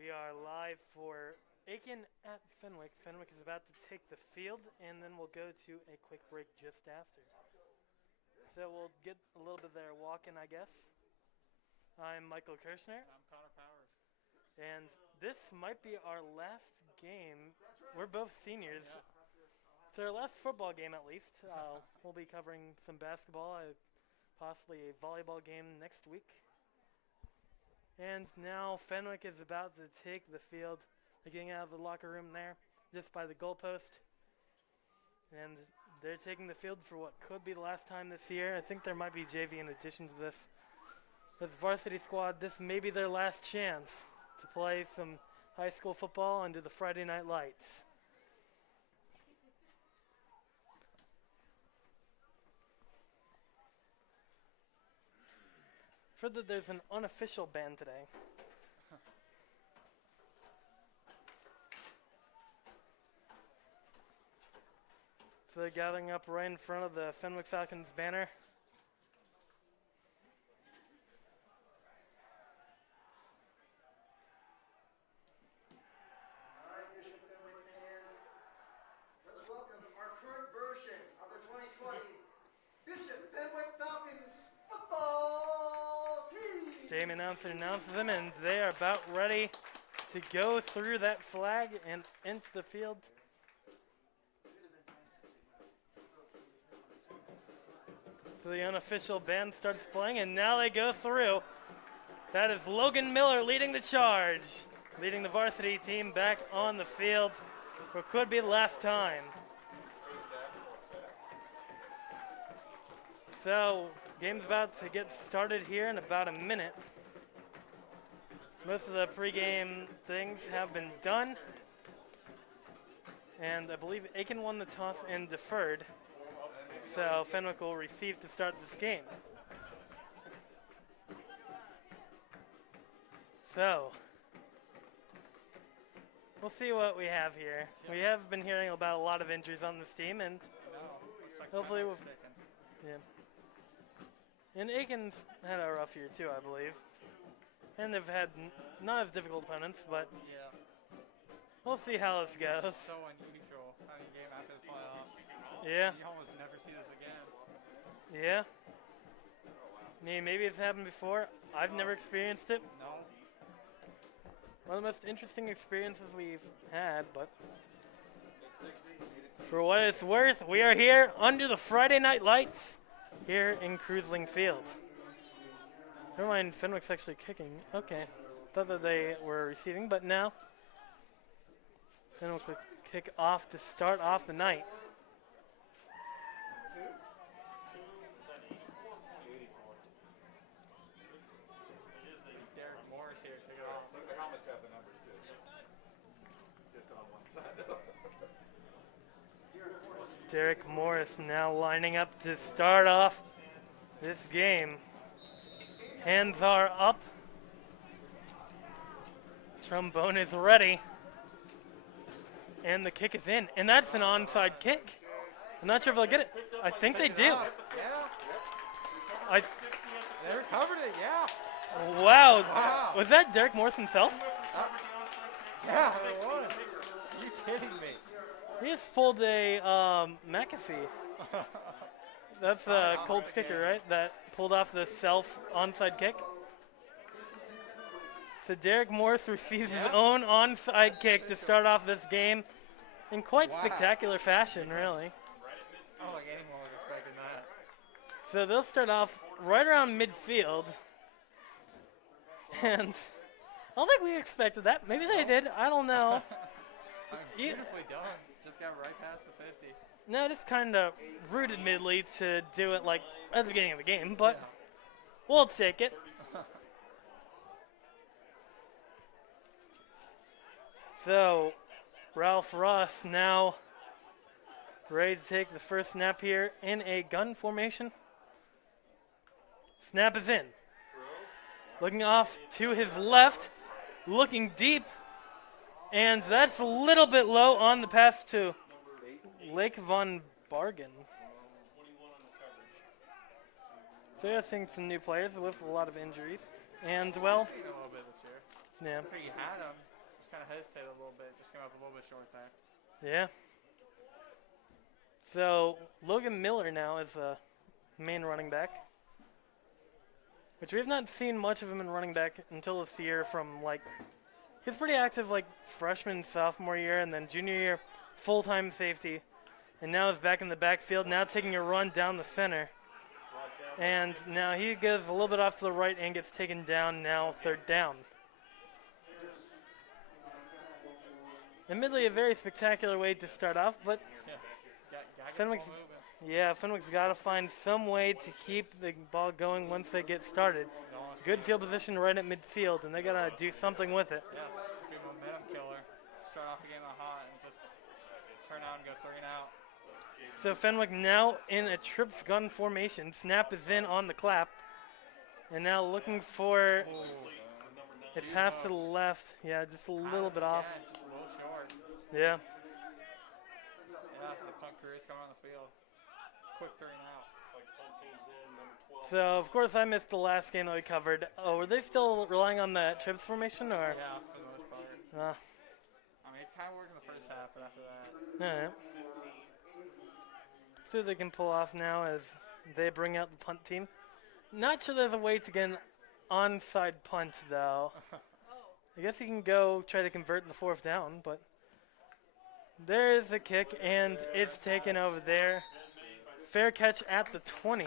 We are live for Aiken at Fenwick. Fenwick is about to take the field, and then we'll go to a quick break just after. So we'll get a little bit there walking, I guess. I'm Michael Kirshner. I'm Connor Powers. And this might be our last game. We're both seniors. Yeah. It's our last football game, at least. We'll be covering some basketball, possibly a volleyball game next week. And now Fenwick is about to take the field. They're getting out of the locker room there, just by the goalpost. And they're taking the field for what could be the last time this year. I think there might be JV in addition to this. This varsity squad, this may be their last chance to play some high school football under the Friday night lights. Further, there's an unofficial band today. So they're gathering up right in front of the Fenwick Falcons banner. All right, Bishop Fenwick fans, let's welcome our current version of the 2020 Bishop Fenwick Falcons football team. Jamie announces them, and they are about ready to go through that flag and into the field. So the unofficial band starts playing, and now they go through. That is Logan Miller leading the charge, leading the varsity team back on the field for what could be the last time. So, game's about to get started here in about a minute. Most of the pregame things have been done. And I believe Aiken won the toss and deferred. So Fenwick will receive to start this game. So, we'll see what we have here. We have been hearing about a lot of injuries on this team, and hopefully we'll... Yeah. And Aiken's had a rough year too, I believe. And they've had not as difficult opponents, but Yeah. we'll see how this goes. So unusual having a game after the playoffs. Yeah, You almost never see this again. yeah. I mean, maybe it's happened before. I've never experienced it. No. One of the most interesting experiences we've had, but for what it's worth, we are here under the Friday night lights here in Cruisling Field. Never mind, Fenwick's actually kicking. Okay. Thought that they were receiving, but now Fenwick will kick off to start off the night. Derek Morris here to kick it off. Look, the helmets have the numbers too. Just on one side though. Derek Morris now lining up to start off this game. Hands are up. Trombone is ready. And the kick is in. And that's an onside kick. I'm not sure if they'll get it. I think they do. Yeah. I, They recovered it, yeah. wow. Wow. Was that Derek Morris himself? Yeah, it was. Are you kidding me? He just pulled a McAfee. That's Colt's kicker, right? That pulled off the self onside kick. So Derek Morris receives his own onside kick to start off this game in quite spectacular fashion, really. I don't think anyone was expecting that. So they'll start off right around midfield. And I don't think we expected that. Maybe they did. I don't know. Beautifully done. Just got right past the 50. No, just kind of rude, admittedly, to do it like at the beginning of the game, but we'll take it. So, Ralph Ross now ready to take the first snap here in a gun formation. Snap is in. Looking off to his left, looking deep, and that's a little bit low on the pass to Lake Von Bargen. So yeah, I think some new players with a lot of injuries. And, well, A little bit this year. yeah. But you had him. kind of hesitated a little bit. Just came up a little bit short there. Yeah. So Logan Miller now is the main running back, which we've not seen much of him in running back until this year. From like, he's pretty active like freshman, sophomore year, and then junior year, full-time safety, and now is back in the backfield. Now taking a run down the center, and now he goes a little bit off to the right and gets taken down. Now 3rd down. Admittedly, a very spectacular way to start off, but Yeah. Got Fenwick's, Fenwick's got to find some way to keep the ball going once they get started. Good field position right at midfield, and they got to do something with it. Yeah, should be a momentum killer. Start off the game on hot and just turn out and go 3 and out. So Fenwick now in a trips gun formation. Snap is in on the clap, and now looking for a pass to the left. Yeah, just a little bit off. Yeah, just a little short. Yeah. Yeah, the punt crew is coming on the field. Quick 3 and out. So, of course, I missed the last game that we covered. Oh, were they still relying on the trips formation, or? Yeah, for the most part. I mean, it kind of worked in the first half, but after that. All right. See what they can pull off now as they bring out the punt team. Not sure there's a way to get an onside punt, though. I guess you can go try to convert the 4th down, but there's the kick, and it's taken over there. Fair catch at the 20.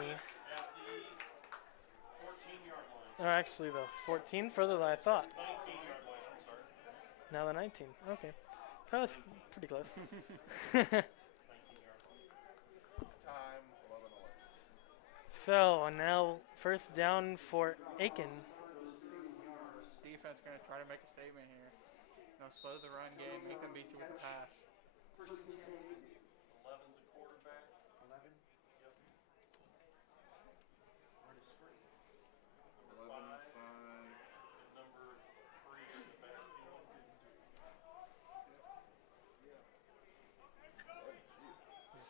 Or actually, the 14, further than I thought. Now the 19. Okay. That was pretty close. Time 11:11. So, now 1st down for Aiken. Defense going to try to make a statement here. You know, slow the run game, make them beat you with the pass. 11's a quarterback. 11? Yep. 11-5. Number 3 in the backfield.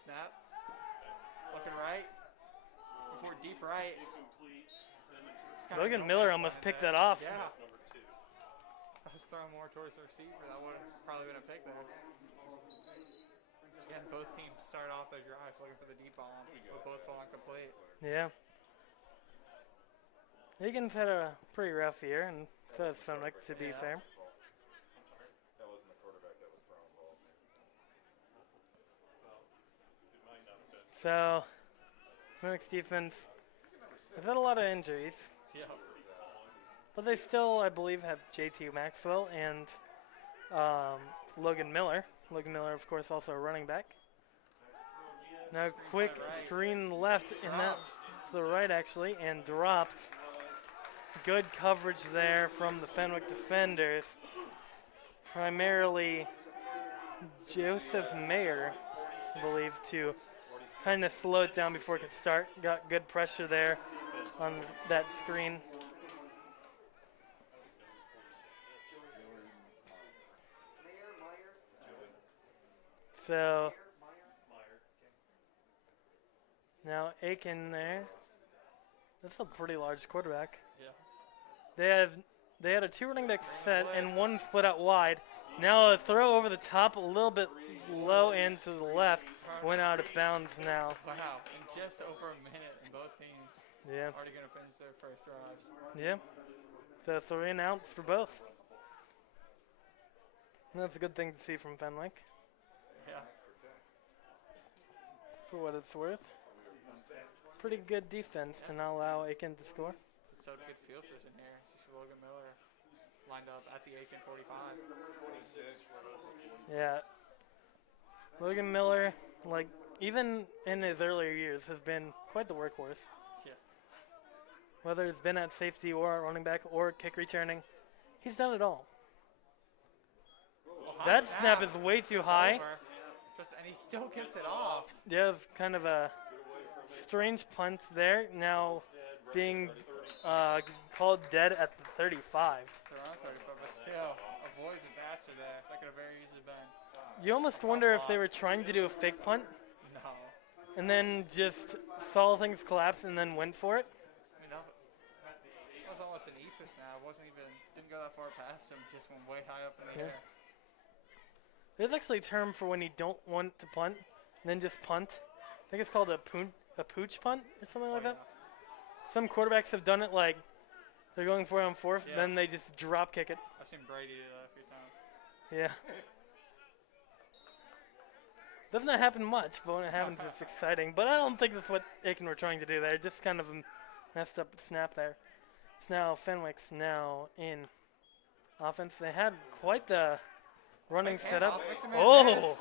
Snap. Looking right. Before deep right. Logan Miller almost picked that off. Yeah. I was throwing more towards the receiver. That would have probably been a pick there. Again, both teams start off their drives looking for the deep ball, but both falling complete. Yeah. Aiken's had a pretty rough year, and so has Fenwick, to be fair. That wasn't the quarterback that was throwing the ball. So, Fenwick's defense has had a lot of injuries, Yeah. but they still, I believe, have JT Maxwell and Logan Miller. Logan Miller, of course, also a running back. Now, quick screen left, and that to the right, actually, and dropped. Good coverage there from the Fenwick defenders. Primarily Joseph Mayer, I believe, to kind of slow it down before it could start. Got good pressure there on that screen. So now Aiken there. That's a pretty large quarterback. Yeah. They had a 2 running back set and 1 split out wide. Now a throw over the top, a little bit low and to the left. Went out of bounds now. Wow. In just over a minute, and both teams Yeah. already going to finish their first drives. Yeah. So 3 and outs for both. That's a good thing to see from Fenwick, Yeah. for what it's worth. Pretty good defense to not allow Aiken to score. So good field position here. See Logan Miller lined up at the Aiken 45. Yeah. Logan Miller, like, even in his earlier years, has been quite the workhorse. Yeah. Whether it's been at safety or at running back or kick returning, he's done it all. Well, high That snap is way too Goes high. over. And he still gets it off. Yeah, it's kind of a strange punt there. Now being called dead at the 35. They're on 35, but still avoids disaster there. That could have very easily been. You almost wonder if they were trying to do a fake punt No. and then just saw things collapse and then went for it. I mean, that was almost an extra snap. Didn't go that far past him. Just went way high up in the Yeah. air. There's actually a term for when you don't want to punt, and then just punt. I think it's called a pooch punt or something like that. Some quarterbacks have done it like they're going for it on fourth, Yeah. then they just drop kick it. I've seen Brady do that a few times. Yeah. Doesn't happen much, but when it happens, it's exciting. But I don't think that's what Aiken were trying to do there. Just kind of a messed up snap there. It's now Fenwick's now in offense. They had quite the running setup. Oh!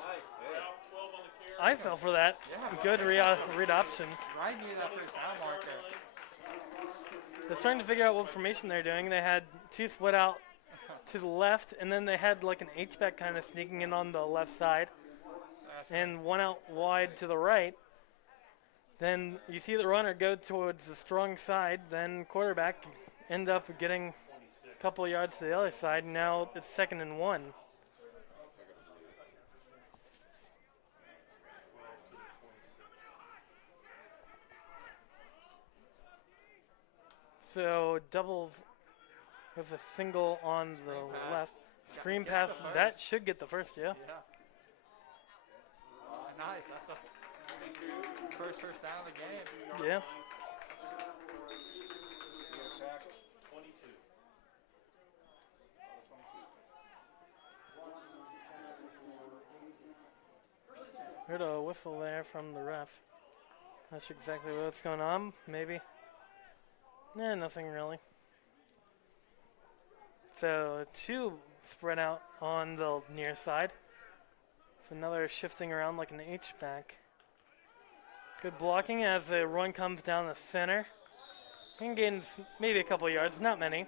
I fell for that. Yeah. Good read option. Right near that first down marker. They're trying to figure out what formation they're doing. They had two split out to the left, and then they had like an H-back kind of sneaking in on the left side, and one out wide to the right. Then you see the runner go towards the strong side, then quarterback end up getting a couple yards to the other side. Now it's 2nd and 1. So doubles with a single on the left. Screen pass, that should get the first, yeah. Yeah. Nice. That's the first down of the game. Yeah. Heard a whistle there from the ref. Not sure exactly what's going on. Maybe. Nah, nothing really. So 2 spread out on the near side. Another shifting around like an H-back. Good blocking as the run comes down the center. And gains maybe a couple yards, not many. Yeah.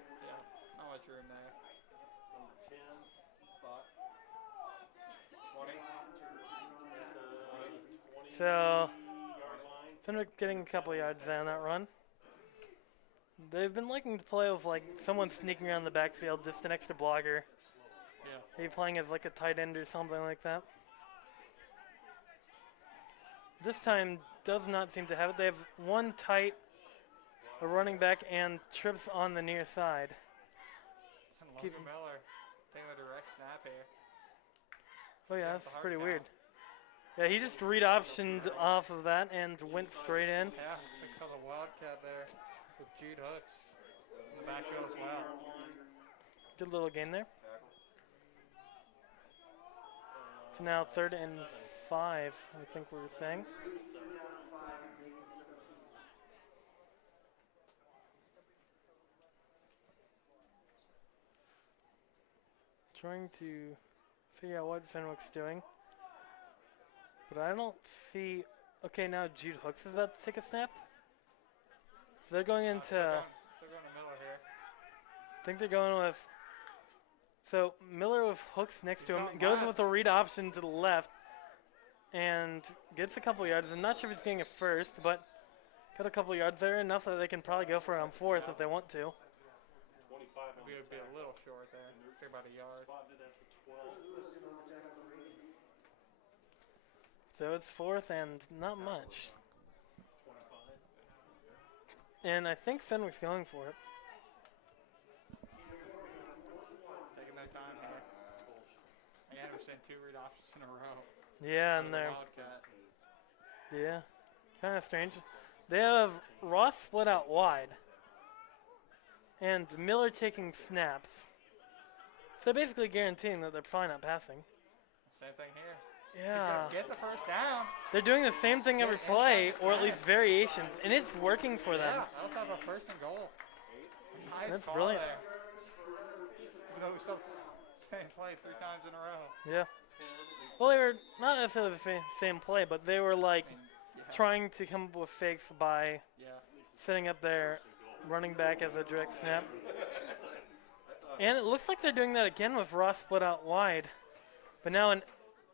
Not much room there. So Fenwick getting a couple yards there on that run. They've been liking to play with like someone sneaking around the backfield, just an extra blocker. Yeah. Maybe playing as like a tight end or something like that. This time does not seem to have it. They have one tight, a running back, and trips on the near side. And Logan Miller taking the direct snap here. Oh yeah, Yeah, that's the hard pretty count. weird. Yeah, he just read optioned off of that and went straight in. Yeah, 6 on the Wildcat there with Jude Hooks in the backfield as well. Good little gain there. So now 3rd and 5, I think we were saying. Trying to figure out what Fenwick's doing. But I don't see... Okay, now Jude Hooks is about to take a snap. So they're going into... Still going to Miller here. I think they're going with... So Miller with Hooks next to him going goes left. with a read option to the left and gets a couple yards. I'm not sure if he's getting it first, but got a couple yards there, enough that they can probably go for it on 4th if they want to. We would be a little short there. Say about a yard. So it's 4th and not much. And I think Fenwick's going for it. Taking their time here. Again, we're seeing 2 read options in a row. Yeah, Out and of the they're... Wildcat. Yeah, kind of strange. They have Ross split out wide. And Miller taking snaps. So basically guaranteeing that they're probably not passing. Same thing here. He's Yeah. going to get the first down. They're doing the same thing every play, or at least variations, and it's working for them. Yeah, they also have a 1st and goal. Nice That's call brilliant. there. Even though we saw the same play 3 times in a row. Yeah. Well, they were not necessarily the same play, but they were like trying to come up with fakes by Yeah. setting up their running back as a direct snap. And it looks like they're doing that again with Ross split out wide. But now an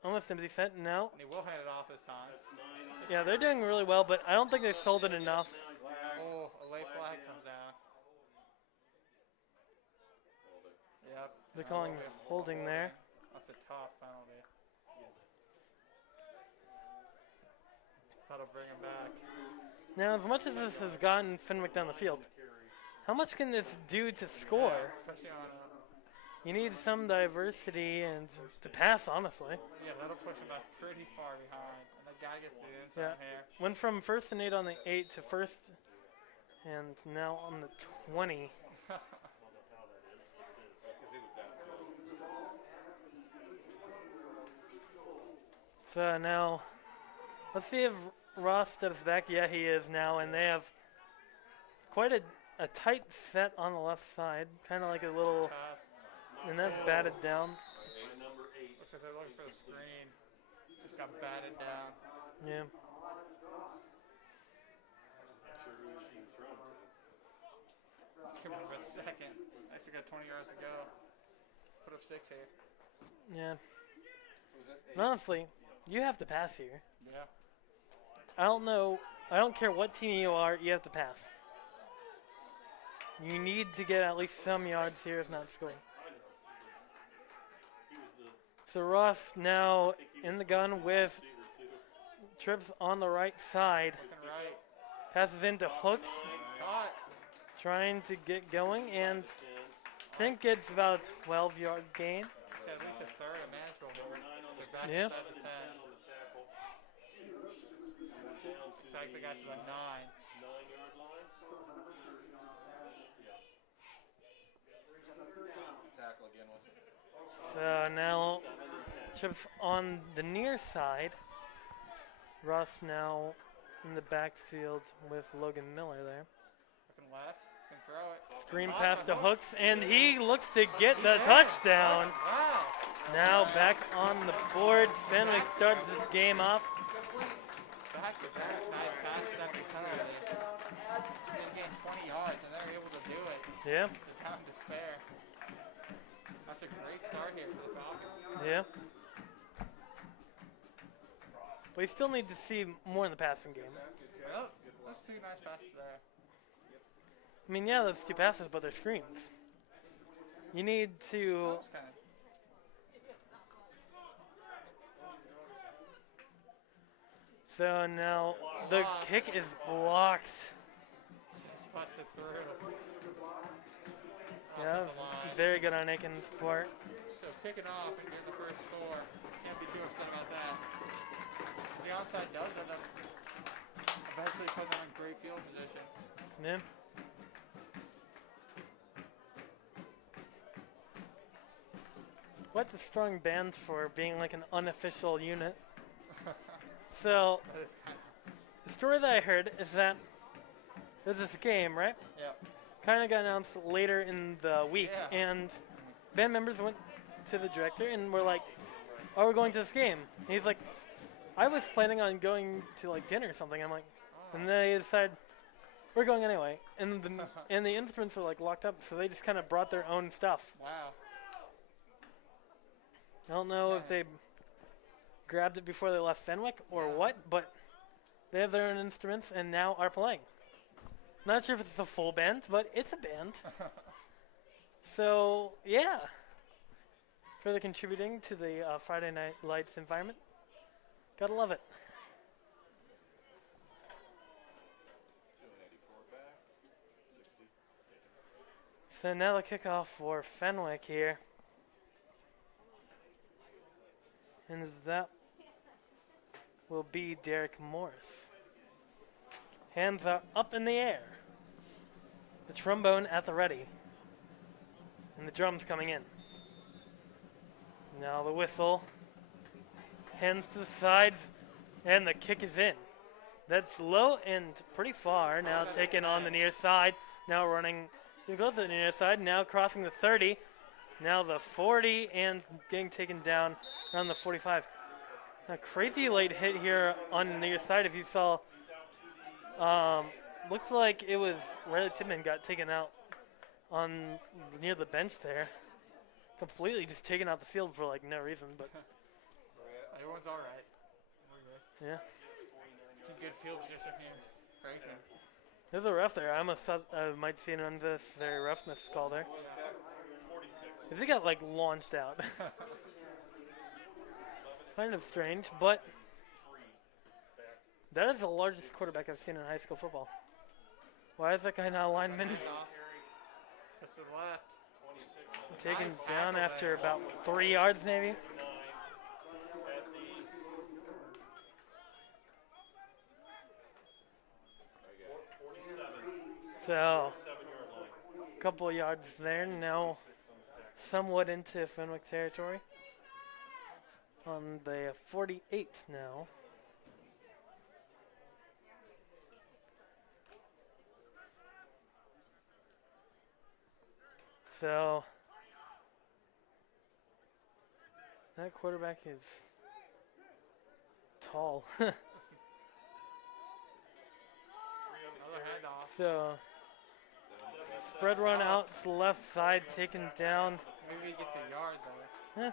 almost empty set. No. And he will hand it off this time. Yeah, they're doing really well, but I don't think they sold it enough. Oh, a late flag comes down. Yep. They're calling holding there. That's a tough penalty. So that'll bring him back. Now, as much as this has gotten Fenwick down the field, How much can this do to score? Especially on. You need some diversity and to pass, honestly. Yeah, that'll push him back pretty far behind. And they gotta get to the Yeah. inside here. Went from 1st and 8 on the 8 to 1st and now on the 20. Because he was downfield. So now, let's see if Ross steps back. Yeah, he is now, and they have quite a tight set on the left side, kind of like a little, Pass. and that's batted down. Looks like they're looking for the screen. Just got batted down. Yeah. Let's give him a second. Actually got 20 yards to go. Put up 6 here. Yeah. Was that And honestly, you have to pass here. Yeah. I don't know. I don't care what team you are, you have to pass. You need to get at least some yards here, if not score. So Ross now in the gun with trips on the right side. Looking right. Passes into Hooks, Caught. trying to get going, and I think it's about a 12-yard gain. So at least a third, a manageable number. So back Yeah. inside the 10. Looks like they got to the 9. tackle again? Was it? So now trips on the near side. Ross now in the backfield with Logan Miller there. Looking left. He's going to throw it. Screen Caught pass the to hook. Hooks, and he looks to get the touchdown. Wow. Now back on the board. Fenwick starts this game off. Back to back. Nice passes after penalty. They gained 20 yards, and they're able to do it. Yeah, The time to spare. That's a great start here for the Falcons. yeah. But we still need to see more in the passing game. Well, those 2 nice passes there. I mean, yeah, that's 2 passes, but they're screens. You need to. That's kind of. So now the kick is blocked. Just busted through. Yeah, Offensive line. very good on Aiken's part. So kicking off and getting the first score. Can't be too upset about that. The onside does end up eventually putting them in great field position. Yeah. Quite the strong band for being like an unofficial unit. So That is kind the story that I heard is that there's this game, right? Yep. Kind of got announced later in the week, Yeah. and band members went to the director and were like, "Oh, we're going to this game." And he's like, "I was planning on going to like dinner or something." I'm like, and they decided we're going anyway, and the instruments were like locked up, so they just kind of brought their own stuff. Wow. I don't know if they grabbed it before they left Fenwick or what, but they have their own instruments and now are playing. Not sure if it's a full band, but it's a band. So, yeah. Further contributing to the Friday Night Lights environment. Gotta love it. 284 back. 60. So now the kickoff for Fenwick here. And that will be Derek Morris. Hands are up in the air. The trombone at the ready. And the drums coming in. Now the whistle. Hands to the sides. And the kick is in. That's low and pretty far. Now taken on the near side. Now running. He goes to the near side. Now crossing the 30. Now the 40 and getting taken down around the 45. A crazy late hit here on the near side. If you saw, looks like it was Riley Tidman got taken out on near the bench there. Completely just taken out the field for like no reason, but Everyone's all right. We're good. yeah. It's a good field position here. Aiken. There's a ref there. I might see an unnecessary roughness call there. If he got like launched out. Kind of strange, but that is the largest quarterback I've seen in high school football. Why is that guy not a lineman? Off. Just to the left. Taken Nice down tackle after there. about 3 yards, maybe. So, a couple of yards there. Now, somewhat into Fenwick territory. On the 48 now. So, that quarterback is tall. Another handoff. So, spread run out to the left side, taken down. Maybe he gets a yard though.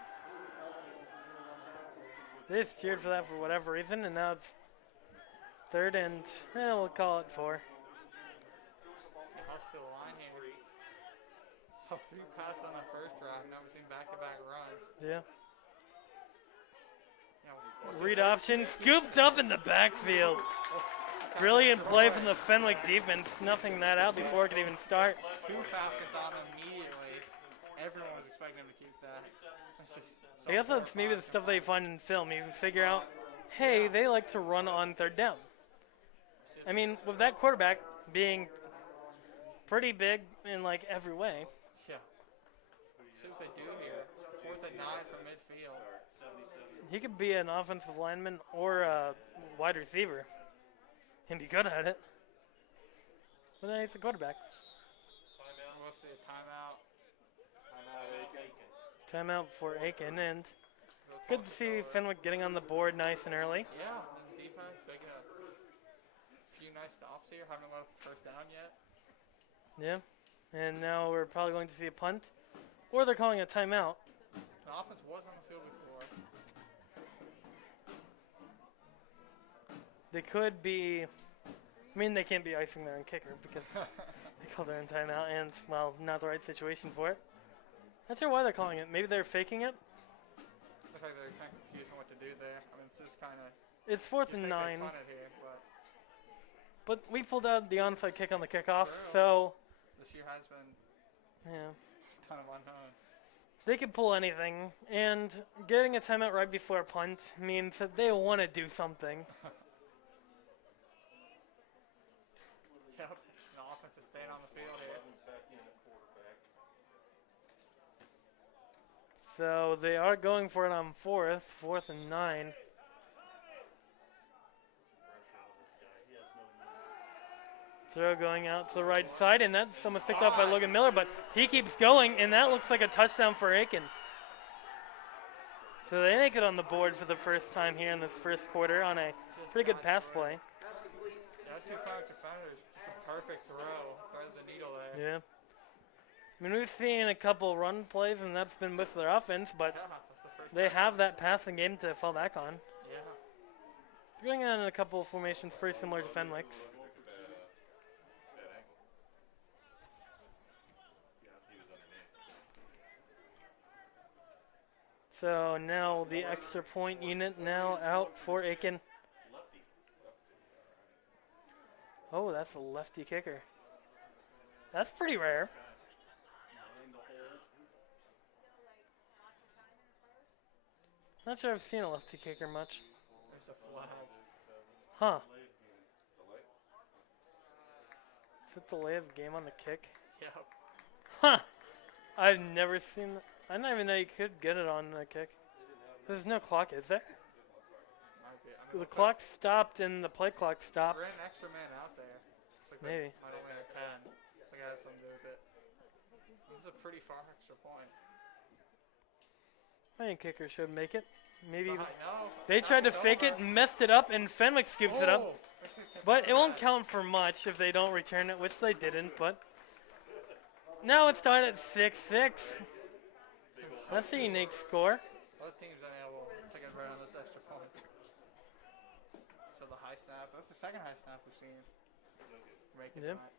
They just cheered for that for whatever reason, and now it's 3rd and, we'll call it 4. He hustles to the line here. So 3 passes on the first drive. Now we're seeing back-to-back runs. Yeah. You know, Read option, scooped up in the backfield. Brilliant play from the Fenwick defense, snuffing that out before it could even start. 2 Falcons on him immediately. Everyone was expecting him to keep that. It's just so I guess that's maybe the stuff that you find in film. You can figure out, hey, they like to run on 3rd down. I mean, with that quarterback being pretty big in like every way, Yeah. See what they do here. 4th and 9 from midfield. he could be an offensive lineman or a wide receiver and be good at it. But then he's a quarterback. We'll see a timeout. Timeout for Aiken, and good to see Fenwick getting on the board nice and early. Yeah, and the defense making a few nice stops here. Haven't let first down yet. Yeah, and now we're probably going to see a punt, or they're calling a timeout. The offense was on the field before. They could be, I mean, they can't be icing their own kicker because they call their own timeout, and, well, not the right situation for it. Not sure why they're calling it. Maybe they're faking it. Looks like they're kind of confused on what to do there. I mean, it's just kind of. It's 4th and 9, Here, but we pulled out the onside kick on the kickoff, True. so, this year has been yeah. a ton of unknowns. They could pull anything, and getting a timeout right before a punt means that they want to do something. Yep, the offense is staying on the field here. So they are going for it on 4th and 9. Throw going out to the right side, and that's almost picked up by Logan Miller, but he keeps going, and that looks like a touchdown for Aiken. So they make it on the board for the first time here in this first quarter on a pretty good pass play. Pass complete. Yeah, 2 front defenders. Just a perfect throw. Threads the needle there. Yeah. I mean, we've seen a couple run plays, and that's been with their offense, but Yeah, that's the first they have that passing game to fall back on. Yeah. Going on in a couple of formations pretty similar to Fenwick's. So now the extra point unit now out for Aiken. Oh, that's a lefty kicker. That's pretty rare. Not sure I've seen a lefty kicker much. There's a flag. Huh. Is it delay of game on the kick? Yep. Huh. I've never seen that. I didn't even know you could get it on a kick. There's no clock, is there? Might be. I mean, The clock stopped and the play clock stopped. we're an extra man out there. Looks like Maybe. Might only have 10. Like I had something to do with it. This is a pretty far extra point. I think kicker should make it. Maybe No. they tried to It's fake it over. and messed it up, and Fenwick scoops it up. Oh, But it won't count for much if they don't return it, which they didn't. But now it's tied at 6-6. That's a unique score. Both teams unable to get right on this extra point. So the high snap. That's the second high snap we've seen. Make it Yeah. not.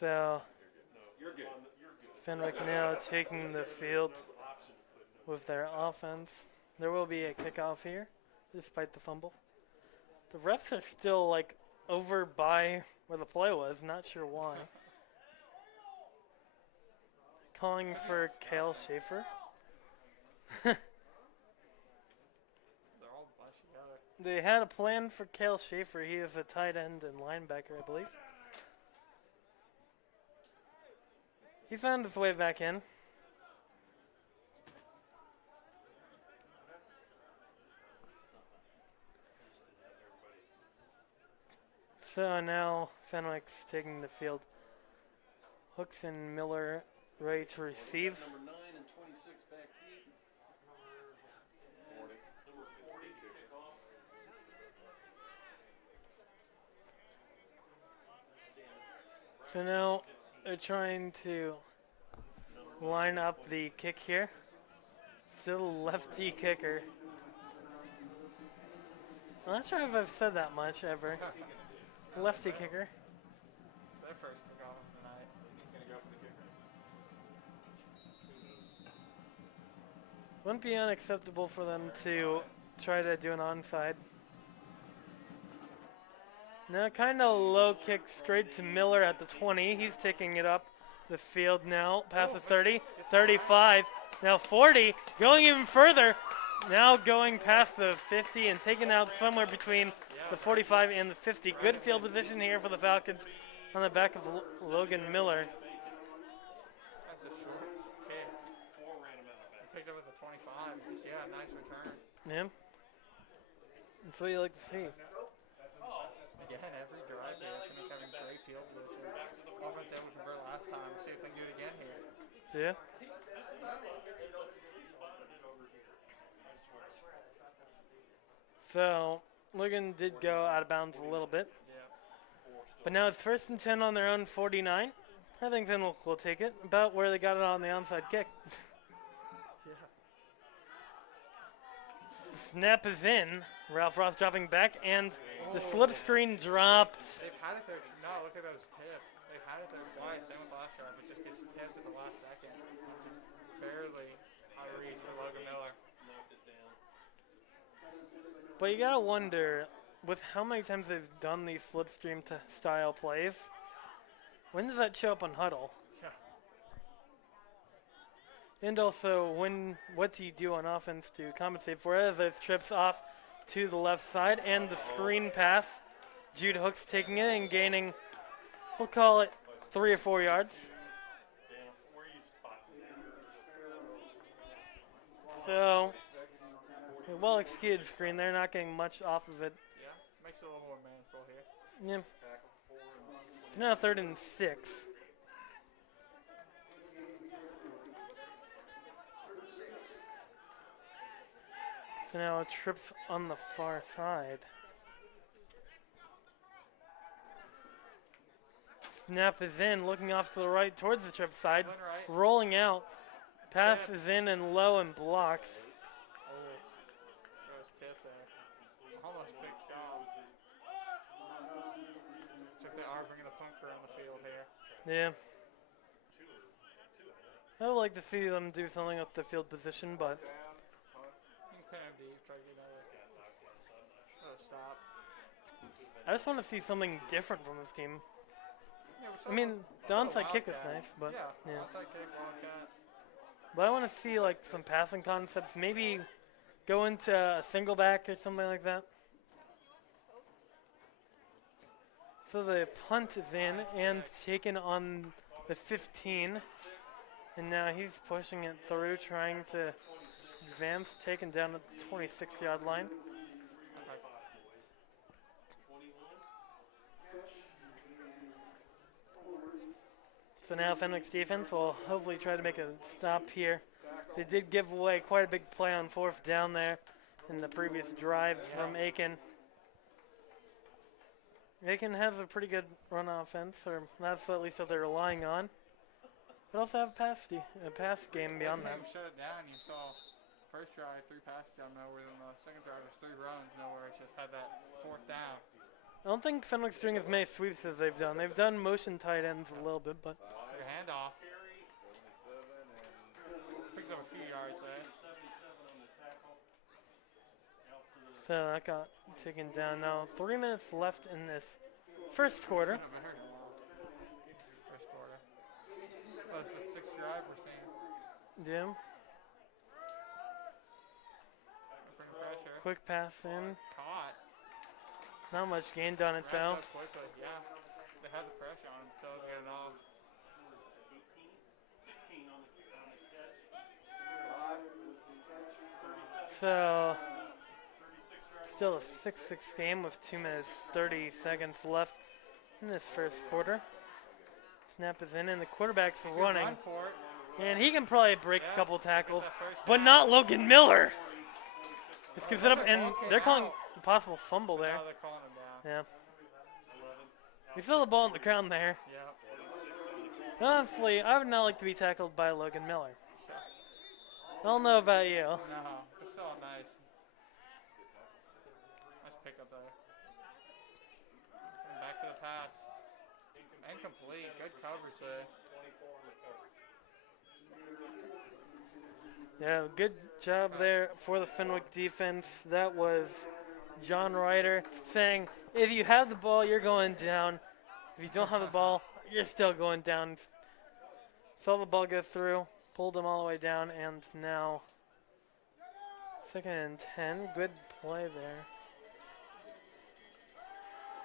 So Fenwick now taking the field with their offense. There will be a kickoff here, despite the fumble. The refs are still like over by where the play was. Not sure why. Calling for Kale Schaefer. They're all bunched together. They had a plan for Kale Schaefer. He is a tight end and linebacker, I believe. He found his way back in. So now Fenwick's taking the field. Hooks and Miller ready to receive. Number 9 and 26 back deep. Number 40 kickoff. So now they're trying to line up the kick here. Still lefty kicker. I'm not sure if I've said that much ever. Lefty kicker. It's their first kickoff of the night. So he's going to go for the kicker. Wouldn't be unacceptable for them to try to do an onside. Now kind of low kick straight to Miller at the 20. He's taking it up the field now. Past the 30, 35, now 40. Going even further. Now going past the 50 and taking out somewhere between the 45 and the 50. Good field position here for the Falcons on the back of Logan Miller. That's a short kick. He picked up with a 25. Just, yeah, nice return. Yeah. That's what you like to see. Again, every drive here, Fenwick having great field position. Offense able to convert last time. We'll see if they can do it again here. Yeah. So, Logan did go out of bounds a little bit. But now it's 1st and 10 on their own 49. I think Fenwick will take it. About where they got it on the onside kick. Snap is in. Ralph Ross dropping back, and the slip screen dropped. They've had it there. No, look at those tips. They've had it there twice. Same with the last drive. It just gets tipped at the last second. Just barely out of reach for Logan Miller. But you gotta wonder, with how many times they've done these slipstream style plays, when does that show up on huddle? Yeah. And also, what do you do on offense to compensate for it? As those trips off to the left side, and the screen pass. Jude Hooks taking it and gaining, we'll call it 3 or 4 yards. So, a well-executed screen. They're not getting much off of it. Yeah, makes it a little more manageable here. Yeah. It's now 3rd and 6. So now trips on the far side. Snap is in, looking off to the right towards the trip side. Right. Rolling out. Pass is in and low and blocked. Throws tip there. Almost picked off. Took they are bringing the punker on the field here. Yeah. I would like to see them do something with the field position, but You can pin him deep, try to get another stop. I just want to see something different from this team. Yeah, I mean, the onside kick was nice, but yeah, onside kick, wildcat. But I want to see like some passing concepts. Maybe go into a single back or something like that. So the punt is in and taken on the 15. And now he's pushing it through, trying to advance, taken down at the 26-yard line. So now Fenwick's defense will hopefully try to make a stop here. They did give away quite a big play on 4th down there in the previous drive from Aiken. Aiken has a pretty good run offense, or that's at least what they're relying on. But also have a pass game beyond that. Shut it down. You saw first drive 3 passes down nowhere, then the second drive was 3 runs nowhere. It's just had that 4th down. I don't think Fenwick's doing as many sweeps as they've done. They've done motion tight ends a little bit, but Took a handoff. Picks up a few yards there. So that got taken down. Now 3 minutes left in this first quarter. It's been a very long first quarter. Oh, it's the sixth drive we're seeing. Yeah. Bring pressure. Quick pass in. Caught. Not much gained on it though. Wrapped up quickly. Yeah. They had the pressure on him, so get it off. 16 on the catch. So 36 still a 6-6 game with 2 minutes 30 seconds left in this first quarter. Snap is in and the quarterback's He's gonna running. run for it. And he can probably break Yeah, a couple tackles, get that first but down. not Logan Miller. This gives it up, and Okay, they're calling out. a possible fumble there. Now they're calling him down. Yeah. We saw the ball on the ground there. Yeah. Honestly, I would not like to be tackled by Logan Miller. I don't know about you. No, it's still nice. Nice pickup there. And back for the pass. Incomplete. Good coverage there. Yeah, good job there for the Fenwick defense. That was John Ryder saying, if you have the ball, you're going down. If you don't have the ball, you're still going down. Saw the ball go through, pulled him all the way down, and now 2nd and 10. Good play there.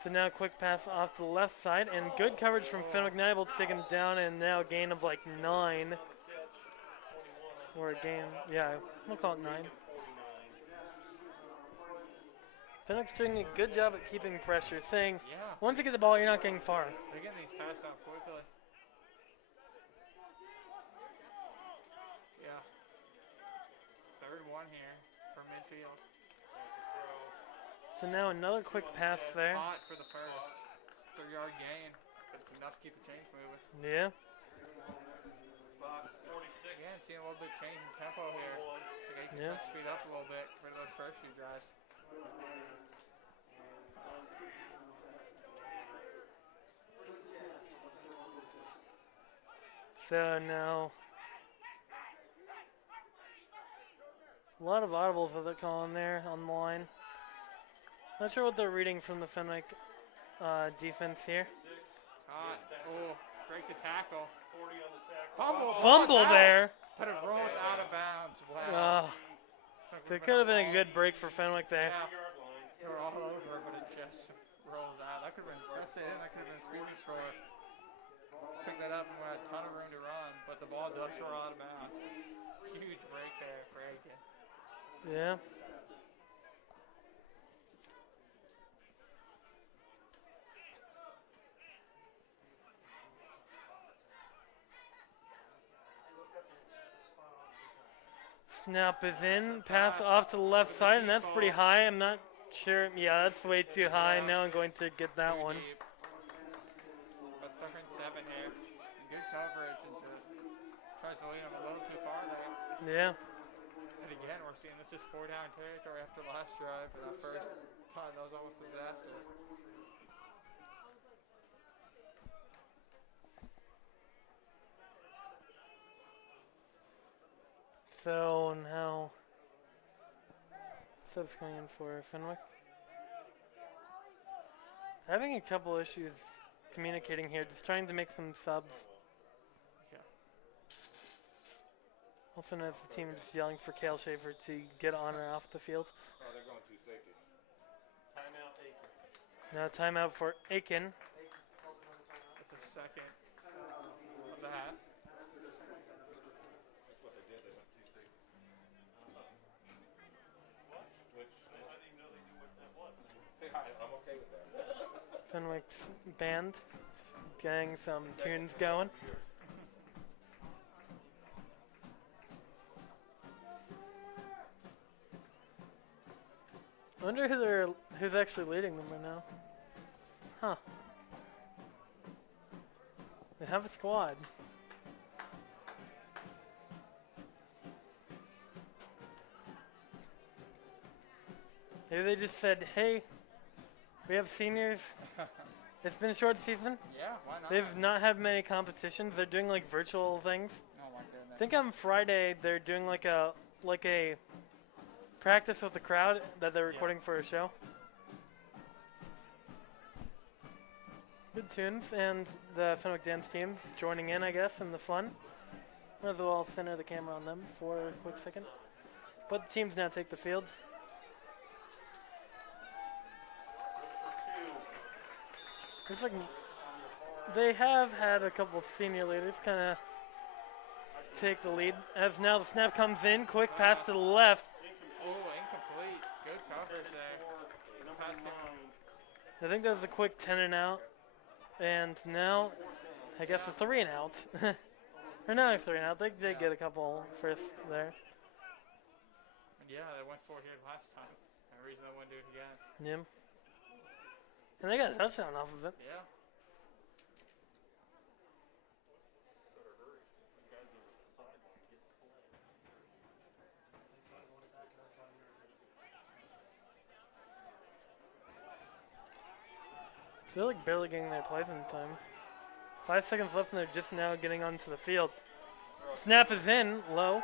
So now quick pass off to the left side, and good coverage from Fenwick, now able to take him down, and now a gain of like 9. Or a gain, yeah, we'll call it 9. Fenwick's doing a good job at keeping pressure, saying, Yeah. once you get the ball, you're not getting far. They're getting these passed out quickly. Yeah. 3rd one here from midfield. So now another quick pass there. Hot for the first. 3-yard gain. But it's enough to keep the chains moving. Yeah. 46. Yeah, and seeing a little bit change in tempo here. So they can Yeah. try to speed up a little bit for those first few drives. So now a lot of audibles that they're calling there on the line. Not sure what they're reading from the Fenwick defense here. Hot. Oh, breaks a tackle. 40 on the tackle. Fumble. Fumble rolls out. there. But it rolls out of bounds. Wow. So it could have been a good break for Fenwick there. Yeah. Yard line. They were all over, but it just rolls out. That could have been, that's it. That could have been a sweeping score. Pick that up and we had a ton of room to run, but the ball does roll out of bounds. Huge break there for Aiken. Yeah. Snap is in, pass off to the left side, and that's pretty high. I'm not sure. Yeah, that's way too high. Now I'm going to get that one. Deep. But 3rd and 7 here. Good coverage and just tries to lead him a little too far there. Yeah. And again, we're seeing this is 4-down territory after the last drive for that first punt. That was almost a disaster. So now subs coming in for Fenwick. Having a couple issues communicating here, just trying to make some subs. Yeah. Also notice the team just yelling for Kale Schaefer to get on or off the field. Oh, they're going to safety. Timeout Aiken. Now timeout for Aiken. That's the second of the half. That's what they did. They went to safety. Which, I didn't even know they knew what that was. I'm okay with that. Fenwick's band getting some tunes going. I wonder who's actually leading them right now. Huh. They have a squad. Maybe they just said, hey, we have seniors. It's been a short season. Yeah, why not? They've not had many competitions. They're doing like virtual things. Oh my goodness. I think on Friday they're doing like a practice with the crowd that they're recording for a show. Good tunes, and the Fenwick dance team's joining in, I guess, in the fun. Might as well center the camera on them for a quick second. But the teams now take the field. Looks like they have had a couple of senior leaders kind of take the lead. As now the snap comes in, quick pass to the left. Oh, incomplete. Good coverage there. No pass game. I think that was a quick 10 and out. And now, I guess a 3 and out. Or not a 3 and out. They did get a couple firsts there. Yeah, they went for it here last time. No reason they wouldn't do it again. Yeah. And they got a touchdown off of it. Yeah. They're like barely getting their plays in time. 5 seconds left and they're just now getting onto the field. Snap is in, low.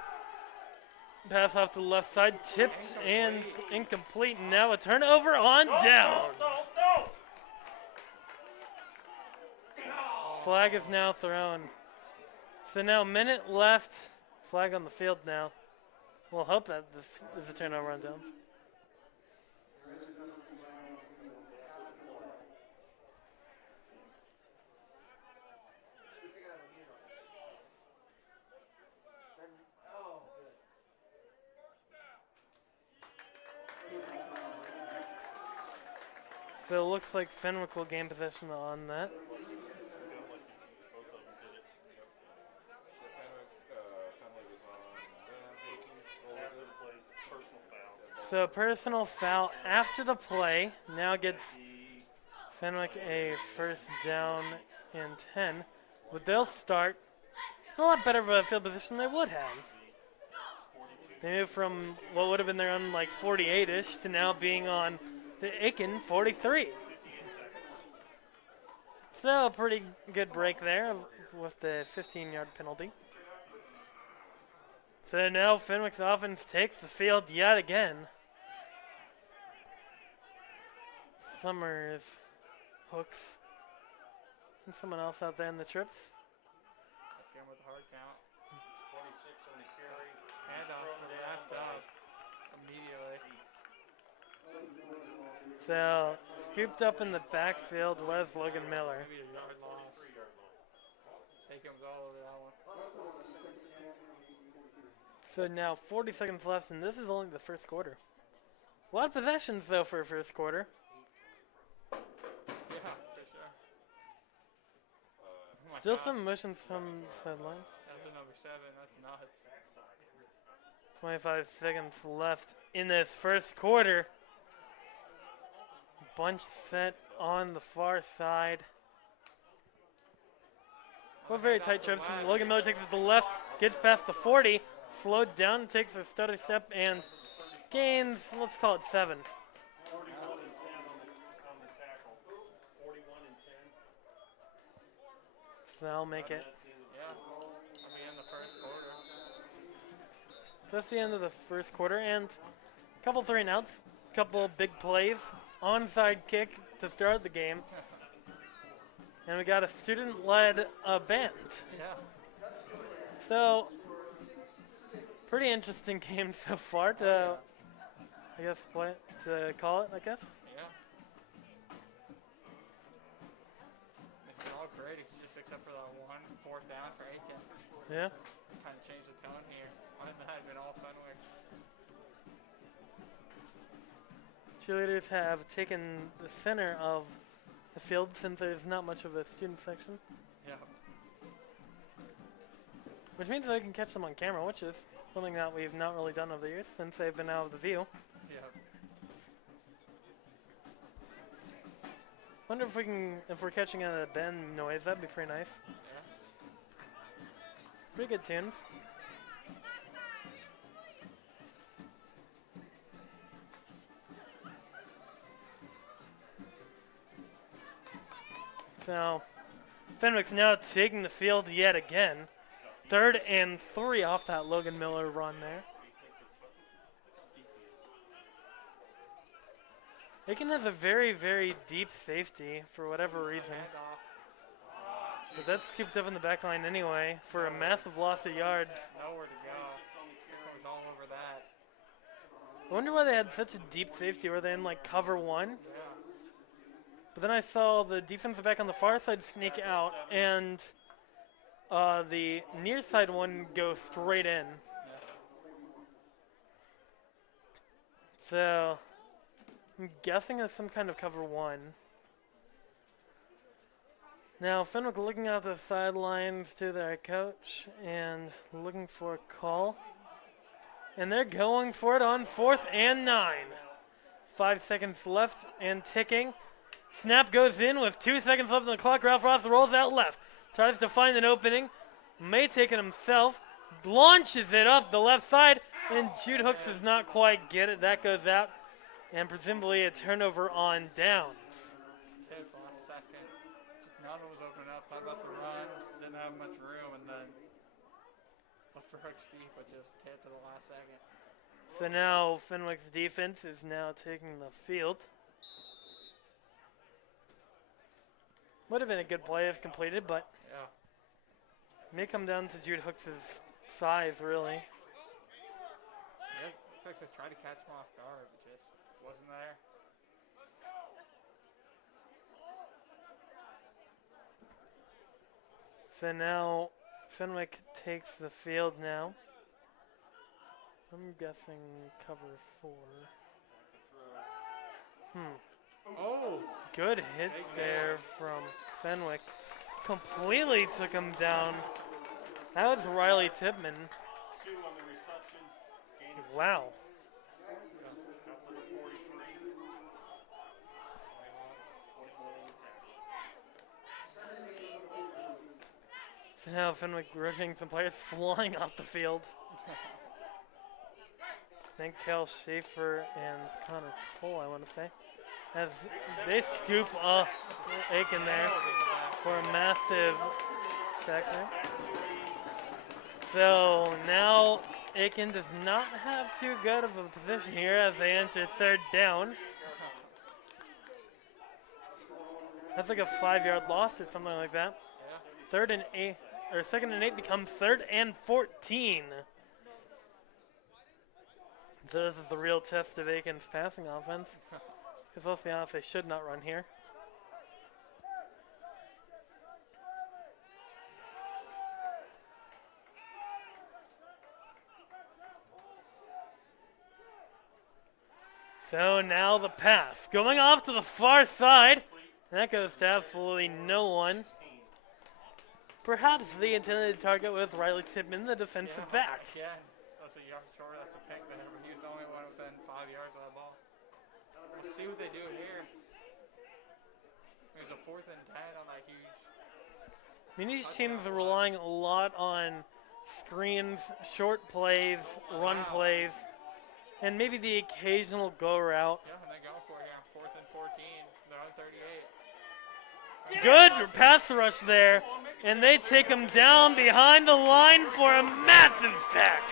Pass off to the left side, tipped and incomplete. Now a turnover on down. Flag is now thrown. So now a minute left. Flag on the field now. We'll hope that this is a turnover on downs. So it looks like Fenwick will gain possession on that. So personal foul after the play now gets Fenwick a first down and 10. But they'll start a lot better of a field position than they would have. They moved from what would have been their own like 48-ish to now being on the Aiken 43. So a pretty good break there with the 15-yard penalty. So now Fenwick's offense takes the field yet again. Summers, Hooks, and someone else out there in the trips. Let's get him with the hard count. 26 on the carry. Handoff wrapped up immediately. So, scooped up in the backfield was Logan Miller. Maybe a yard loss. Aikens all over that one. So now 40 seconds left, and this is only the first quarter. A lot of possessions, though, for a first quarter. Yeah, for sure. Oh my Still gosh. some motion, some sideline. That's a number 7. That's nuts. 25 seconds left in this first quarter. Bunch set on the far side. Well, very tight trips. Logan Miller takes it to the left, gets past the 40, slowed down, takes a stutter step, and gains, let's call it 7. 41 and 10 on the tackle. 41 and 10. So they'll make it. Yeah. I mean, in the first quarter. That's the end of the first quarter, and a couple 3 and outs, couple big plays, onside kick to start the game. And we got a student-led band. Yeah. So, pretty interesting game so far to, I guess, call it, I guess. Yeah. It's all great, just except for that one 4th down for Aiken. Yeah. Kind of changed the tone here. Other than that, had been all Fenwick. Cheerleaders have taken the center of the field since there's not much of a student section, Yeah. which means they can catch them on camera, which is something that we've not really done over the years since they've been out of the view. Yeah. Wonder if we're catching a bend noise, that'd be pretty nice. Yeah. Pretty good tunes. So, Fenwick's now taking the field yet again. 3rd and 3 off that Logan Miller run there. Aiken has a very, very deep safety for whatever reason. Handoff. But that's scooped up in the back line anyway for a massive loss of yards. Nowhere to go. Aiken was all over that. I wonder why they had such a deep safety. Were they in like cover one? Yeah. But then I saw the defensive back on the far side sneak out and the near side one go straight in. So I'm guessing it's some kind of cover one. Now Fenwick looking out the sidelines to their coach and looking for a call. And they're going for it on 4th and 9. 5 seconds left and ticking. Snap goes in with 2 seconds left on the clock. Ralph Ross rolls out left. Tries to find an opening. May take it himself. Launches it up the left side. And Jude Hooks does not quite get it. That goes out. And presumably a turnover on downs. Hit for 1 second. Nothing was opening up. Thought about the run. Didn't have much room. And then looked for Hooks deep, but just hit to the last second. So now Fenwick's defense is now taking the field. Would have been a good play if completed, but Yeah. may come down to Jude Hooks' size, really. Yeah. Looked like they tried to catch him off guard, but just wasn't there. So now Fenwick takes the field now. I'm guessing cover 4. Oh! Good hit there from Fenwick. Completely took him down. That was Riley Tipman. 2 on the reception. Gain of Wow. up to the 43. 21 on the tackle. So now Fenwick rushing some players flying off the field. I think Cal Schaefer and Connor Cole, I want to say, as they scoop up Aiken there for a massive sack there. So now Aiken does not have too good of a position here as they enter 3rd down. That's like a 5-yard loss or something like that. Yeah. 3rd and 8, or 2nd and 8 becomes 3rd and 14. So this is the real test of Aiken's passing offense. Because let's be honest, they should not run here. So now the pass. Going off to the far side. And that goes to absolutely no one. Perhaps the intended target was Riley Tipman, the defensive back. Again, that's a yard short. That's a pick there, but he was the only one within 5 yards of the ball. We'll see what they do here. There's a 4th and 10 on that huge. I mean, these teams are relying a lot on screens, short plays, run plays, and maybe the occasional go route. Yeah, and they go for it here. 4th and 14. They're on 38. Good pass rush there, and they take him down behind the line for a massive sack.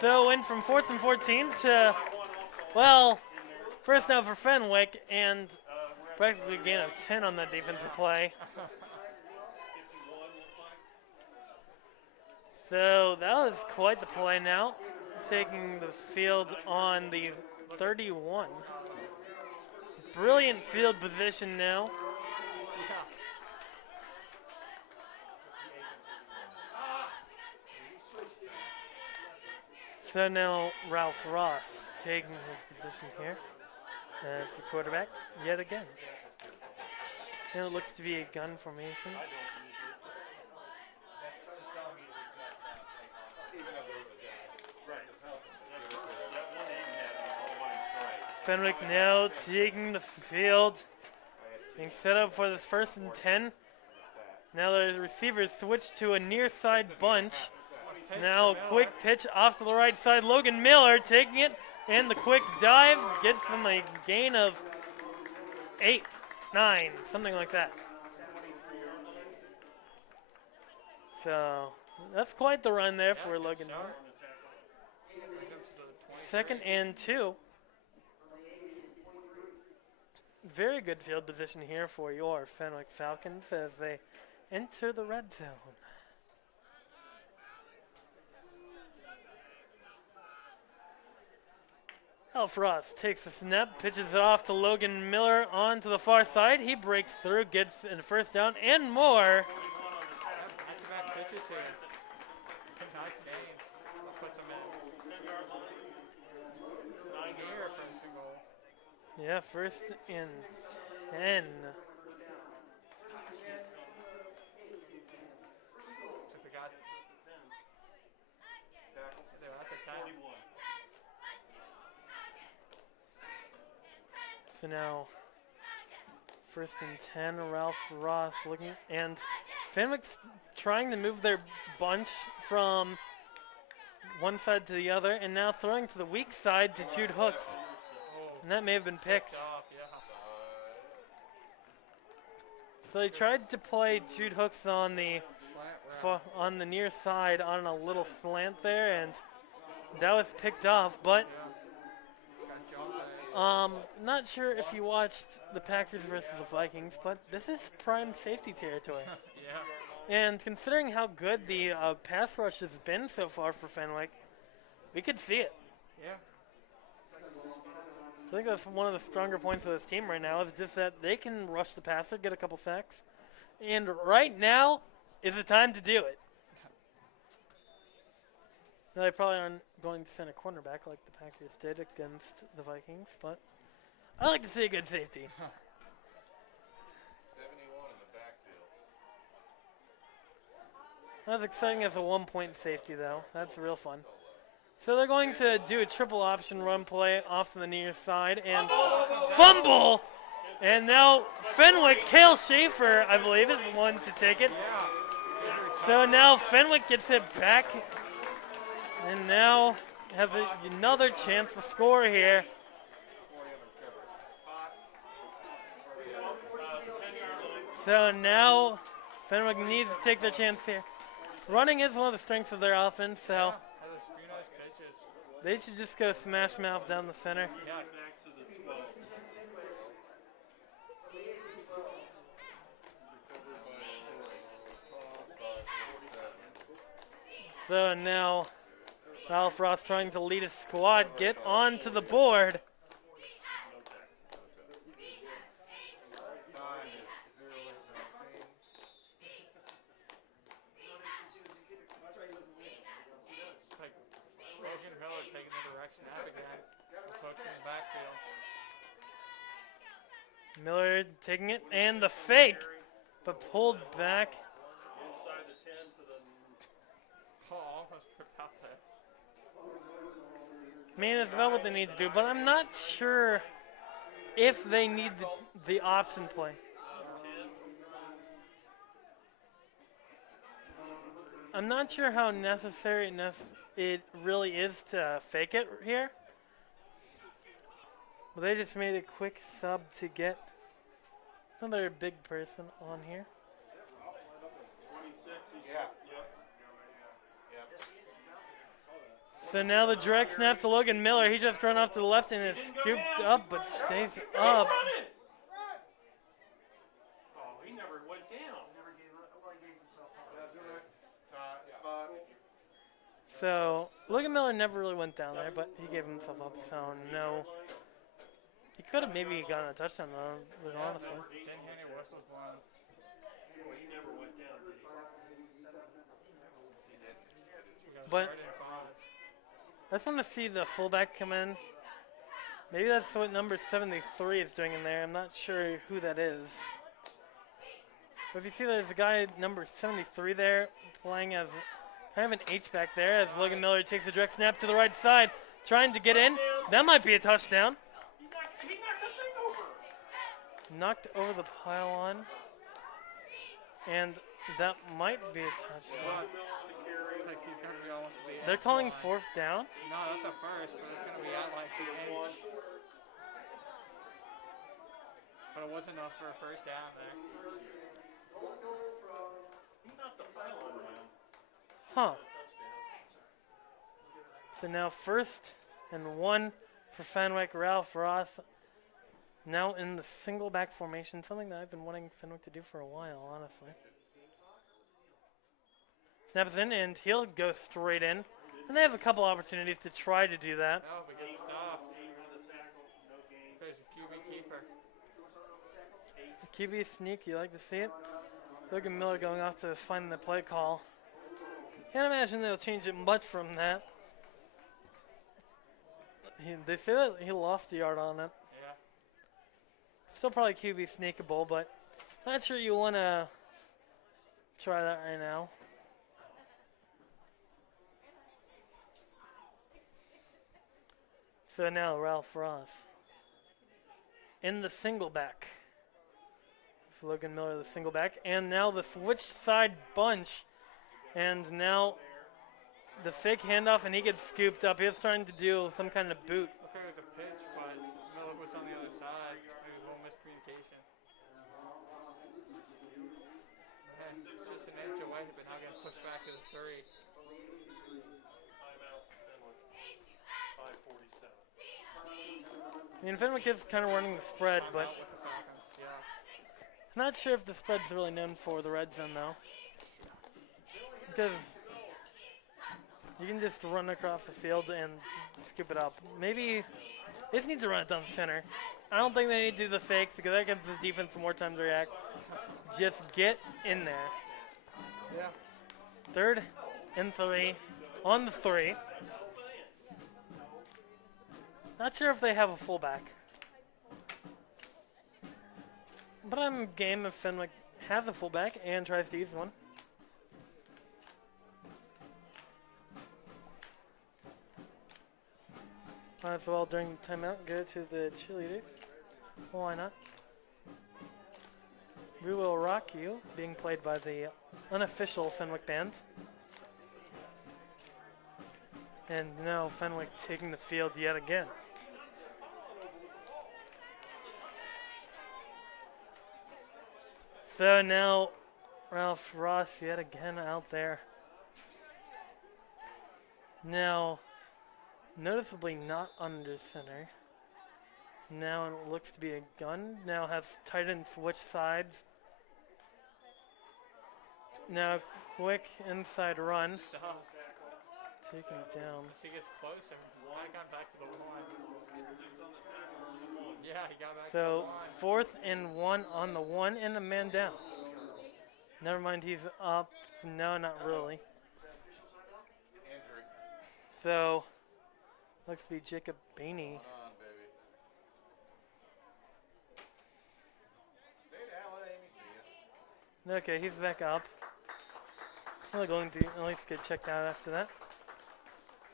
So went from 4th and 14 to, well, first down for Fenwick and practically a gain of 10 on that defensive play. So that was quite the play now, taking the field on the 31. Brilliant field position now. So now Ralph Ross taking his position here as the quarterback yet again. And it looks to be a gun formation. Fenwick now taking the field, being set up for this 1st and 10. Now the receivers switch to a near side bunch. Now a quick pitch off to the right side. Logan Miller taking it, and the quick dive gets them a gain of 8, 9, something like that. So that's quite the run there for Logan Miller. 2nd and 2. very good field position here for your Fenwick Falcons as they enter the red zone. Frost takes the snap, pitches it off to Logan Miller onto the far side. He breaks through, gets in first down and more. Back-to-back pitches here. Nice gains. Puts them in. 9 here, first and goal. Yeah, first and 10. So we got. They were at the 10. So now, first and 10, Ralph Ross looking, and Fenwick's trying to move their bunch from one side to the other, and now throwing to the weak side to Jude Hooks. And that may have been picked. Off, yeah. So they tried to play Jude Hooks on the Slant route. near side on a little slant there, and that was picked off, but Got jumped by not sure if you watched the Packers versus the Vikings, but this is prime safety territory. Yeah. And considering how good the pass rush has been so far for Fenwick, we could see it. Yeah. I think that's one of the stronger points of this team right now is just that they can rush the passer, get a couple sacks. And right now is the time to do it. Now, they probably aren't going to send a cornerback like the Packers did against the Vikings, but I like to see a good safety. 71 in the backfield. That's exciting as a one-point safety, though. That's real fun. So they're going to do a triple option run play off to the near side and fumble. And now Fenwick, Cale Schaefer, I believe, is the one to take it. So now Fenwick gets it back and now has another chance to score here. So now Fenwick needs to take their chance here. Running is one of the strengths of their offense, so Has a few nice pitches. they should just go smash mouth down the center. Yeah. Back to the 12. So now Ralph Ross trying to lead his squad get onto the board. Like Logan Miller taking the direct snap again. Hooks in the backfield. Miller taking it and the fake, but pulled back. Inside the 10 to the Oh, almost tripped out there. I mean, it's about what they need to do, but I'm not sure if they need the option play. 10. I'm not sure how necessary it really is to fake it here. But they just made a quick sub to get another big person on here. 26. He's Yeah. Yep. So now the direct snap to Logan Miller. He just run off to the left and is scooped up, but stays up. Run it! Oh, he never went down. Never gave up. Well, he gave himself up. That's it. Spot. So Logan Miller never really went down there, but he gave himself up. So no, he could have maybe gotten a touchdown, honestly. Didn't hear any whistles blowing. Well, he never went down, did he? We got a But- third and 5. I just want to see the fullback come in. Maybe that's what number 73 is doing in there. I'm not sure who that is. But if you see there's a guy number 73 there playing as kind of an H-back there as Logan Miller takes a direct snap to the right side, trying to get in. That might be a touchdown. He knocked the thing over. Knocked over the pylon. And that might be a touchdown. Mill on the carry. It's like he's going to be almost at the They're edge calling line. fourth down. No, that's a first, but it's going to be at like the edge. But it was enough for a first down there. He knocked the pylon down. Huh. Touchdown. So now 1st and 1 for Fenwick. Ralph Ross Now in the single back formation, something that I've been wanting Fenwick to do for a while, honestly. Snaps in, and he'll go straight in. And they have a couple opportunities to try to do that. No, but get stopped. There's a QB keeper. QB sneak, you like to see it? Logan Miller going off to find the play call. Can't imagine they'll change it much from that. They say that he lost a yard on it. Yeah. Still probably QB sneakable, but not sure you want to try that right now. So now Ralph Ross in the single back. Logan Miller, the single back, and now the switch side bunch, and now the fake handoff, and he gets scooped up. He's trying to do some kind of boot. Looked like it was a pitch, but Miller was on the other side. Maybe a little miscommunication. And it's just an inch away, but now getting pushed back to the 3. Timeout, Fenwick. 5:47. I mean, Fenwick is kind of running the spread, but Timeout with the Falcons, yeah. I'm not sure if the spread's really known for the red zone, though. Because you can just run across the field and scoop it up. Maybe they just need to run it down the center. I don't think they need to do the fakes because that gives the defense more time to react. Just get in there. Yeah. 3rd and 3 on the 3. Not sure if they have a fullback. But I'm game if Fenwick has a fullback and tries to use one. Might as well, during the timeout, go to the cheerleaders. Why not? We Will Rock You, being played by the unofficial Fenwick band. And now Fenwick taking the field yet again. So now Ralph Ross yet again out there. Now noticeably not under center. Now it looks to be a gun. Now has tight end switch sides. Now quick inside run. Stop. Taken down. As he gets closer, I got back to the 1. Yeah, he got back So to the 1. 4th and 1 on the 1 and a man down. Never mind, he's up. No, not really. Injury. So looks to be Jacob Bainey. Come on, baby. Stay down, let Amy see you. Okay, he's back up. We're going to at least get checked out after that.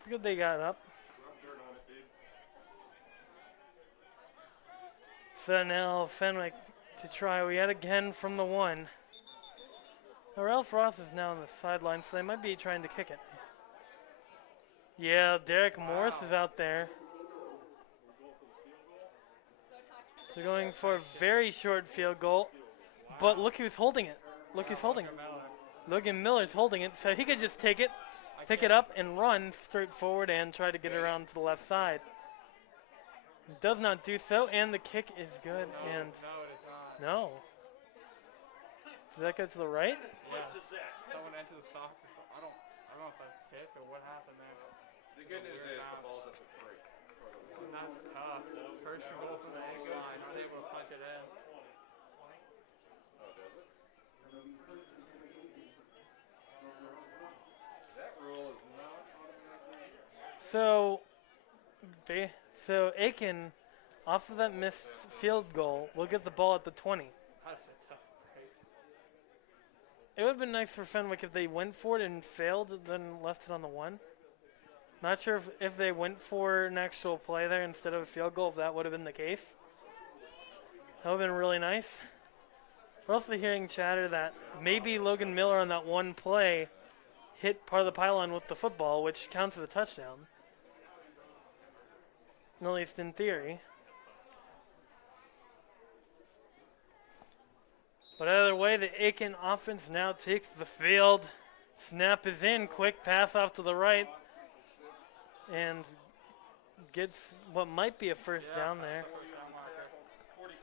Good they got up. So now Fenwick to try yet again from the 1. Now Ralph Ross is now on the sideline, so they might be trying to kick it. Yeah, Derek Morris is out there. So going for a very short field goal. But look who's holding it. Look who's holding it. Logan Miller's holding it, so he could just take it, pick it up, and run straight forward and try to get it around to the left side. Does not do so, and the kick is good. No, And no, it is not. no. Does that go to the right? Yes. Someone entered the soccer. I don't know if that's hit or what happened there. The good news is the ball's at the 3 for the 1. That's tough. First and goal from the egg line. Unable to punch it in. Oh, does it? That rule is not automatically here. So Aiken, off of that missed field goal, will get the ball at the 20. That's a tough break. It would have been nice for Fenwick if they went for it and failed, then left it on the 1. Not sure if they went for an actual play there instead of a field goal, if that would have been the case. That would have been really nice. We're also hearing chatter that maybe Logan Miller on that one play hit part of the pylon with the football, which counts as a touchdown. At least in theory. But either way, the Aiken offense now takes the field. Snap is in, quick pass off to the right. And gets what might be a first down there. First down marker.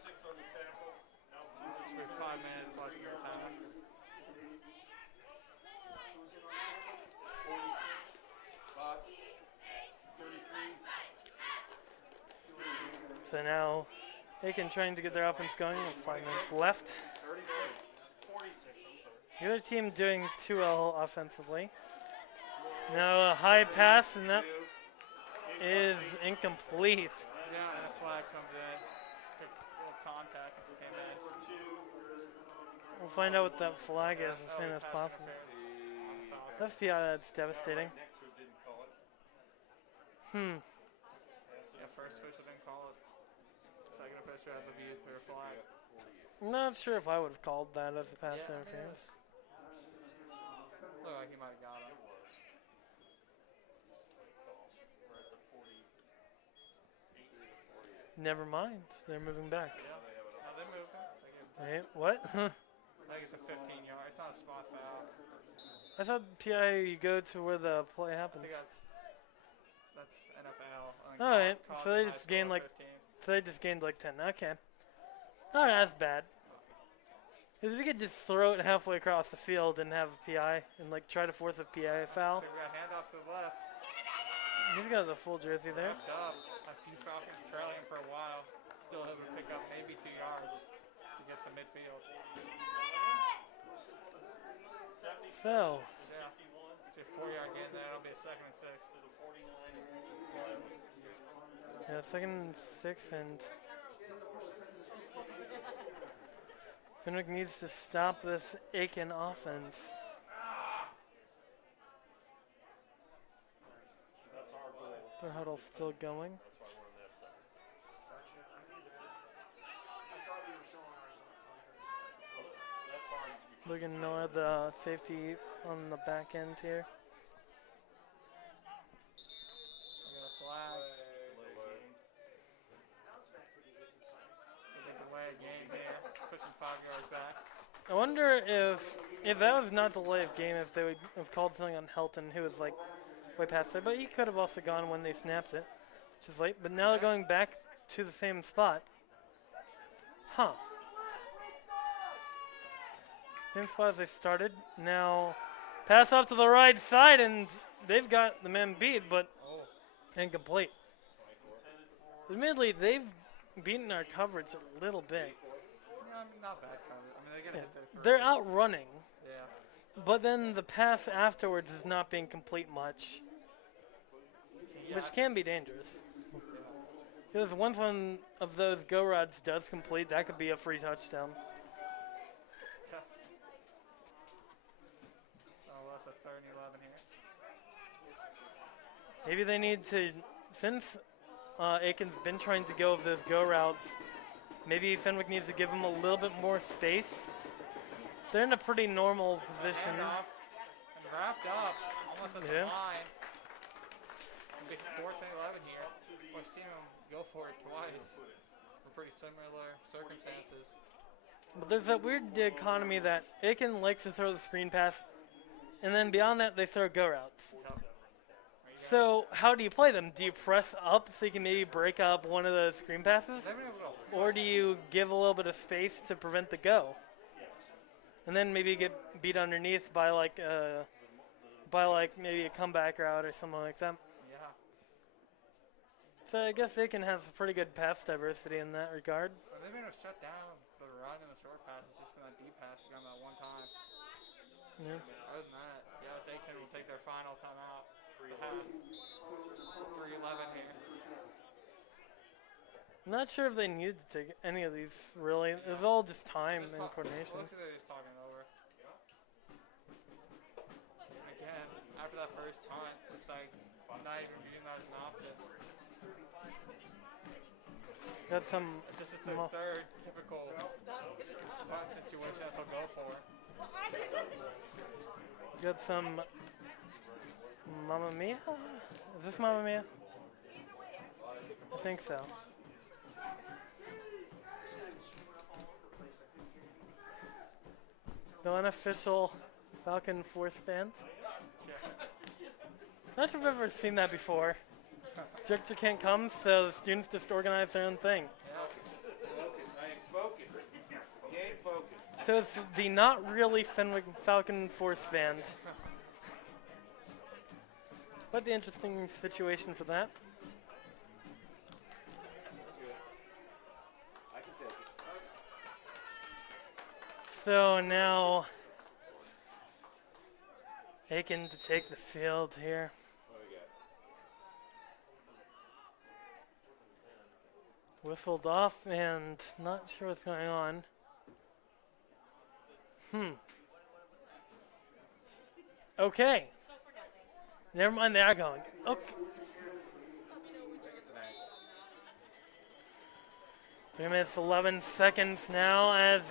shot. 33. So now Aiken trying to get their offense going with 5 minutes left. 33. 46, I'm sorry. The other team doing too well offensively. Now a high pass, and that is incomplete. Yeah, and a flag comes in. Took a little contact as it came in. We'll find out what that flag is as Oh, soon as pass possible. interference on the foul. That's that's devastating. Next to it didn't call it. Yeah, first official didn't call it. Second official had the view clear flag. I'm not sure if I would have called that as a pass Yeah, interference. Looked like he might have got it. We're at the 48. Never mind. They're moving back. Yeah. No, they moved him. Wait, what? I think it's a 15 yard. It's not a spot foul. I thought PI you go to where the play I happens. think that's NFL. Alright, college so they and just high gained school like are 15. So they just gained like 10. Okay. Not as bad. If we could just throw it halfway across the field and have a PI and like try to force a PI foul. So we got handoff to the left. He's got the full jersey there. Wrapped up. A few Falcons trailing him for a while. Still able to pick up maybe 2 yards to get some midfield. So, Yeah. It's a 4 yard gain there. It'll be a 2nd and 6. yeah, 2nd and 6, and Fenwick needs to stop this Aiken offense. That's our goal. Their huddle's still going. That's why we're on that side. That's hard. We're going to ignore the safety on the back end here. We got a flag. We can delay a game here. Pushing 5 yards back. I wonder if that was not delay of game, if they would have called something on Helton, who was like way past there. But he could have also gone when they snapped it, which is late. But now they're going back to the same spot. Huh. Same spot as they started. Now pass off to the right side, and they've got the man beat, but incomplete. Admittedly, they've beaten our coverage a little bit. Yeah, I mean, not bad coverage. I mean, they're going to hit their throws. They're outrunning. Yeah. But then the pass afterwards is not being complete much, which can be dangerous. Because once one of those go rods does complete, that could be a free touchdown. Oh, that's a 3rd and 11 here. Maybe they need to, since Aiken's been trying to go with those go routes, maybe Fenwick needs to give them a little bit more space. They're in a pretty normal position. Handoff and wrapped up almost at the Yeah. line. Big 4th and 11 here. We've seen him go for it twice for pretty similar circumstances. But there's that weird dichotomy that Aiken likes to throw the screen pass, and then beyond that, they throw go routes. Yep. So how do you play them? Do you press up so you can maybe break up one of the screen passes? They've been able to Or do you give a little bit of space to prevent the go? And then maybe get beat underneath by like maybe a comeback route or something like that. yeah. So I guess Aiken has pretty good pass diversity in that regard. But they've been able to shut down the run and the short pass. It's just been that deep pass to them that one time. Yeah. Other than that, yes, Aiken will take their final timeout. 3:11 here. I'm not sure if they needed to take any of these, really. It was all just time Just and talk- coordination. Looks like they're just talking over. Again, after that first punt, looks like not even viewing that as an option. Got some It's just their Mo- third typical punt situation that they'll go for. Mamma Mia? Is this Mamma Mia? I think so. The unofficial Falcon Force band. Not sure if I've ever seen that before. Director can't come, so the students just organize their own thing. So it's the not really Fenwick Falcon Force band. Quite the interesting situation for that. I can take it. So now Aiken to take the field here. What do we got? Whistled off and not sure what's going on. Okay. Never mind, they are going. Okay. I think it's an ankle. 3 minutes, 11 seconds now as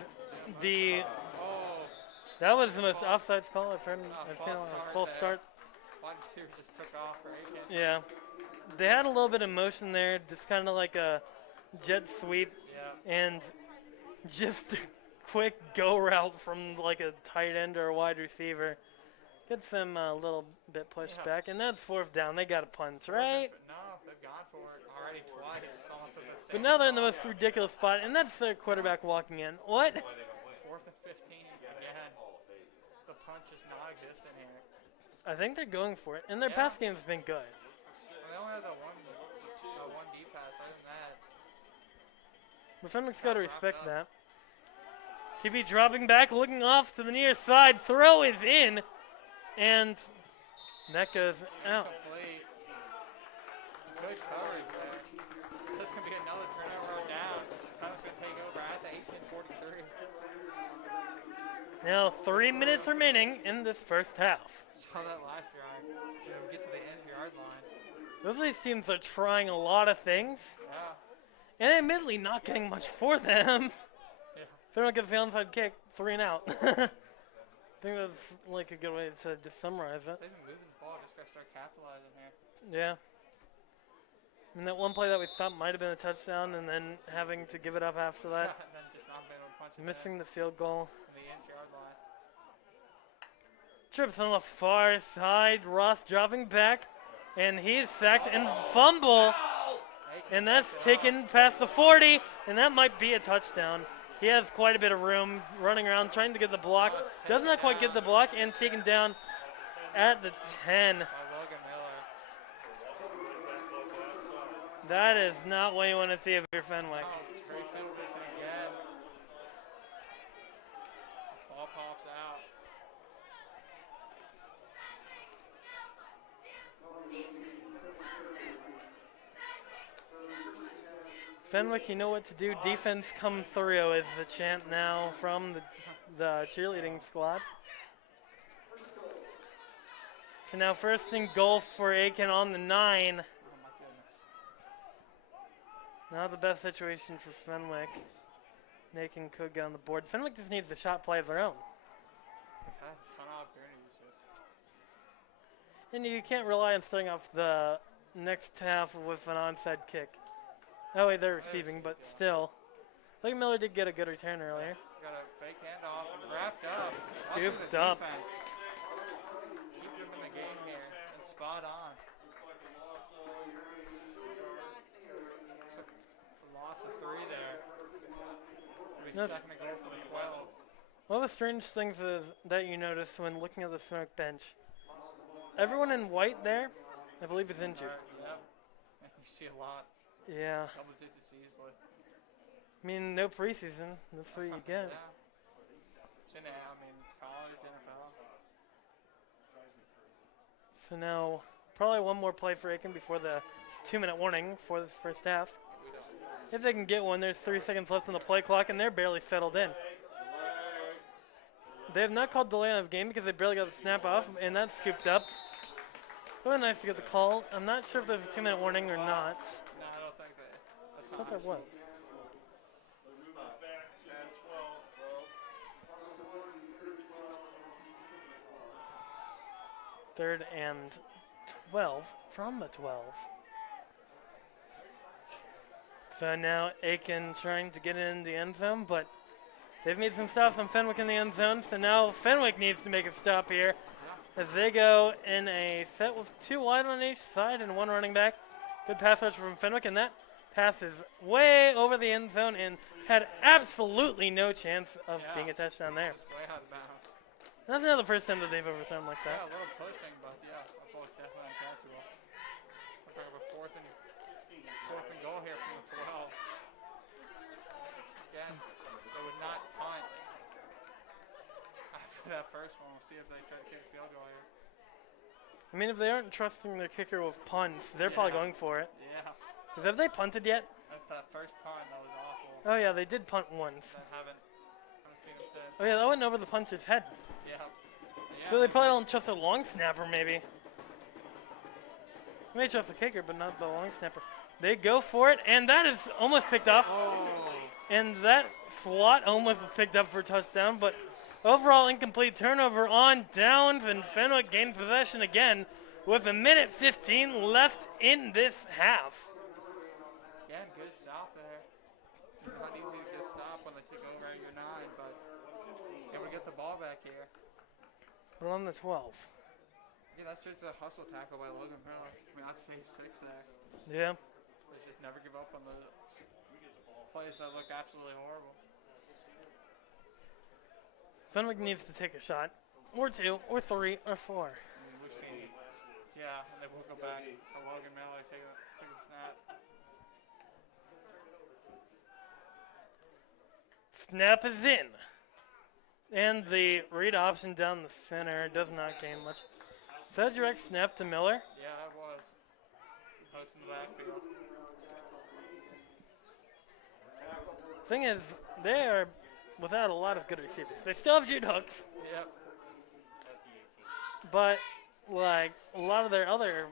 the... Oh, That was the most offsides call I've heard. I've seen false on a start full there. start. wide receiver just took off for Aiken. Yeah. They had a little bit of motion there, just kind of like a jet sweep Yeah. and just a quick go route from like a tight end or a wide receiver. Gets them a little bit pushed Yeah. back, and that's 4th down. They got a punt, right? No, they've gone for it already twice. Almost at the But same now they're in the spot. most ridiculous spot, and that's their quarterback walking in. What? 4th and 15 again. The punch is non-existent here. I think they're going for it, and their Yeah. pass game's been good. And they only have the one deep pass. Other than that, But Fenwick's got to respect that. QB dropping back, looking off to the near side. Throw is in, and that goes out. complete. Good coverage there. This is going to be another turnover on downs. Fenwick's going to take over at the 18-43. Now 3 minutes remaining in this first half. Saw that last drive. You know, get to the end-yard line. Both of these teams are trying a lot of things, Yeah. and admittedly not getting much for them. Yeah. Fenwick gets the onside kick, 3 and out. I think that's like a good way to just summarize it. They've been moving the ball. Just got to start capitalizing here. Yeah. And that one play that we thought might have been a touchdown, and then having to give it up after that, and then just not being able to punch it missing the field goal. in the end-yard line. Trips on the far side, Ross dropping back, and he's sacked and fumble, Aiken and that's picks it taken past the 40, and that might be a touchdown. He has quite a bit of room running around, trying to get the block. Does not quite get the block, and taken down at the 10. by Logan Miller. That is not what you want to see if you're Fenwick. Oh, great field position again. Ball pops out. Fenwick, you know what to do. Defense come through is the chant now from the cheerleading squad. So now first and goal for Aiken on the 9. Oh my goodness. Not the best situation for Fenwick. Aiken could get on the board. Fenwick just needs the shot play of their own. They've had a ton of opportunities. Just. And you can't rely on starting off the next half with an onside kick. Oh, wait, they're receiving, but still. Logan Miller did get a good return earlier. Got a fake handoff and wrapped up. Scooped Watching the up. defense. Keep them in the game here and spot on. Took a loss of 3 there. It'll be That's- second and goal for the 12. One of the strange things is that you notice when looking at the Fenwick bench, everyone in white there, I believe, is injured. Yep. And you see a lot. Yeah. Double digits easily. I mean, no preseason. That's what you get. Yeah. It's in, college, NFL. So now, probably one more play for Aiken before the 2-minute warning for this first half. If they can get one, there's 3 seconds left on the play clock, and they're barely settled in. They have not called delay on the game because they barely got the snap off, and that's scooped up. Really nice to get the call. I'm not sure if there's a 2-minute warning or not. No, I don't think that. That's I not thought there was. Back 10, 12. 3rd and 12 from the 12. So now Aiken trying to get in the end zone, but they've made some stops on Fenwick in the end zone, so now Fenwick needs to make a stop here as they go in a set with 2 wide on each side and 1 running back. Good pass rush from Fenwick, and that pass is way over the end zone and had absolutely no chance of Yeah. being a touchdown there. Way out of bounds. That's not the first time that they've overthrown like Yeah, that. a little pushing, but yeah, that ball's definitely uncatchable. We're talking about fourth and goal here from the 12. Again, they would not punt after that first one. We'll see if they try to kick a field goal here. I mean, if they aren't trusting their kicker with punts, they're probably Yeah. going for it. Yeah, Because have they punted yet? that first punt, that was awful. Oh yeah, they did punt once. I haven't seen him since. Oh yeah, that went over the punter's head. Yeah. So they probably don't trust the long snapper, maybe. They may trust the kicker, but not the long snapper. They go for it, and that is almost picked off. Oh. And that slot almost was picked up for a touchdown, but overall incomplete turnover on downs, and Fenwick gains possession again with 1:15 left in this half. Again, good stop there. Not easy to get stopped when they kick over at your 9, but yeah, we get the ball back here. But on the 12. Yeah, that's just a hustle tackle by Logan Miller. I mean, that's save 6 there. Yeah. Let's just never give up on the plays that look absolutely horrible. Fenwick needs to take a shot, or 2, or 3, or 4. I mean, we've seen, yeah, and they will go back to Logan Miller taking the snap. Snap is in. And the read option down the center does not gain much. Is that a direct snap to Miller? Yeah, that was. Hooks in the backfield. Thing is, they are without a lot of good receivers. They still have Jude Hooks, Yep. but like a lot of their other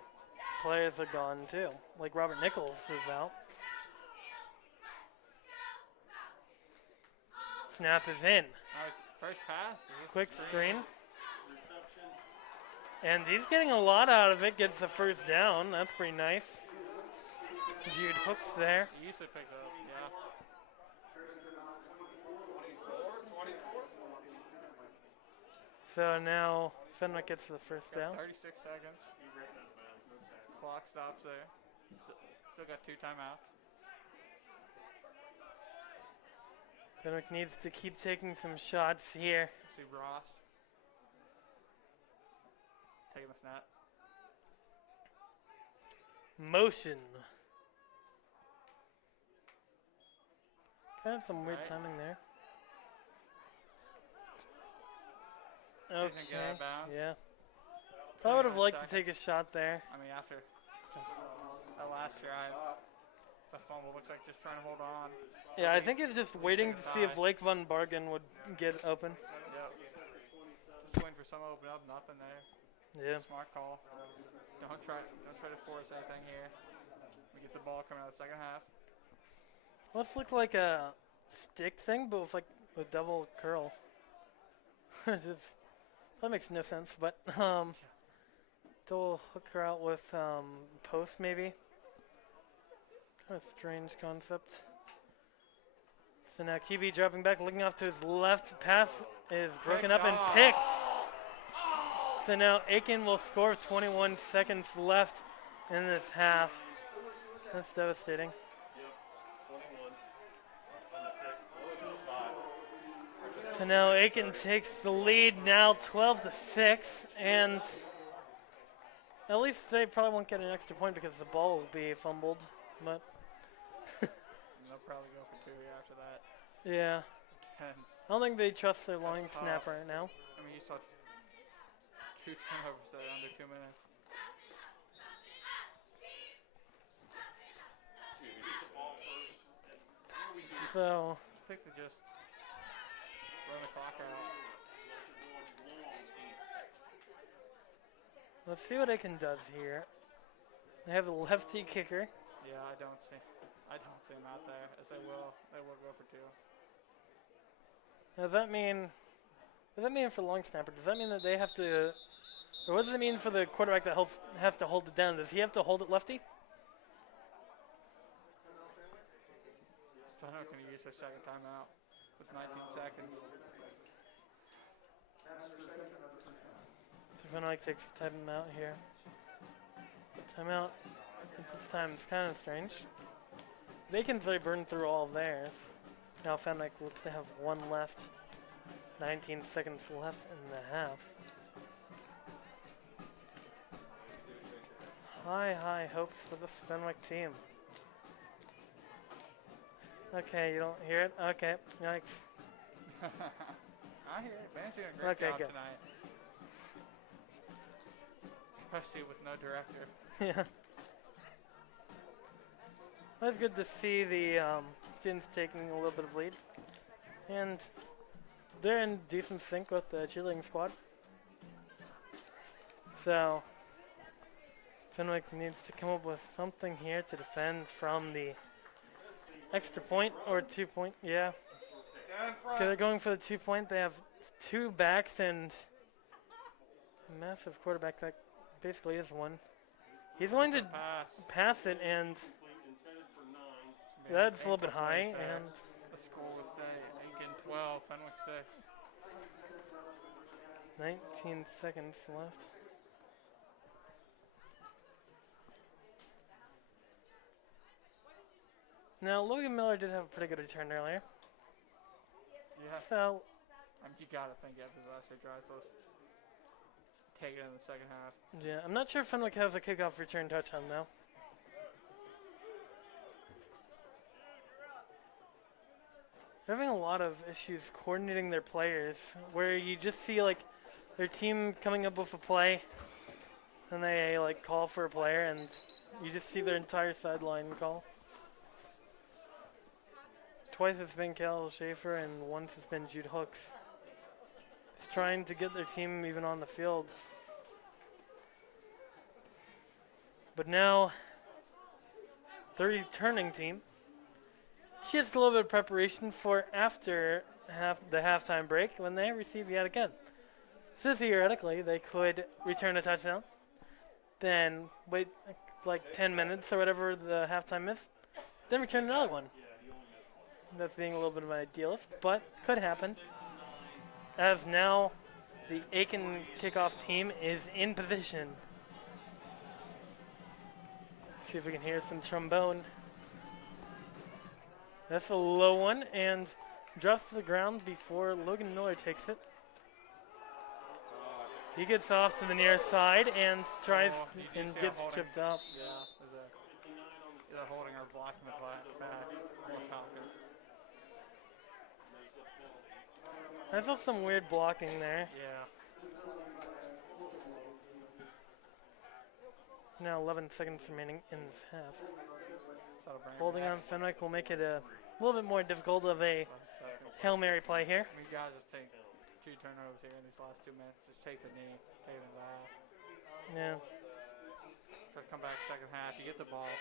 players are gone too. Like Robert Nichols is out. Snap is in. Nice. First pass. Is this Quick a screen. And he's getting a lot out of it. Gets the first down. That's pretty nice. Jude Hooks there. He usually picks up, yeah. So now Fenwick gets the first down. 36 seconds. Clock stops there. Still got 2 timeouts. Fenwick needs to keep taking some shots here. See Ross taking the snap. Motion. Kind of some weird Right. timing there. See if he can get out of Okay. bounds. Yeah. I would have 29 liked to take a seconds. shot there. I mean, after just that last drive, the fumble looks like just trying to hold on. Yeah, I think he's just waiting to see if Lake Van Bargen would get open. Yep. Just waiting for someone to open up. Nothing there. Yeah. Smart call. Don't try to force anything here. We get the ball coming out of the second half. Let's look like a stick thing, but with like a double curl. Just, that makes no sense, but double hook her out with post maybe. Kind of strange concept. So now QB dropping back, looking off to his left. Pass is broken up and picked. So now Aiken will score with 21 seconds left in this half. That's devastating. 21 on the pick. So now Aiken takes the lead now 12-6, and at least they probably won't get an extra point because the ball will be fumbled. But And they'll probably go for 2 after that. yeah, And, I don't think they trust their long That's tough. snapper right now. I mean, you saw 2 turnovers there under 2 minutes. So I think they just run the clock out. let's see what Aiken does here. They have a lefty kicker. Yeah, I don't see him out there, as they will go for 2. Does that mean for long snapper? Does that mean that they have to, or what does it mean for the quarterback that has to hold it down? Does he have to hold it lefty? Fenwick going to use their second timeout with 19 seconds. So Fenwick takes timeout here. Timeout. This time it's kind of strange. They can really burn through all of theirs. Now Fenwick looks to have 1 left. 19 seconds left in the half. High hopes for the Fenwick team. Okay, you don't hear it? Okay, yikes. I hear it. Ben's doing a great Okay, job good. tonight. Especially with no director. Yeah. It's good to see the students taking a little bit of lead. And they're in decent sync with the cheerleading squad. So Fenwick needs to come up with something here to defend from the extra point or 2 point. Yeah. Okay, they're going for the 2 point. They have 2 backs and massive quarterback that basically is one. He's going to pass it, and that's a little bit high. And the score will stay Aiken 12, Fenwick 6. 19 seconds left. Now, Logan Miller did have a pretty good return earlier. Yeah. So, You got to think after the last 2 drives, they'll take it in the second half. yeah, I'm not sure if Fenwick has a kickoff return touchdown, though. They're having a lot of issues coordinating their players, where you just see, like, their team coming up with a play, and they, like, call for a player, and you just see their entire sideline call. Twice it's been Cal Schaefer, and once it's been Jude Hooks. Just trying to get their team even on the field. But now, the returning team, just a little bit of preparation for after the halftime break when they receive yet again. So theoretically, they could return a touchdown, then wait like 10 minutes or whatever the halftime is, then return another one. That's being a little bit of an idealist, but could happen. As now, the Aiken kickoff team is in position. See if we can hear some trombone. That's a low one, and drops to the ground before Logan Miller takes it. He gets off to the near side and tries and gets tripped up. Yeah, there's a holding or blocking the back on the Falcons. I saw some weird blocking there. Yeah. Now 11 seconds remaining in this half. So Holding on Fenwick will make it a little bit more difficult of a Hail Mary play here. We got to just take 2 turnovers here in these last 2 minutes. Just take the knee, take it in the half. Yeah. Try to come back second half. You get the ball.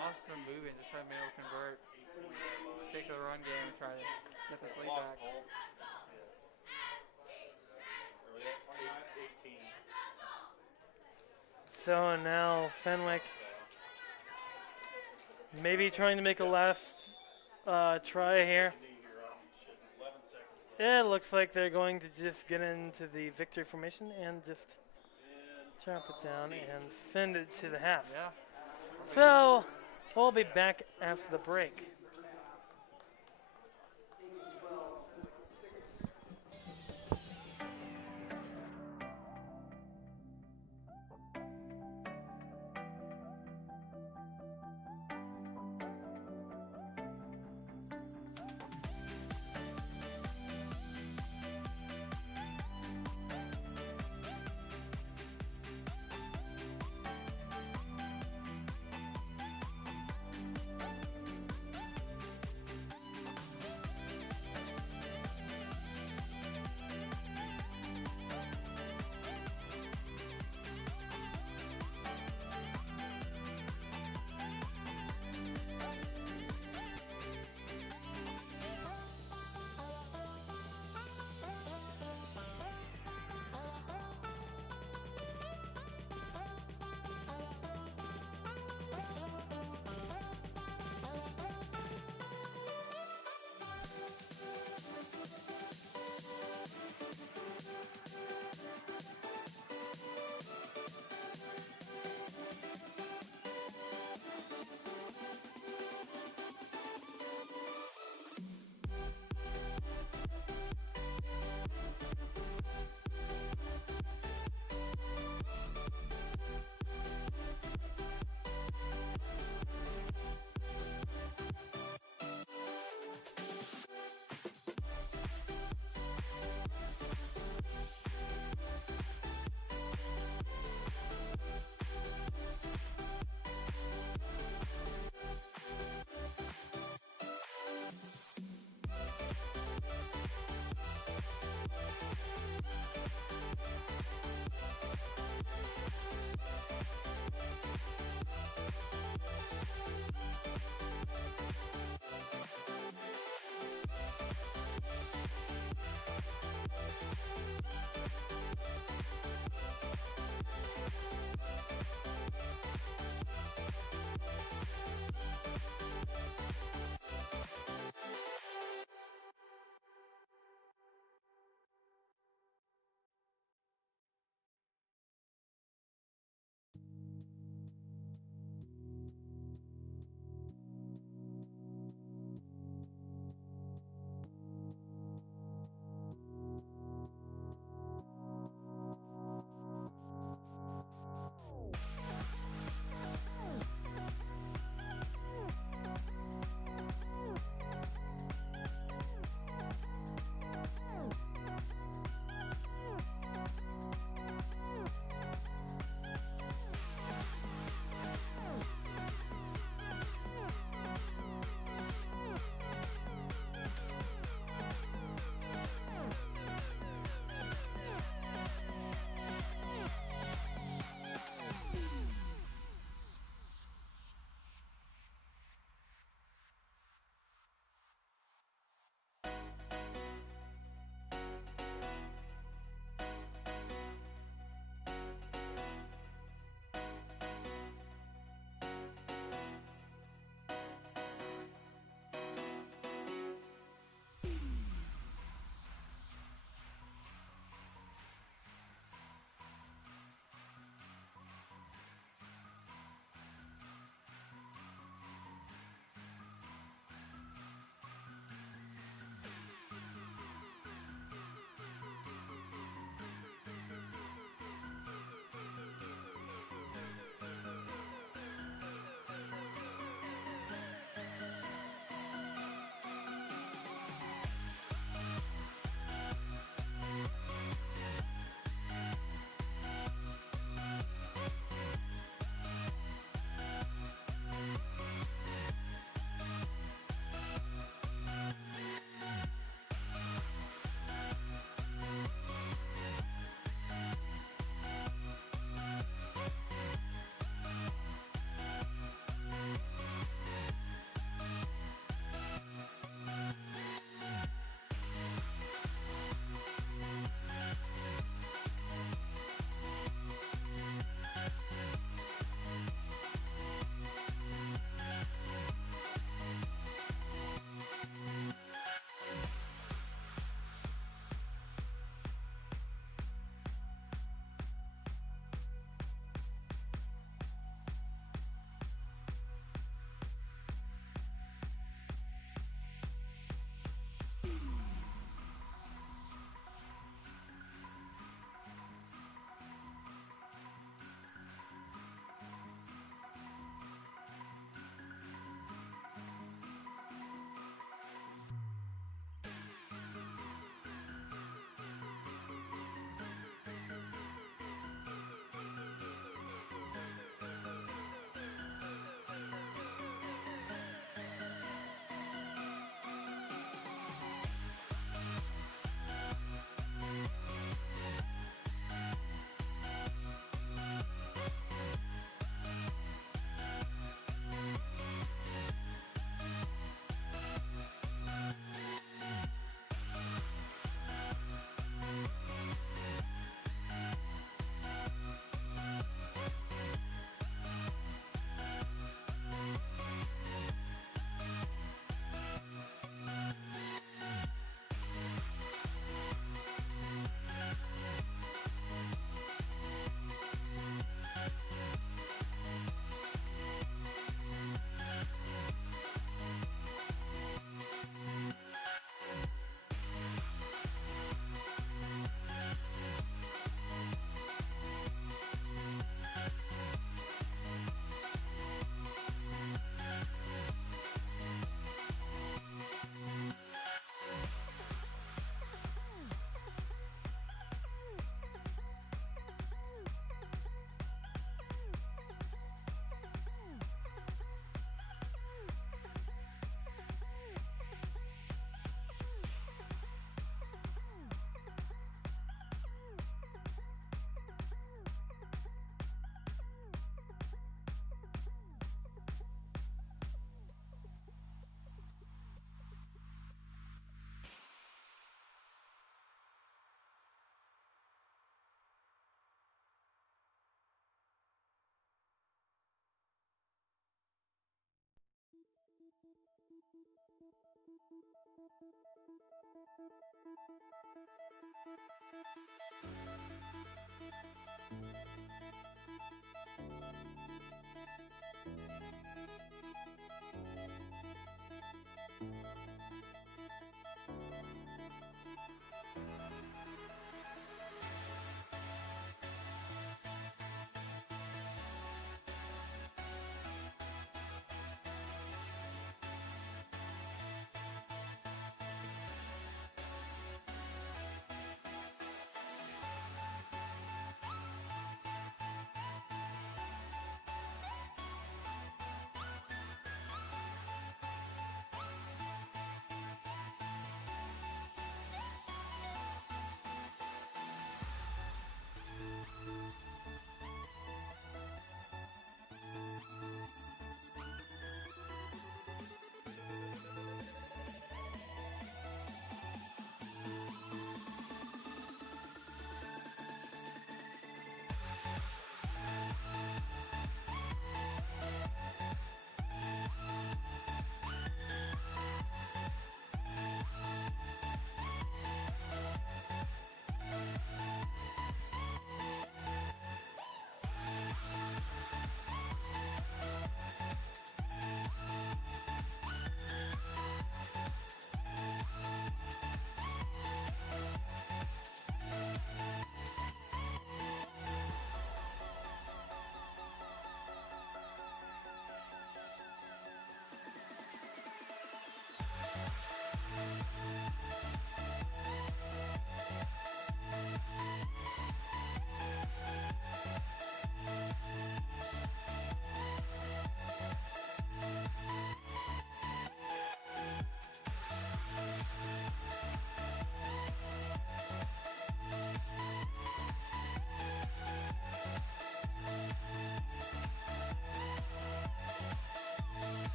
Austin moving, just try to be able to convert. Stick to the run game and try to get this lead back. So now Fenwick maybe trying to make a last try here. It looks like they're going to just get into the victory formation and just chop it down and send it to the half. Yeah. So we'll be back after the break.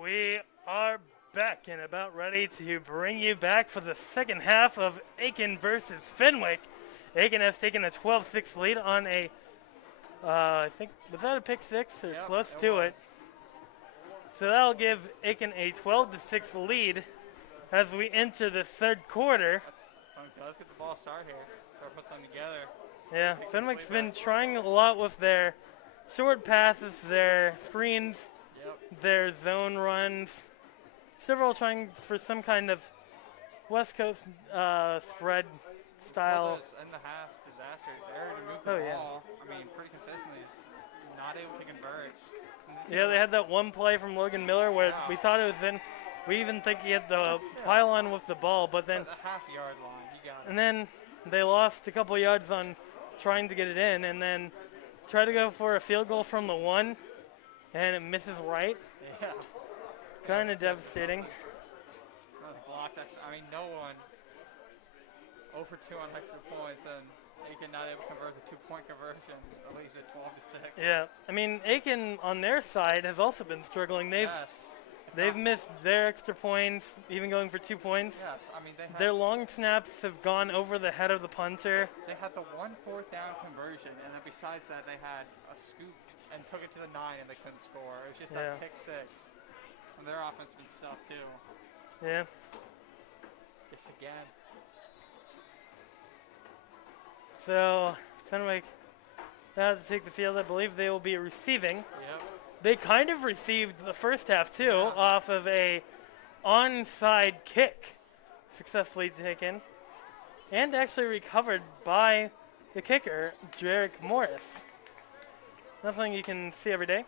We are back and about ready to bring you back for the second half of Aiken versus Fenwick. Aiken has taken a 12-6 lead on a, I think, was that a pick six or Yep, close to it? was. So that'll give Aiken a 12-6 lead as we enter the third quarter. Fenwick does get the ball started here. Start put something together. Yeah, Fenwick's been trying a lot with their short passes, their screens, Yep. their zone runs. Several trying for some kind of West Coast spread style. For those in the half disasters, they're to move the Oh, yeah. ball. I mean, pretty consistently, just not able to convert. Yeah, they had that one play from Logan Miller where we thought it was in. We even think he had the pylon with the ball, but then At the half-yard line, you got it. and then they lost a couple yards on trying to get it in, and then try to go for a field goal from the one, and it misses right. Yeah. Kind of devastating. Blocked. I mean, no one 0 for 2 on extra points, and Aiken not able to convert the 2-point conversion. At least at 12-6. Yeah, I mean Aiken on their side has also been struggling. Yes. They've missed their extra points, even going for 2 points. Yes. I mean, they had, Their long snaps have gone over the head of the punter. they had the 1 4th down conversion, and then besides that, they had a scoop and took it to the 9, and they couldn't score. It was just Yeah. that pick 6. And their offense been stuff too. Yeah. Just again. So Fenwick has to take the field. I believe they will be receiving. Yep. They kind of received the first half too, Yeah. off of a onside kick, successfully taken, and actually recovered by the kicker, Jarek Morris. Nothing you can see every day.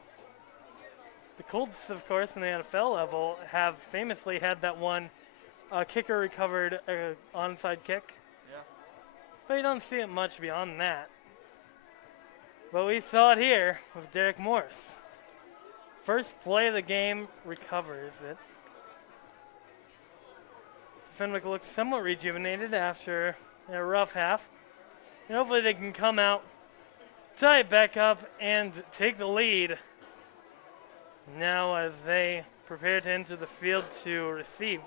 The Colts, of course, in the NFL level, have famously had that one kicker recovered onside kick, Yeah. but you don't see it much beyond that. But we saw it here with Derek Morris. First play of the game, recovers it. Fenwick looks somewhat rejuvenated after a rough half. And hopefully they can come out, tie it back up, and take the lead. Now as they prepare to enter the field to receive.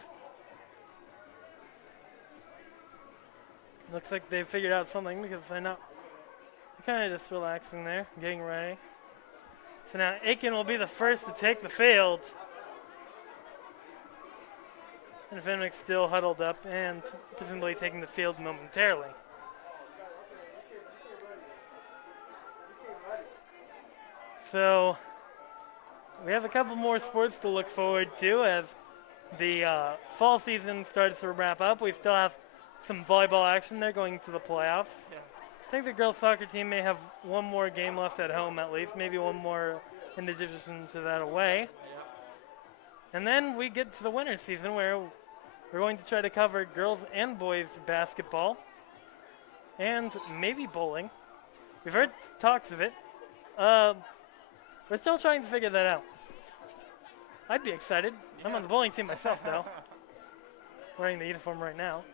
Looks like they figured out something because they're kind of just relaxing there, getting ready. So now Aiken will be the first to take the field. And Fenwick still huddled up and presumably taking the field momentarily. So we have a couple more sports to look forward to as the fall season starts to wrap up. We still have some volleyball action there going to the playoffs. Yeah. I think the girls soccer team may have one more game left at home at least, maybe one more in addition to that away. Yep. And then we get to the winter season where we're going to try to cover girls and boys basketball and maybe bowling. We've heard talks of it. We're still trying to figure that out. I'd be excited. I'm on the bowling team myself, though. Wearing the uniform right now.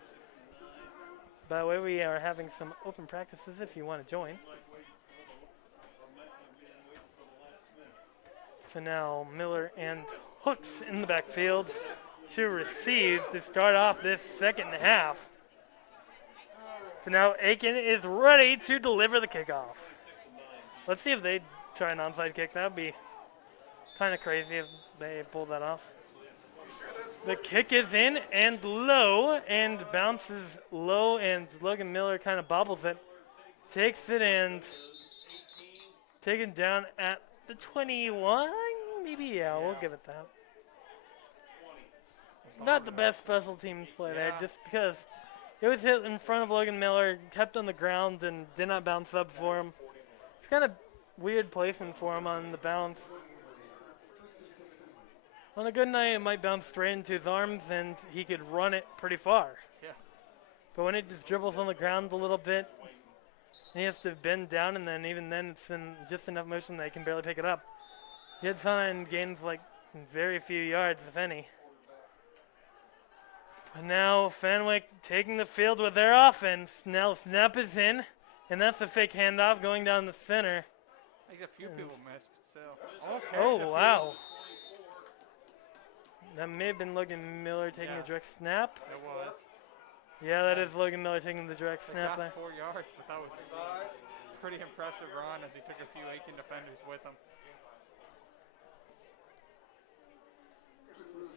By the way, we are having some open practices if you want to join. So now Miller and Hooks in the backfield to receive to start off this second half. So now Aiken is ready to deliver the kickoff. Let's see if they try an onside kick. That would be kind of crazy if they pull that off. The kick is in and low and bounces low, and Logan Miller kind of bobbles it. Takes it and taken down at the 21. Maybe, yeah, we'll give it that. Not the best special teams play there, just because it was hit in front of Logan Miller, kept on the ground, and did not bounce up for him. It's kind of weird placement for him on the bounce. On a good night, it might bounce straight into his arms, and he could run it pretty far. Yeah. But when it just dribbles on the ground a little bit, he has to bend down, and then even then it's in just enough motion that he can barely pick it up. He hits on it and gains like very few yards, if any. But now Fenwick taking the field with their offense. Now snap is in, and that's a fake handoff going down the center. I think a few people missed, but still. Okay. Oh, wow. That may have been Logan Miller taking a direct snap. It was. Yeah, that is Logan Miller taking the direct They snap got there. 4 yards, but that was pretty impressive run as he took a few Aiken defenders with him.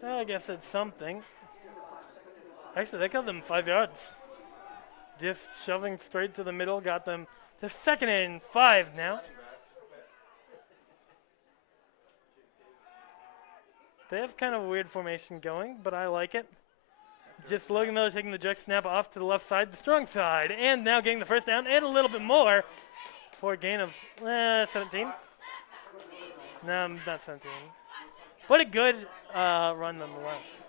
So I guess it's something. Actually, that got them 5 yards. Just shoving straight to the middle, got them to 2nd and 5 now. They have kind of a weird formation going, but I like it. Just Logan Miller taking the direct snap off to the left side, the strong side, and now getting the first down and a little bit more for a gain of 17. No, not 17. But a good run nonetheless.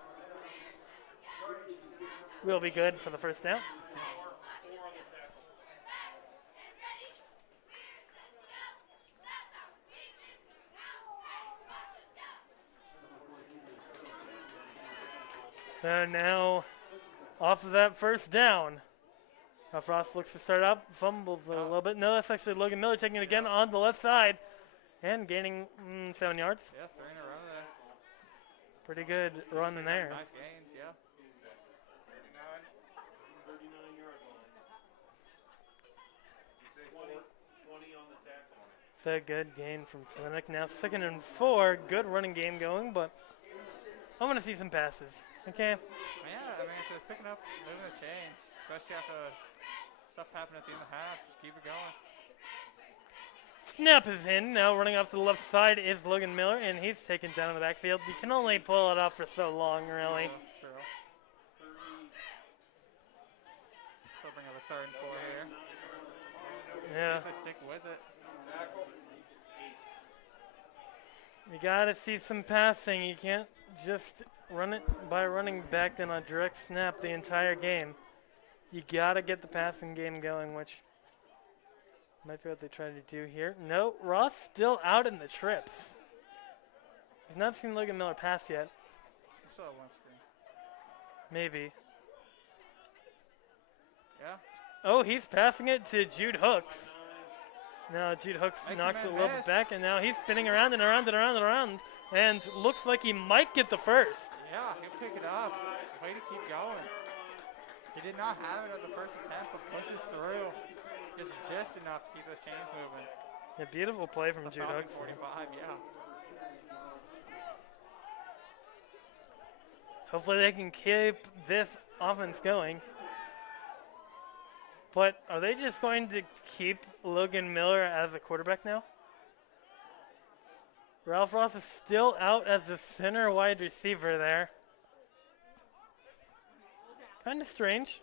Will be good for the first down. So now, off of that first down, Frost looks to start up, fumbles a little bit. No, that's actually Logan Miller taking it again on the left side and gaining 7 yards. Yeah, 3 in a row there. Pretty good run there. Nice gains, yeah. 39-yard line. You say 20 on the tackle. So good gain from Fenwick. Now 2nd and 4. Good running game going, but I want to see some passes. Okay. Yeah, I mean, if they're picking up, moving the chains, especially after stuff happened at the end of the half, just keep it going. Snap is in. Now running off to the left side is Logan Miller, and he's taken down in the backfield. You can only pull it off for so long, really. True. So bring up a 3rd and 4 here. Yeah. See if they stick with it. You got to see some passing. You can't just run it by running back then on direct snap the entire game. You got to get the passing game going, which Might be what they try to do here. No, Ross still out in the trips. He's not seen Logan Miller pass yet. I saw one screen. Maybe. Yeah. Oh, he's passing it to Jude Hooks. Now Jude Hooks Makes knocks him it a little miss. bit back, and now he's spinning around and around and around and around, and looks like he might get the first. Yeah, he'll pick it up. Way to keep going. He did not have it at the first attempt, but pushes through. Just enough to keep those chains moving. A beautiful play from The Jude Falcon Hooks. 45, yeah. Hopefully they can keep this offense going. But are they just going to keep Logan Miller as a quarterback now? Ralph Ross is still out as the center wide receiver there. Kind of strange.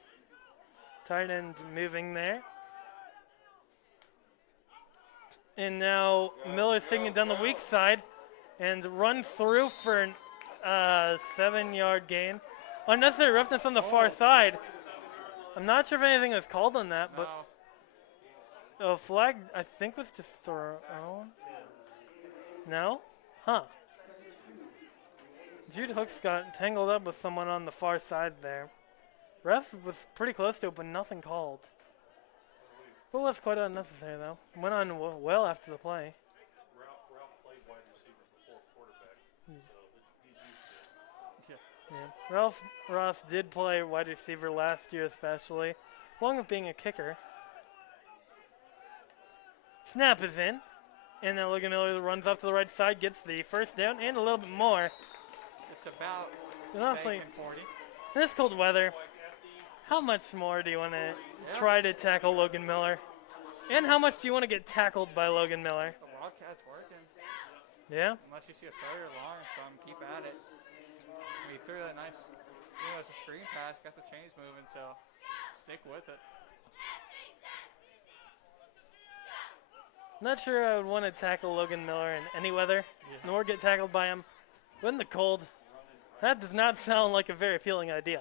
Tight end moving there. And now Miller's taking it down the weak side and runs through for an 7-yard gain. Unnecessary roughness on the far side. I'm not sure if anything was called on that, but a flag I think was just thrown. No? Huh. Jude Hooks got tangled up with someone on the far side there. Ref was pretty close to it, but nothing called. But was quite unnecessary, though. Went on well after the play. Ralph played wide receiver before quarterback, so he's used to it. Yeah. Ralph Ross did play wide receiver last year especially, along with being a kicker. Snap is in. And now Logan Miller runs off to the right side, gets the first down and a little bit more. It's about Honestly, Aiken 40. in this cold weather, how much more do you want to try to tackle Logan Miller? And how much do you want to get tackled by Logan Miller? The Wildcat's working. Yeah? Unless you see a failure long or something, keep at it. He threw that nice, it's a screen pass, got the chains moving, so stick with it. Not sure I would want to tackle Logan Miller in any weather, nor get tackled by him. But in the cold, that does not sound like a very appealing idea.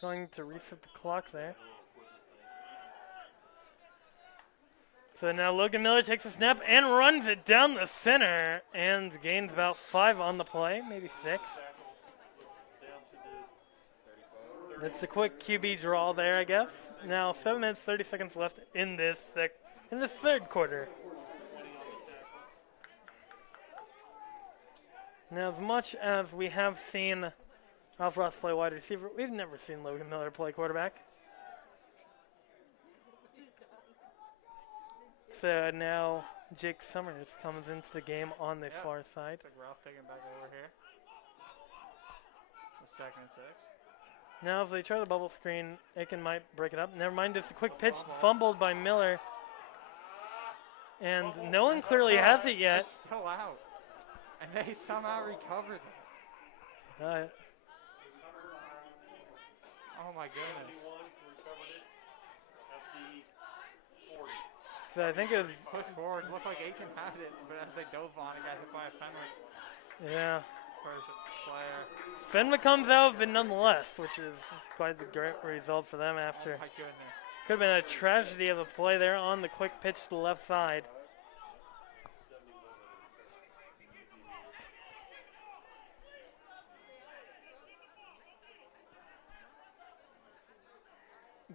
Going to reset the clock there. So now Logan Miller takes a snap and runs it down the center and gains about 5 on the play, maybe 6. It's a quick QB draw there, I guess. Now 7 minutes, 30 seconds left in this third quarter. Now, as much as we have seen Ralph Ross play wide receiver, we've never seen Logan Miller play quarterback. So now Jake Summers comes into the game on the far side. Looks like Ralph taking back over here. The 2nd and 6. Now if they try the bubble screen, Aiken might break it up. Never mind, it's a quick pitch fumbled by Miller. And no one clearly has it yet. It's still out. And they somehow recovered it. Oh my goodness. So I think it was... Push forward. Looked like Aiken had it, but as they dove on it, got hit by a Fenwick. Yeah. First player. Fenwick comes out of it nonetheless, which is quite the great result for them after. Oh my goodness. Could have been a tragedy of a play there on the quick pitch to the left side.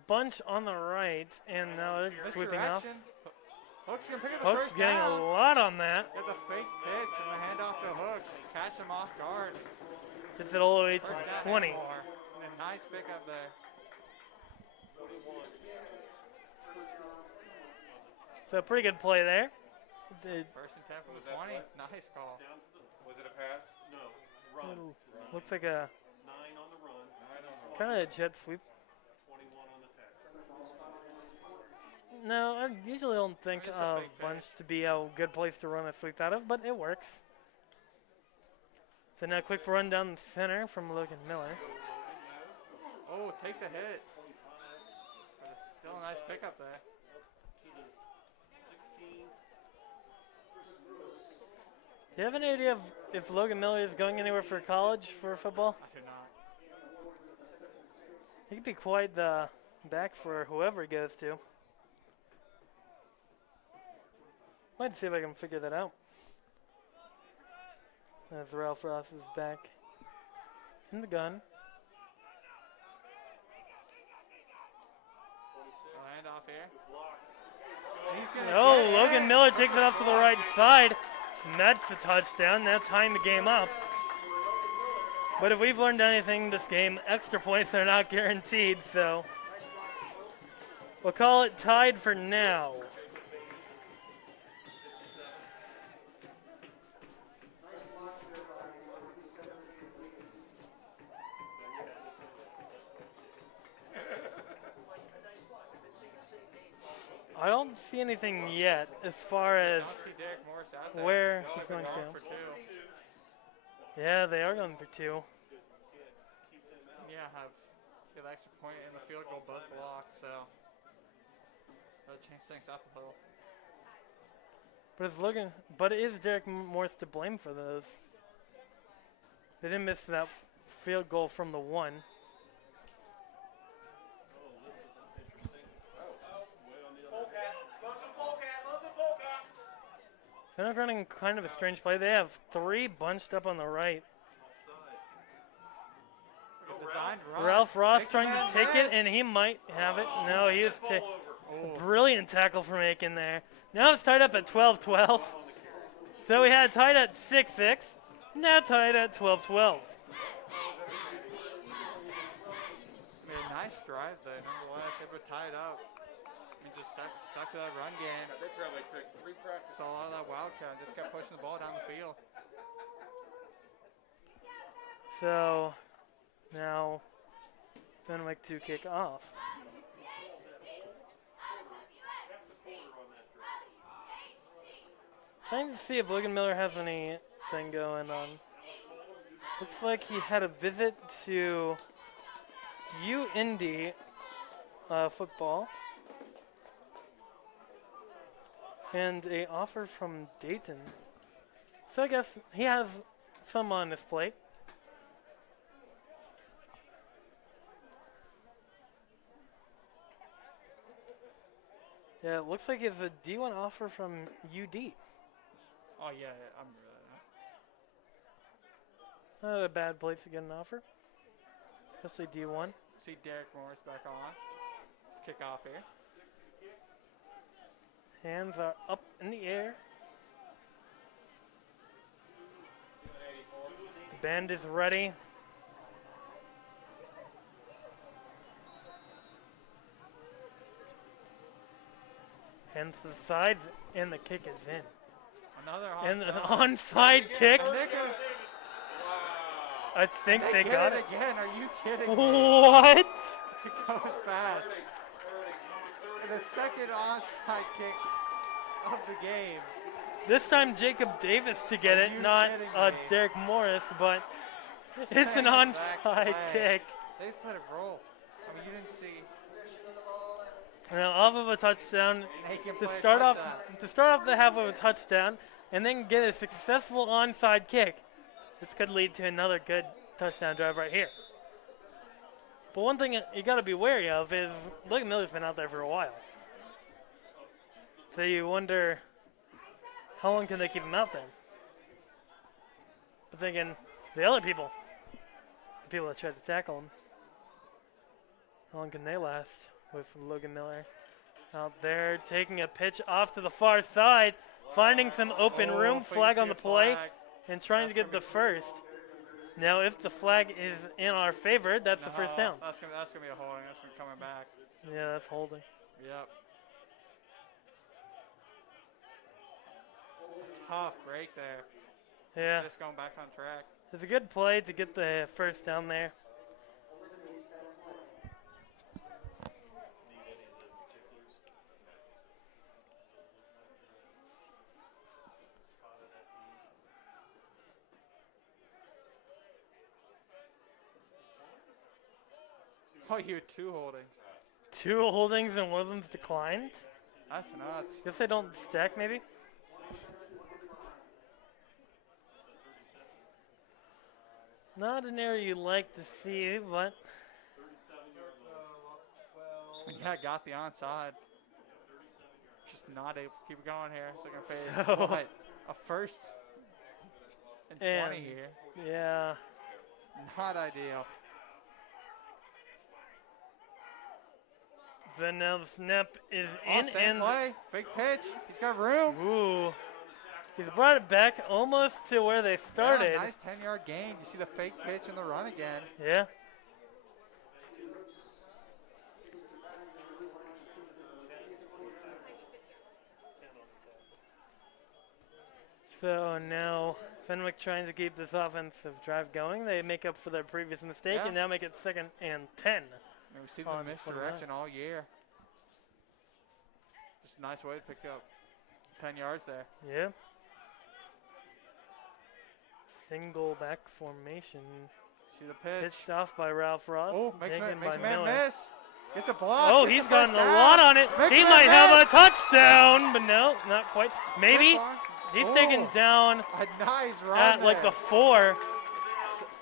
Bunch on the right, and now they're sweeping off. Misdirection. Hooks can pick up the Hooks first getting down. a lot on that. Get the fake pitch and the handoff to Hooks. Catch him off guard. Gets it all the way to First the down 20. and more. And a nice pickup there. So pretty good play there. First and 10 from the 20. Nice call. Was it a pass? No, run. Looks like a 9 on the run, kind of a jet sweep. 21 on the tackle. No, I usually don't think Just a of fake bunch to be a good place to run a sweep out of, but it works. So now quick run down the center from Logan Miller. Oh, takes a hit. But still a nice pickup there. To the 16. Do you have any idea if Logan Miller is going anywhere for college for football? I do not. He could be quite the back for whoever he goes to. Might see if I can figure that out. As Ralph Ross is back in the gun. Handoff here. He's gonna Oh, get it. Logan Miller takes it off to the right side. And that's a touchdown. That's tying the game up. But if we've learned anything this game, extra points are not guaranteed, so we'll call it tied for now. I don't see anything yet as far as I don't see Derek Morris out there. where Looks he's like going to they're go. for two. Yeah, they are going for two. Yeah, have get an extra point in the field goal, both blocks, so that'll change things up a little. But it is Derek Morris to blame for those. They didn't miss that field goal from the one. They're not running kind of a strange play. They have three bunched up on the right. Good designed run. Ralph Ross Makes a trying man to take it, miss. and he might have it. No, he is Oh, brilliant tackle from Aiken there. Now it's tied up at 12-12. So we had tied at 6-6. Now tied at 12-12. nice drive there, nonetheless. They were tied up. I mean, just stuck to that run game. They probably took 3 practice. Saw a lot of that wildcat. Just kept pushing the ball down the field. So now Fenwick to kick off. Trying to see if Logan Miller has anything going on. Looks like he had a visit to Indy football and a offer from Dayton. So I guess he has some on his plate. Yeah, it looks like it's a D1 offer from UD. Oh, yeah, I'm Not a bad place to get an offer, especially D1. see Derek Morris back on. Let's kick off here. Hands are up in the air. The band is ready. Hands to the sides, and the kick is in. Another And an onside. onside kick. Nicker, I think they get got it it. again. Are you kidding me? What? To go fast. And the second onside kick of the game. This time Jacob Davis to get Are it, you not kidding me? Derek Morris, but it's an Second back onside play. kick. They just let it roll. I mean, you didn't see Now off of a touchdown Aiken to play a start off touchdown. the half of a touchdown, and then get a successful onside kick. This could lead to another good touchdown drive right here. But one thing you got to be wary of is Logan Miller's been out there for a while. So you wonder how long can they keep him out there? But thinking the other people, the people that tried to tackle him, how long can they last with Logan Miller out there taking a pitch off to the far side, finding some open room, flag on the play, and trying to get the first. Now, if the flag is in our favor, that's the first down. That's gonna be a holding. That's gonna be coming back. Yeah, that's holding. Yep. Tough break there. Yeah, Just going back on track. it's a good play to get the first down there. Oh, you had 2 holdings. 2 holdings and one of them's declined. That's nuts. Guess they don't stack, maybe. Not an area you like to see, but Yeah, got the onside. Just not able to keep it going here. Second phase. So- What? A first and 20 And- here. yeah. Not ideal. Then now the snap is Oh, in same and play. Fake pitch. He's got room. ooh. He's brought it back almost to where they started. Yeah, nice 10-yard gain. You see the fake pitch and the run again. Yeah. So now Fenwick trying to keep this offensive drive going. They make up for their previous mistake Yeah. and now make it 2nd and 10. And we see the On misdirection all year. Just a nice way to pick up 10 yards there. Yeah. Single back formation. See the pitch. Pitched off by Ralph Ross. Oh, makes taken a by man Miller. miss. Gets a block. Oh, gets he's the gotten first a down. lot on it. Makes He a might man have a miss. touchdown, but no, not quite. Maybe. So far. He's Oh, taken down A nice run at like there. the 4.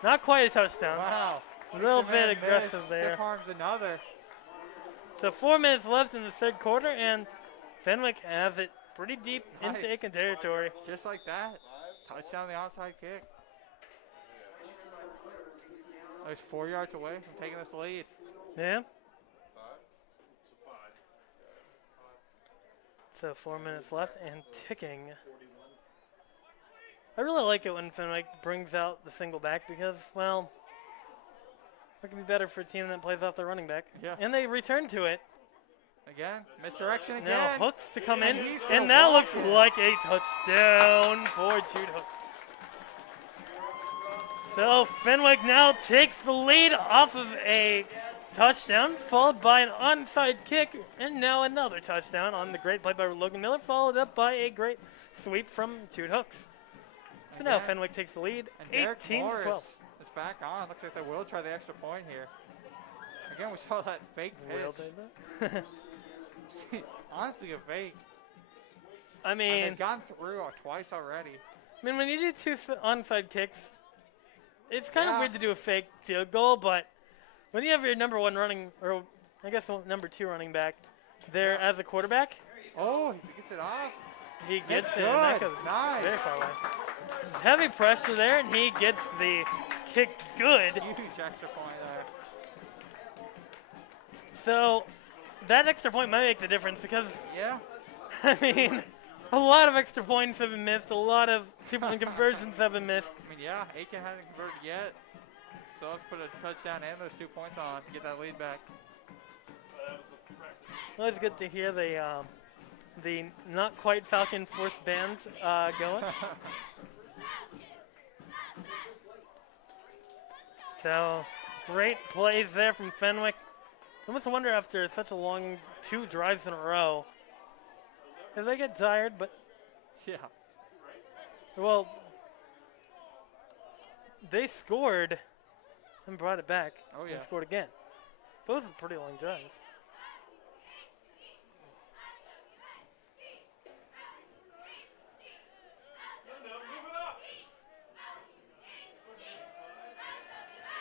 Not quite a touchdown. Wow. A little Makes bit man aggressive miss. there. Stiff arms another. So 4 minutes left in the 3rd quarter, and Fenwick has it pretty deep into Nice. Aiken territory. Just like that. Touchdown the onside kick. He's 4 yards away from taking this lead. Yeah. So 4 minutes left and ticking. I really like it when Fenwick brings out the single back because, well, it can be better for a team that plays off the running back. Yeah. And they return to it. Again, misdirection again. Now Hooks to come in, And he's gonna and that walk looks it. like a touchdown for Jude Hooks. So Fenwick now takes the lead off of a touchdown, followed by an onside kick, and now another touchdown on the great play by Logan Miller, followed up by a great sweep from Jude Hooks. So now Again. Fenwick takes the lead, And Derek 18-12. Morris is back on. Looks like they will try the extra point here. Again, we saw that fake Will pitch. they though? Honestly, a fake. I And mean, they've gone through twice already. when you do 2 onside kicks, it's kind of Yeah. weird to do a fake field goal, but when you have your number 1 running, or I guess number 2 running back there as a quarterback, Oh, he gets it off. he gets That's it, and that good. goes Nice. very far away. Heavy pressure there, and he gets the kick good. Huge extra point there. So that extra point might make the difference because, Yeah. I mean, a lot of extra points have been missed, a lot of 2-point conversions have been missed. I mean, yeah, Aiken hasn't converted yet. So let's put a touchdown and those 2 points on to get that lead back. Well, it's good to hear the not quite Falcon Force band going. So great plays there from Fenwick. I almost wonder after such a long 2 drives in a row, if they get tired, but Yeah. well, they scored and brought it back Oh, yeah. and scored again. Those are pretty long drives.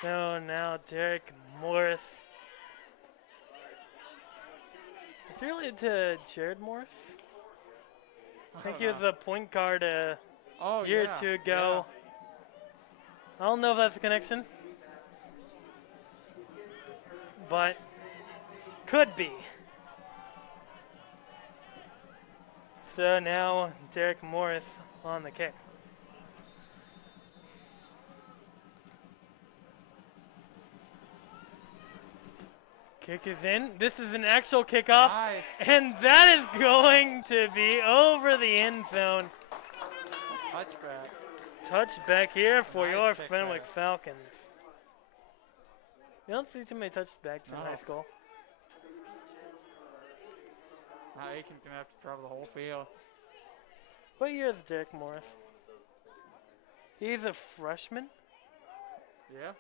So now Derek Morris. Is he related to Jared Morris? I think he was a point guard a Oh, year yeah. or 2 ago. I don't know if that's a connection, but could be. So now Derek Morris on the kick. Kick is in. This is an actual kickoff. Nice. And that is going to be over the end zone. Touchback. Touchback here for Nice your pick Fenwick there. Falcons. You don't see too many touchbacks in No. high school. Now Aiken's going to have to travel the whole field. What year is Derek Morris? He's a freshman. Yeah.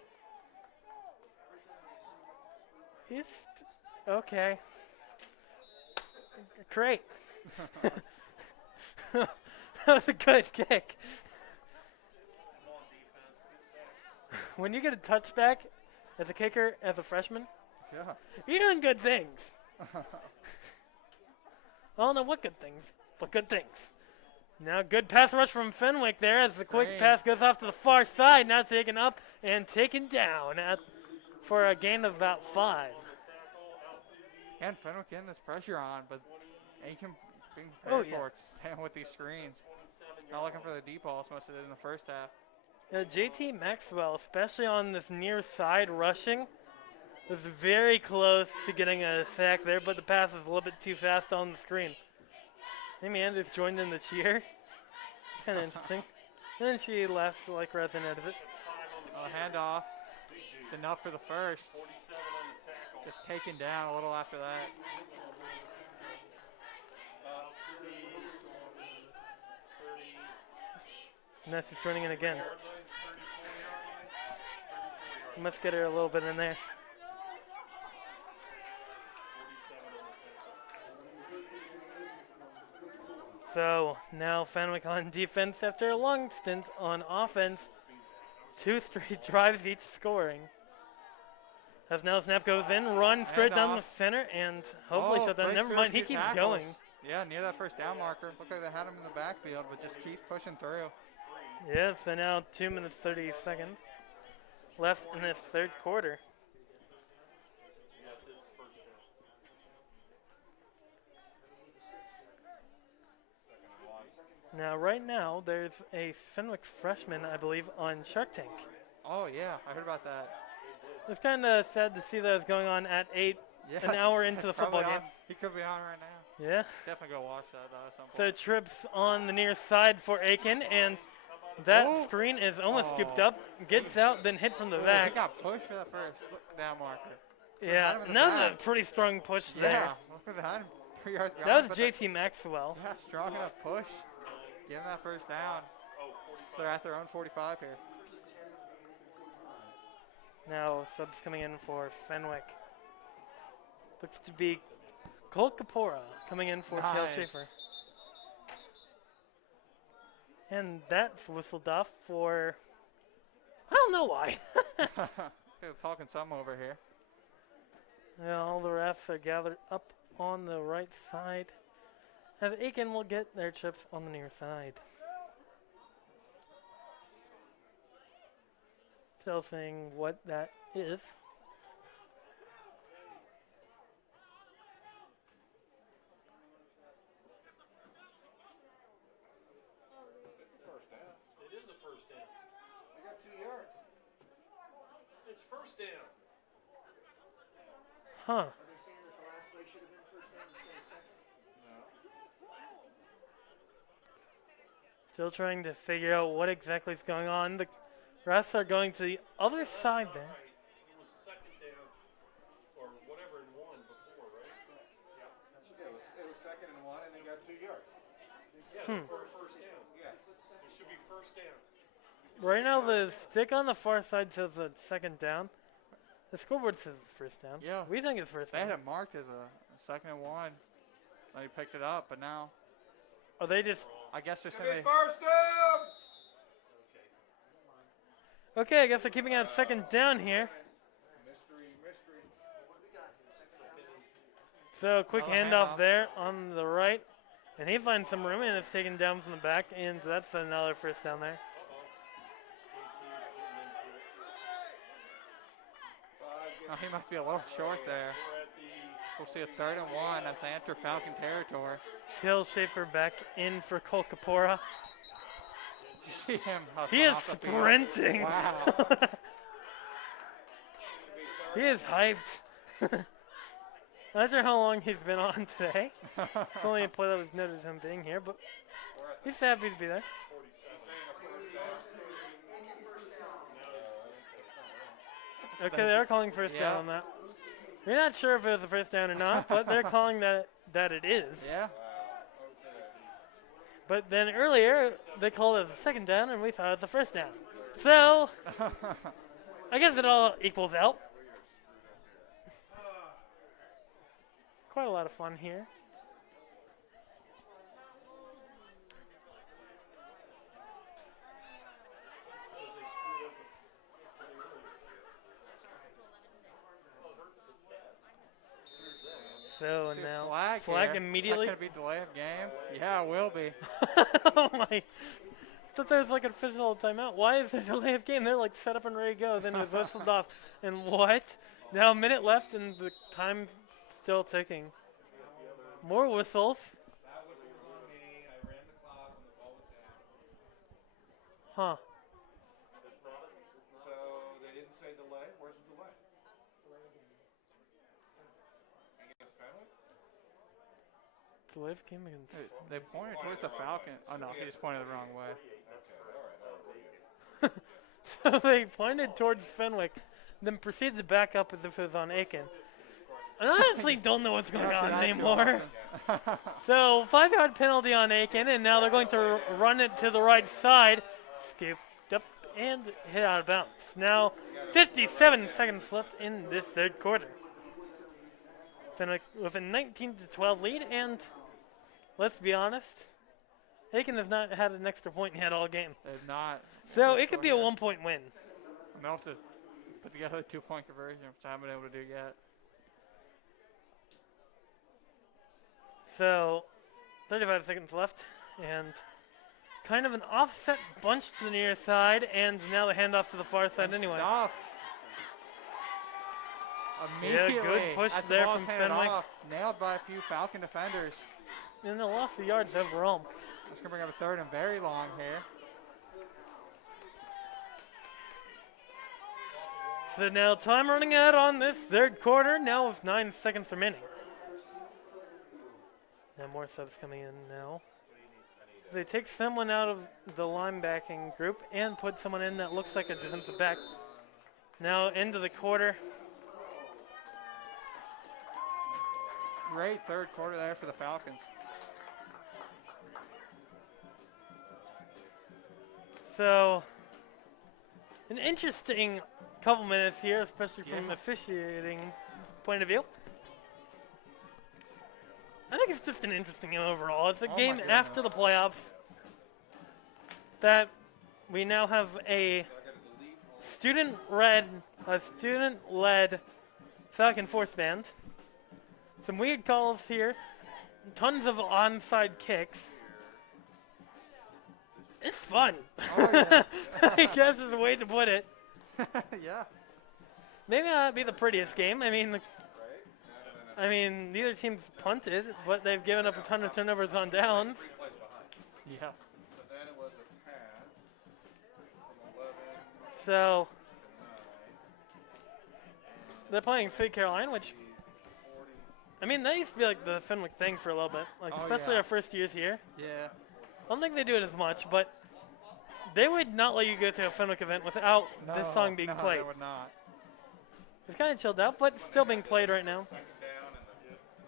He's okay. Great. That was a good kick. when you get a touchback as a kicker as a freshman, Yeah. you're doing good things. I don't know what good things, but good things. Now good pass rush from Fenwick there as the quick Screen. pass goes off to the far side. Now taken up and taken down for a gain of about 5. And Fenwick getting this pressure on, but Aiken being Oh, prepared yeah. for it, staying with these screens. Not looking for the deep balls most of it in the first half. JT Maxwell, especially on this near side rushing, was very close to getting a sack there, but the pass is a little bit too fast on the screen. Amy Andrews joined in the cheer. Kind of interesting. And then she left like right at the end of it. Handoff. It's enough for the first. Just taken down a little after that. And now she's joining in again. Must get her a little bit in there. So now Fenwick on defense after a long stint on offense. 2 straight drives each scoring. As now the snap goes in, run straight down the Handoff. center, and hopefully shut down. breaks Never through mind, a he few keeps tackles. going. Yeah, near that first down marker. Looked like they had him in the backfield, but just keep pushing through. Yeah, so now 2 minutes 30 seconds left in this third quarter. Now, right now, there's a Fenwick freshman, I believe, on Shark Tank. Oh, yeah, I heard about that. It's kind of sad to see that it's going on at 8, Yeah, an hour into the football probably game. on. He could be on right now. Yeah. Definitely go watch that at some So point. trips on the near side for Aiken, and that Oh. screen is almost scooped Oh. up, gets out, then hit from the Ooh, back. He got pushed for that first down marker. Yeah, him in and the that was a back. pretty strong push there. Yeah, look at that. 3 yards behind. That was but JT Maxwell. Yeah, strong enough push. Give him that first down. So they're at their own 45 here. Now subs coming in for Fenwick. Looks to be Colt Kapora coming in for Kale Nice. Schaefer. And that's whistled off for, I don't know why. They're talking some over here. Now all the refs are gathered up on the right side, as Aiken will get their chips on the near side. Still seeing what that is. First down. It is a first down. We got 2 yards. It's first down. Huh. Are they saying that the last play should have been first down instead of second? Still trying to figure out what exactly is going on. The refs are going to the other side there. Right. It was second down or whatever and 1 before, right? That's okay. It was second and 1, and they got 2 yards. Yeah, for first down. Yeah. It should be first down. Right now, the stick on the far side says it's second down. The scoreboard says it's first down. Yeah. We think it's first They had down. it marked as a second and 1. Then he picked it up, but now Or they just, I guess they're Should saying be first down. okay, I guess they're keeping it at second down here. Mystery. So quick Another handoff handoff. there on the right. And he finds some room and it's taken down from the back. And that's another first down there. oh, he might be a little short there. We'll see a 3rd and 1. That's enter Falcon territory. Kale Schaefer back in for Colt Kapora. Did you see him He hustling is off the field? sprinting. Wow. He is hyped. Not sure how long he's been on today. It's only a play that we've noticed him being here, but he's happy to be there. Okay, they are calling first down Yeah. on that. We're not sure if it was a first down or not, but they're calling that it is. Yeah. But then earlier, they called it a second down, and we thought it was a first down. So, I guess it all equals out. Quite a lot of fun here. Because they screwed up the So See a now flag here. immediately. Is that going to be delay of game? Yeah, it will be. Oh my! I thought there was like an official timeout. Why is there a delay of game? They're like set up and ready to go. Then it was whistled off. And what? Now a minute left and the time still ticking. More whistles. That whistle was on me. I ran the clock when the ball was down. Huh. So they didn't say delay. Where's the delay? Against Fenwick? Delay of game against. They pointed towards the Falcon. Oh, no, he just pointed the wrong way. So they pointed towards Fenwick, then proceeded to back up as if it was on Aiken. I honestly don't know what's going don't see on that too anymore. often. So 5-yard penalty on Aiken, and now they're going to run it to the right side. Scooped up and hit out of bounds. Now 57 seconds left in this third quarter. Fenwick with a 19-12 lead, and let's be honest, Aiken has not had an extra point yet all game. They've not. So it could be a 1-point win. I'm going to have to put together a 2-point conversion, which I haven't been able to do yet. So 35 seconds left, and kind of an offset bunch to the near side, and now the handoff to the far side And anyway. Stopped. Yeah, Immediately. good push as the there ball's from handed Fenwick. off, nailed by a few Falcon defenders. And they lost the yards overall. That's going to bring up a third and very long here. So now time running out on this third quarter, now with 9 seconds remaining. Now more subs coming in now. They take someone out of the linebacking group and put someone in that looks like a defensive back. Now into the quarter. Great third quarter there for the Falcons. So an interesting couple minutes here, especially from officiating point of view. I think it's just an interesting game overall. It's a Oh game my after the goodness. playoffs that we now have a student-led Falcon Force band. Some weird calls here. Tons of onside kicks. It's fun. Oh, yeah. I guess is the way to put it. Yeah. Maybe not be the prettiest game. I mean, neither team's punted, but they've given up a ton of turnovers on downs. Yeah. So then it was a pass from 11 So to 9. they're playing Fig Caroline, which, I mean, that used to be like the Fenwick thing for a little bit, like Oh, especially yeah. our first years here. Yeah. I don't think they do it as much, but they would not let you go to a Fenwick event without this song being no, played. they would not. It's kind of chilled out, but still being played right now. Second down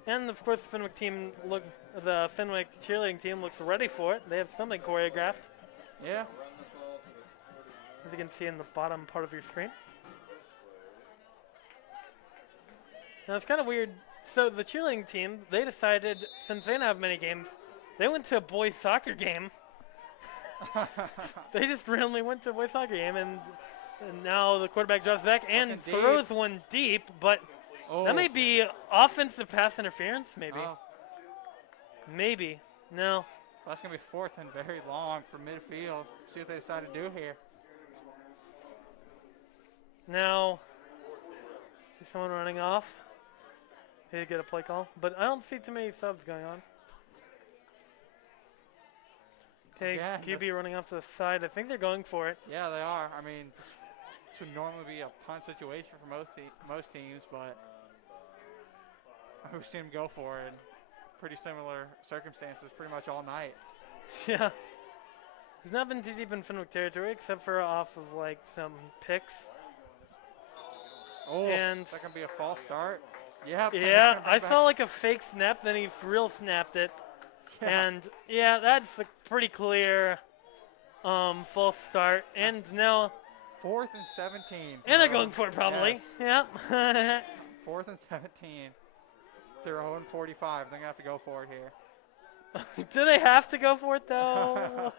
and And of course, the Fenwick cheerleading team looks ready for it. They have something choreographed, Yeah. run the ball to the 40. as you can see in the bottom part of your screen. Now it's kind of weird. So the cheerleading team, they decided, since they didn't have many games, they went to a boys soccer game. They just randomly went to a boys soccer game, and now the quarterback drops back and Fucking deep. throws one deep, but Oh. that may be offensive pass interference, maybe. Oh. Maybe. No. Well, that's going to be fourth and very long for midfield. See what they decide to do here. Now, is someone running off? He did get a play call, but I don't see too many subs going on. Okay, Again, QB running off to the side. I think they're going for it. Yeah, they are. I mean, this would normally be a punt situation for most teams, but we've seen them go for it in pretty similar circumstances pretty much all night. Yeah. He's not been too deep in Fenwick territory, except for off of like some picks. Oh, And- is that going to be a false start? Yeah. Yeah, I saw like a fake snap, then he real snapped it. And yeah, that's a pretty clear false start. And now, Fourth and 17. and they're going for it probably. Yes. Yeah. Fourth and 17. They're 0 and 45. They're going to have to go for it here. Do they have to go for it though?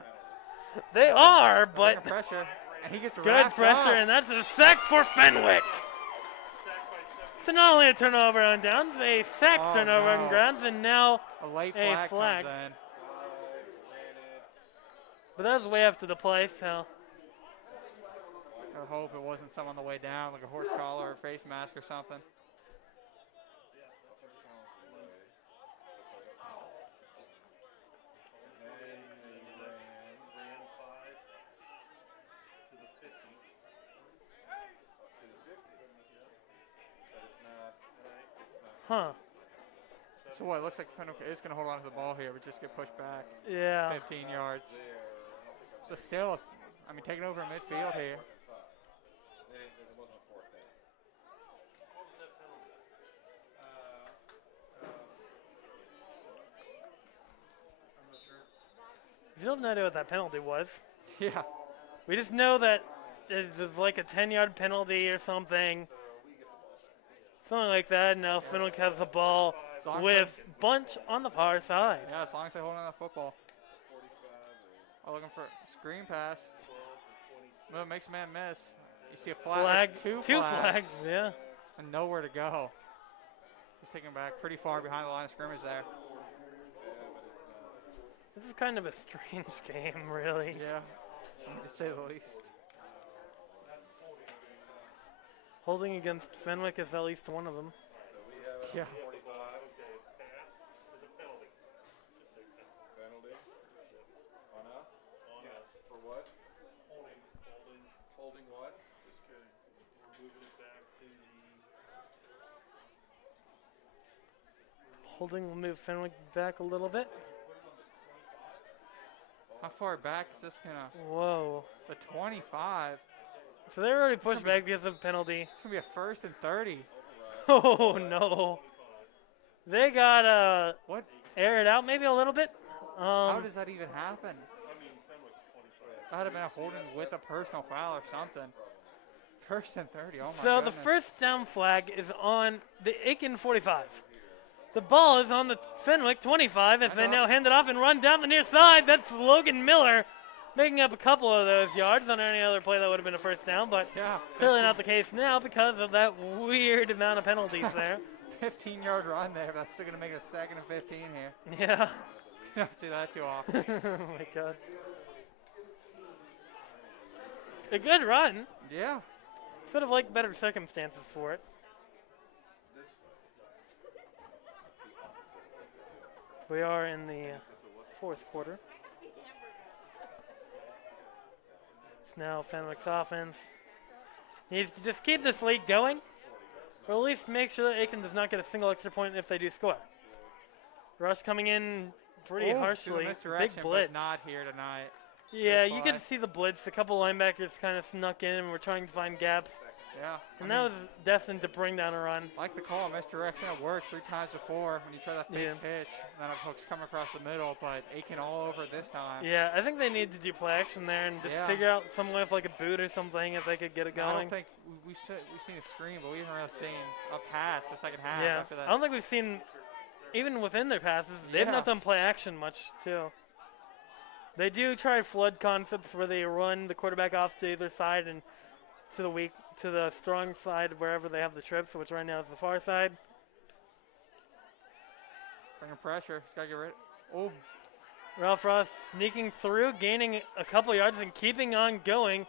They are, They're but bringing pressure. And he gets good wrapped pressure, up. and that's a sack for Fenwick. So not only a turnover on downs, a sack Oh, turnover on no. grounds, and now A late A flag, flag. comes in. but that was way after the play, so I hope it wasn't someone on the way down, like a horse collar or face mask or something. Ran 5 to the 50. huh. So what? It looks like Fenwick is going to hold on to the ball here, but just get pushed back Yeah. 15 yards. So still, I mean, taking over midfield here. We still have no idea what that penalty was. Yeah. We just know that it was like a 10-yard penalty or something. Something like that. Now Fenwick has the ball As long as with Bunch on the far side. Yeah, as long as they hold on to the football. Oh, looking for a screen pass. No, it makes a man miss. You see a flag. Two flags, yeah. And nowhere to go. Just taking back pretty far behind the line of scrimmage there. This is kind of a strange game, really. Yeah, to say the least. Holding against Fenwick is at least one of them. Yeah. 45. Okay, pass is a penalty. Just say penalty. Penalty? On us? On us. For what? Holding. Holding what? Just kidding. We're moving it back to the. Holding will move Fenwick back a little bit. How far back is this gonna? Whoa. The 25. So they're already pushed gonna back because of penalty. It's gonna be a 1st and 30. Oh, no. They got What? air it out maybe a little bit. How does that even happen? That would have been a holding with a personal foul or something. 1st and 30. Oh my So goodness. the first down flag is on the Aiken 45. The ball is on the Fenwick 25 as they now hand it off and run down the near side. That's Logan Miller making up a couple of those yards. On any other play that would have been a first down, but Yeah. clearly not the case now because of that weird amount of penalties there. 15-yard run there. That's still gonna make it a 2nd and 15 here. Yeah. You don't see that too often. Oh my God. A good run. Yeah. Sort of like better circumstances for it. We are in the fourth quarter. It's now Fenwick's offense. Needs to just keep this lead going, or at least make sure that Aiken does not get a single extra point if they do score. Rush coming in pretty harshly. Big blitz. But not here tonight. Yeah, This you play. could see the blitz. A couple linebackers kind of snuck in and were trying to find gaps. Yeah. And that was destined to bring down a run. Like the call, misdirection at work 3 times before when you try that fake Yeah. pitch. And then a hook's come across the middle, but Aiken all over it this time. Yeah, I think they need to do play action there and just Yeah. figure out some way of like a boot or something if they could get it I going. don't think we've seen a screen, but we haven't really seen a pass the second half Yeah, after that. I don't think we've seen, even within their passes, they've Yeah. not done play action much too. They do try flood concepts where they run the quarterback off to either side and to the strong side wherever they have the trips, which right now is the far side. Bringing pressure. He's got to get rid. Oh, Ralph Ross sneaking through, gaining a couple yards and keeping on going.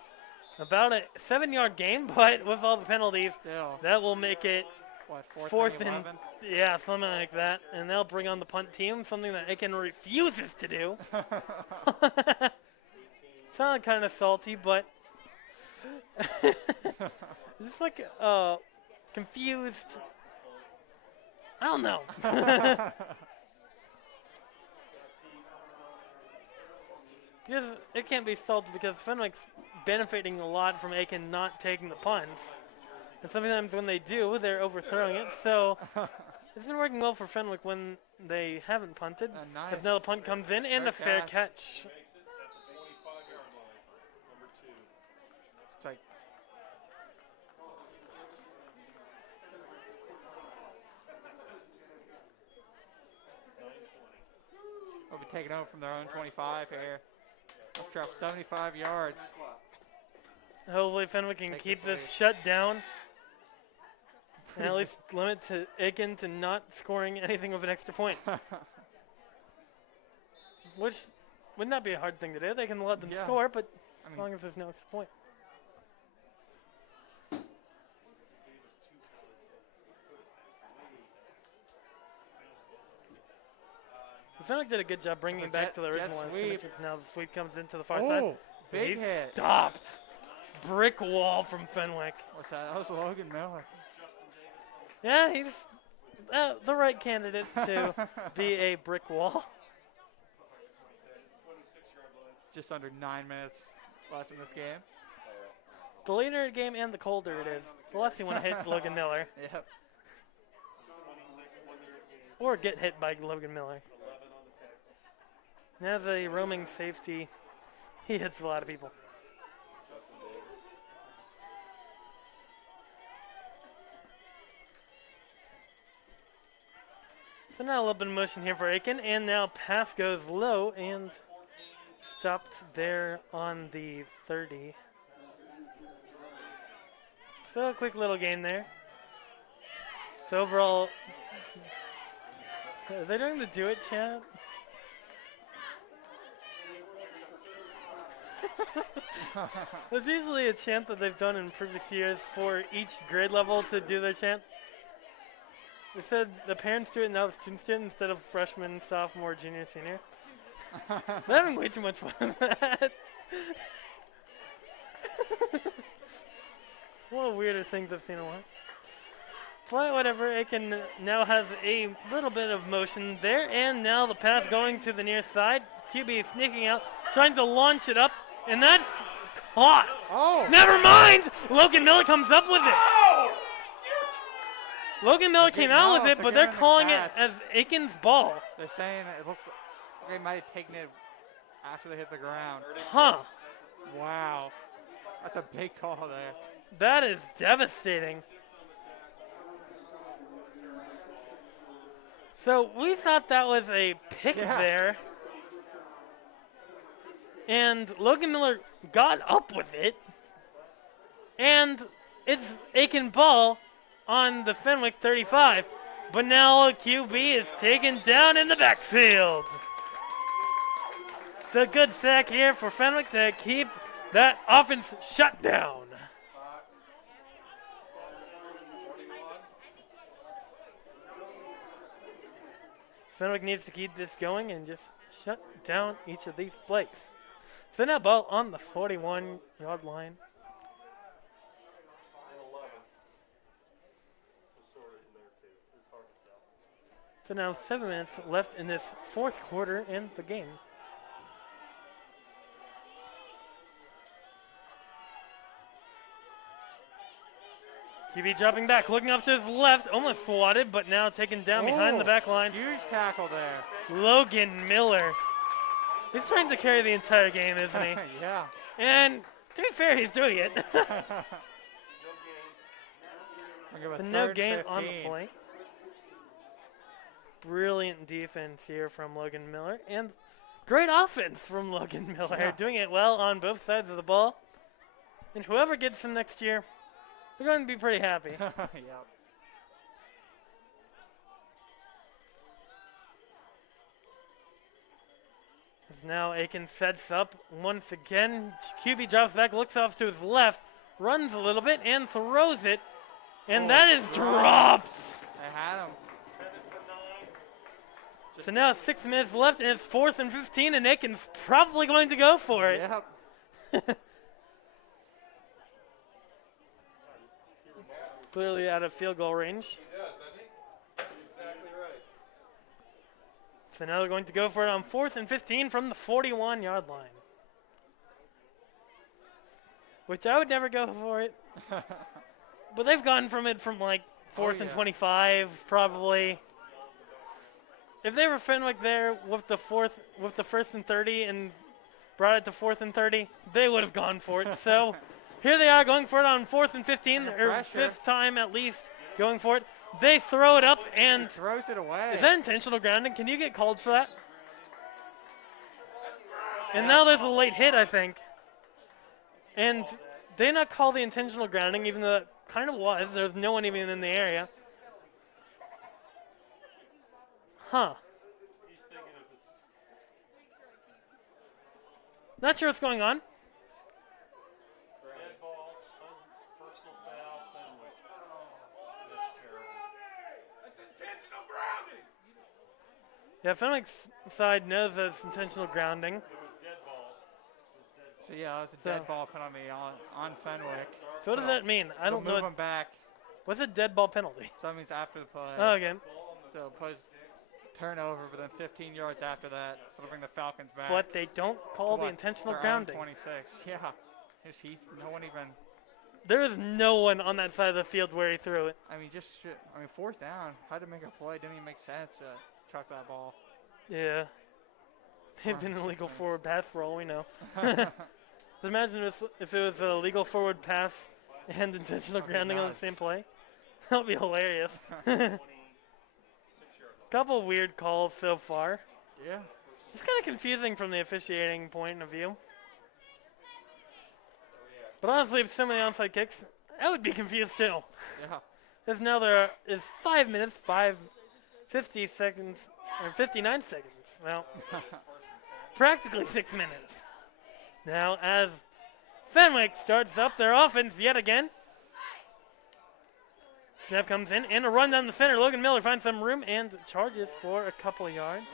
About a 7-yard gain, but with all the penalties, still. that will make it What, fourth fourth and and 11? yeah, something like that. And they'll bring on the punt team, something that Aiken refuses to do. Sounded kind of salty, but just like confused. I don't know. Because it can't be salty because Fenwick's benefiting a lot from Aiken not taking the punts. And sometimes when they do, they're overthrowing it. So it's been working well for Fenwick when they haven't punted. Nice. Because now the punt comes in and a fair catch. Makes it at the 25-yard line. Number 2. It's like we'll be taking over from their own 25 here. Let's drop 75 yards. Hopefully Fenwick can Take keep this this shut down. And at least limit to Aiken to not scoring anything of an extra point. Which would not be a hard thing to do. They can let them Yeah. score, but I as mean, long as there's no extra point. Fenwick did a good job bringing it back to the jet original line of sweep. scrimmage. Now the sweep comes into the far side. oh, big He hit. stopped. Brick wall from Fenwick. What's that? That was Logan Miller. Yeah, he's the right candidate to be a brick wall. Just under 9 minutes left in this game. The later the game and the colder it is, the less you want to hit Logan Miller. Yep. Or get hit by Logan Miller. As a roaming safety, he hits a lot of people. So now a little bit of motion here for Aiken, and now pass goes low and stopped there on the 30. So a quick little game there. So overall, are they doing the do it chant? There's usually a chant that they've done in previous years for each grade level to do their chant. They said the parents do it, now the students do it instead of freshman, sophomore, junior, senior. They're having way too much fun with that. One of the weirder things I've seen in a while. But whatever, Aiken now has a little bit of motion there, and now the pass going to the near side. QB is sneaking out, trying to launch it up, and that's caught. Oh! Never mind! Logan Miller comes up with it. Logan Miller came out with it, but they're calling it as Aiken's ball. They're saying it looked like they might have taken it after they hit the ground. Huh. Wow. That's a big call there. That is devastating. So we thought that was a pick there. And Logan Miller got up with it. And it's Aiken ball on the Fenwick 35. But now a QB is taken down in the backfield. It's a good sack here for Fenwick to keep that offense shut down. Fenwick needs to keep this going and just shut down each of these plays. So now ball on the 41-yard line. So now 7 minutes left in this fourth quarter in the game. QB dropping back, looking off to his left, almost swatted, but now taken down behind the back line. Huge tackle there. Logan Miller. He's trying to carry the entire game, isn't he? Yeah. And to be fair, he's doing it. So no gain on the point. Brilliant defense here from Logan Miller. And great offense from Logan Miller. Yeah. Doing it well on both sides of the ball. And whoever gets him next year, they're going to be pretty happy. Yep. As now Aiken sets up once again. QB drops back, looks off to his left, runs a little bit, and throws it. And that is dropped. They had him. So now 6 minutes left, and it's 4th and 15, and Aiken's probably going to go for it. Yep. Clearly out of field goal range. He does, doesn't he? Exactly right. So now they're going to go for it on 4th and 15 from the 41-yard line. Which I would never go for it. But they've gone from it from like 4th and 25 probably. If they were Fenwick there with the 1st and 30 and brought it to 4th and 30, they would have gone for it. So here they are going for it on 4th and 15, or pressure. 5th time at least going for it. They throw it up, and Throws it away. is that intentional grounding? Can you get called for that? And now there's a late hit, I think. And they not call the intentional grounding, even though that kind of was. There's no one even in the area. Huh. He's thinking if it's Not sure what's going on. dead ball, personal foul, Fenwick. That's terrible. Yeah, Fenwick's side knows that it's intentional grounding. It was dead ball. So yeah, it was a dead ball penalty on Fenwick. So what does that mean? I don't know. Move him back. What's a dead ball penalty? So that means after the play. Oh, okay. So plays turnover, but then 15 yards after that, so they'll bring the Falcons back. But they don't call the What? intentional Their own grounding. 26. Yeah. Is he? No one even. There is no one on that side of the field where he threw it. I mean, fourth down. Had to make a play. Didn't even make sense to chuck that ball. Yeah. They've been illegal forward pass for all we know. Imagine if it was a legal forward pass and intentional That'd be grounding on the nuts. same play. That would be hilarious. 26 yard line. Couple weird calls so far. Yeah. It's kind of confusing from the officiating point of view. But honestly, if so many onside kicks, I would be confused too. Yeah. Because now there is 5 minutes, 50 seconds, or 59 seconds. Well, practically 6 minutes. Now, as Fenwick starts up their offense yet again. Snap comes in, and a run down the center. Logan Miller finds some room and charges for a couple of yards.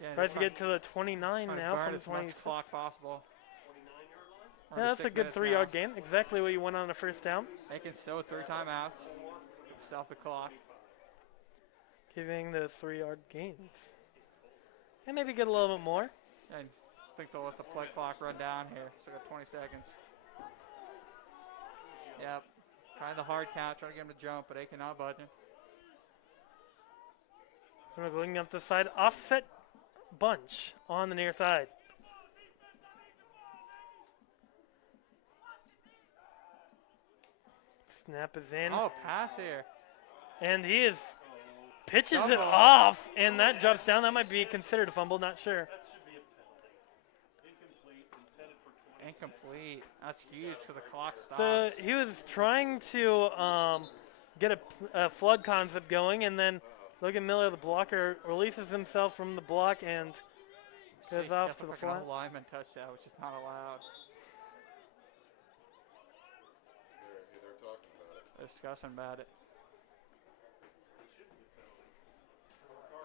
Yeah, Tries to get to the 29 trying to now burn from the as much 26. clock possible. 29 yard line? Yeah, that's a 6 good minutes 3-yard now. gain. Exactly what you want on a first down. Aiken still with 3 timeouts. Just off the clock. Giving the 3-yard gains. And maybe get a little bit more. And I think they'll let the play clock run down here. Still got 20 seconds. Yep. Trying the hard count, trying to get him to jump, but Aiken not budging. So we're going up the side. Offset bunch on the near side. Snap is in. Oh, pass here. And he pitches it Fumble. off, and that drops down. That might be considered a fumble, not sure. That should be a penalty. Incomplete, intended for 26. Incomplete. That's huge because the clock stops. So he was trying to get a flood concept going, and then Logan Miller, the blocker, releases himself from the block and goes See, off that's to the like flat. a lineman touchdown, which is not allowed. They're talking about it. They're discussing about it.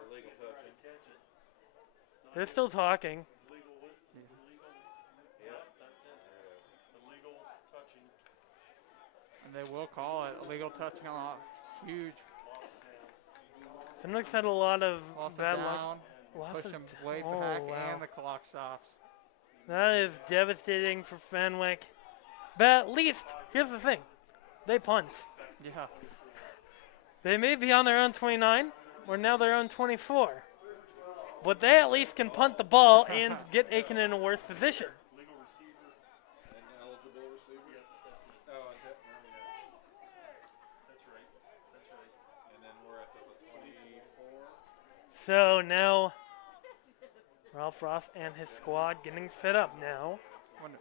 Illegal touching. Catch it. They're still talking. It's legal. It's illegal. Yep, that's it. Illegal touching. And they will call it illegal touching on a huge Fenwick's had a lot of loss of bad luck. down. Loss Push of him d- way oh, back, wow. and the clock stops. That is devastating for Fenwick. But at least, here's the thing. They punt. Yeah. They may be on their own 29, or now their own 24. But they at least can punt the ball and get Aiken in a worse position. Legal receiver. An eligible receiver. Oh, and yeah. That's right. That's right. And then we're at the 24. So now, Ralph Ross and his squad getting set up now. Wonder-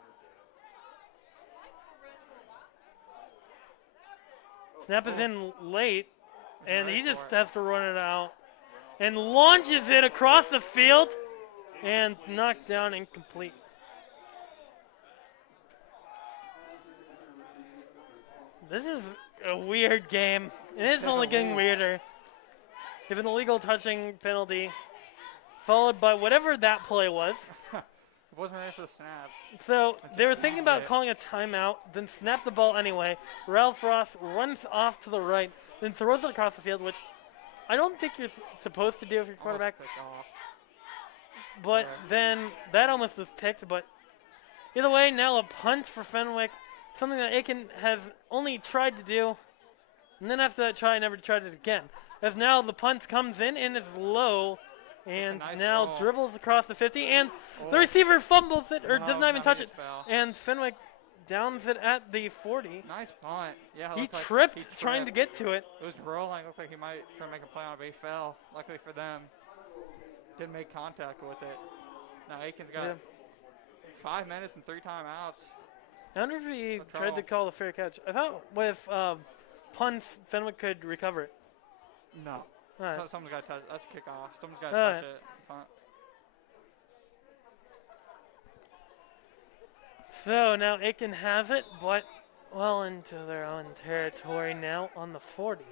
Snap is in late, and he ready just for it. has to run it out. And launches it across the field, and knocked down incomplete. This is a weird game, and it's say only the getting least. weirder. Given the illegal touching penalty, followed by whatever that play was. It wasn't ready for the snap. So That they were just thinking snapped about it. calling a timeout, then snap the ball anyway. Ralph Ross runs off to the right, then throws it across the field, which I don't think you're supposed to do if you're quarterback. Almost picked off. But Yeah. then that almost was picked. But either way, now a punt for Fenwick, something that Aiken has only tried to do, and then after that try, never tried it again. As now the punt comes in and is low, and nice now roll. dribbles across the 50, and the Oh. receiver fumbles it, or No, does not even touch his it, foul. and Fenwick downs it at the 40. Nice punt. Yeah, it He looked like tripped he trying to tripped. get to it. It was rolling. Looked like he might try to make a play on it, but he fell. Luckily for them, didn't make contact with it. Now Aiken's got Yeah. 5 minutes and 3 timeouts. I wonder if he Good tried to call. call the fair catch. I thought with punts, Fenwick could recover it. No. All right. So, someone's got to touch. That's a kickoff. Someone's got to All touch right. it. Punt. So now Aiken has it, but well into their own territory now on the 40.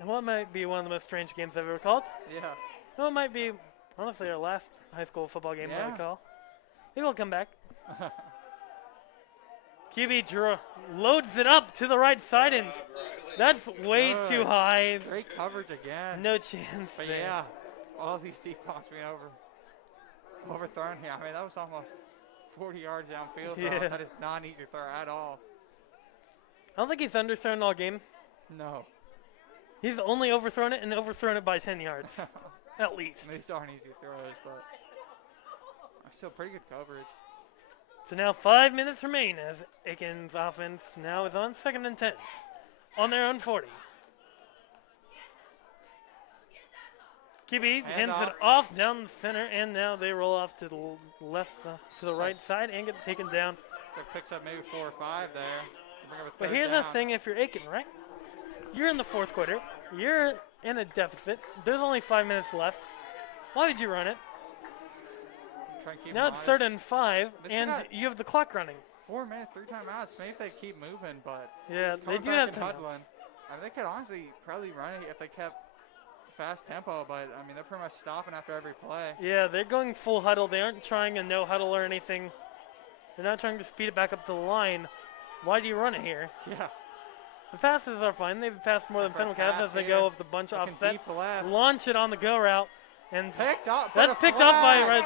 And what might be one of the most strange games I've ever called? Yeah. No, it might be, honestly, our last high school football game that we Yeah. call. Maybe we'll come back. QB loads it up to the right side, and that's way Good. too high. Great coverage again. No chance But there. yeah, all these deep balls being overthrown here. I mean, that was almost 40 yards downfield. Yeah. Though. That is not an easy throw at all. I don't think he's underthrown all game. No. He's only overthrown it and overthrown it by 10 yards, at least. These aren't easy throws, but still pretty good coverage. So now 5 minutes remain as Aiken's offense now is on 2nd and 10 on their own 40. QB hands it off down the center, and now they roll off to the left, to the right side, and get taken down. So picks up maybe 4 or 5 there. To bring up a But third here's down. the thing: if you're Aiken, right? You're in the 4th quarter. You're in a deficit. There's only 5 minutes left. Why would you run it? Try and keep Now them it's honest. 3rd and 5, They still and got- you have the clock running. 4 minutes, 3 timeouts. Maybe if they keep moving, but Yeah, they coming do back have and time. huddling. I mean, they could honestly probably run it if they kept fast tempo, but I mean, they're pretty much stopping after every play. Yeah, they're going full huddle. They aren't trying a no huddle or anything. They're not trying to speed it back up to the line. Why do you run it here? Yeah. The passes are fine. They've passed more than For a Fenwick has pass as they here, go with the bunch looking offset. deep left. Launch it on the go route. And Picked up. that's picked up by right.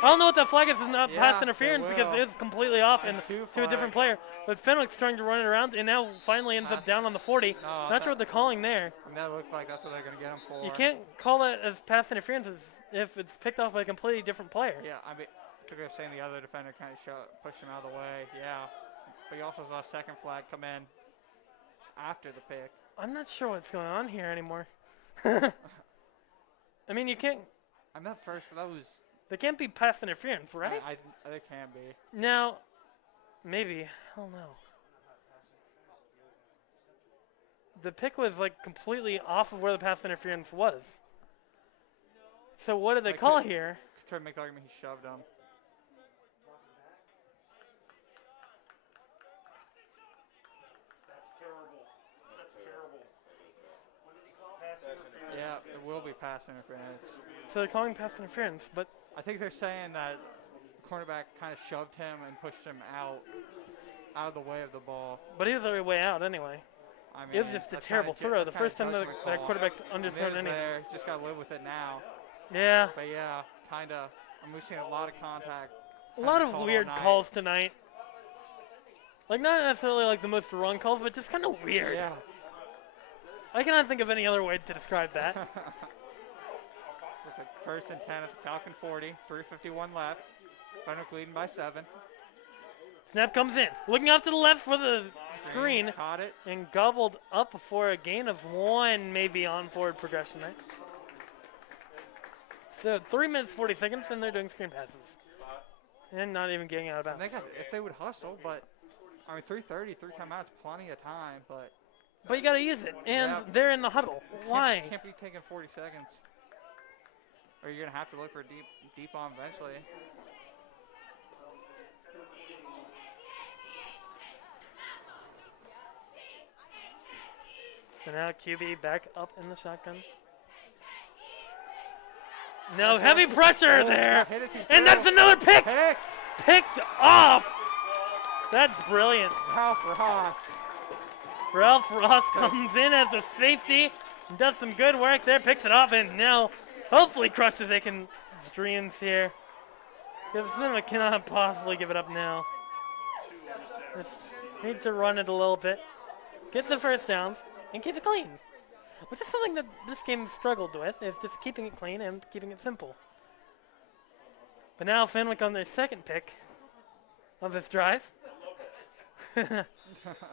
I don't know what that flag is. It's not Yeah, pass they interference because will. it is completely off and Two to a different flags. player. But Fenwick's trying to run it around and now finally ends up Pass. down on the 40. No, Not sure what they're calling there. And that looked like that's what they're going to get him for. You can't call that as pass interference if it's picked off by a completely different player. Yeah, I mean, I think they're saying the other defender kind of pushed him out of the way. Yeah. But you also saw a second flag come in after the pick. I'm not sure what's going on here anymore. I mean, you can't. I'm not first, but that was. There can't be pass interference, right? I there can be. Now, maybe. I don't know. The pick was like completely off of where the pass interference was. So what did they Like call it- here? Try to make the argument he shoved him. That's terrible. That's terrible. Pass interference. Yeah, it will be pass interference. So they're calling pass interference, but I think they're saying that the cornerback kind of shoved him and pushed him out of the way of the ball. he was already way out anyway. I mean, It was just a that's terrible kinda throw. that's The first time kinda that judgment call. quarterback's I mean, it underthrown was anything. there, just got to live with it now. Yeah, But yeah, kind of. We've seen a lot of contact. a lot of called all weird night. calls tonight. Like not necessarily like the most wrong calls, but just kind of weird. Yeah. I cannot think of any other way to describe that. With the 1st and 10 at the Falcon 40, 3:51 left. Fenwick leading by 7. Snap comes in. Looking off to the left for the screen Caught it. and gobbled up for a gain of 1 maybe on forward progression there. So 3 minutes 40 seconds and they're doing screen passes. And not even getting out of And they bounds. got, if they would hustle, but I mean 3:30, 3 timeouts, plenty of time, but But you gotta use it. And Yeah. they're in the huddle. Why? Can't be taking 40 seconds. Or you're gonna have to look for a deep on eventually. So now QB back up in the shotgun. No, heavy pressure there. Hit as he And threw. that's another pick. Picked. Picked off. That's brilliant. Ralph Ross. Ralph Ross comes in as a safety, does some good work there, picks it off, and now hopefully crushes Aiken's dreams here. Because Fenwick cannot possibly give it up now. Just need to run it a little bit, get the first downs, and keep it clean. Which is something that this game struggled with, is just keeping it clean and keeping it simple. But now Fenwick on their second pick of this drive.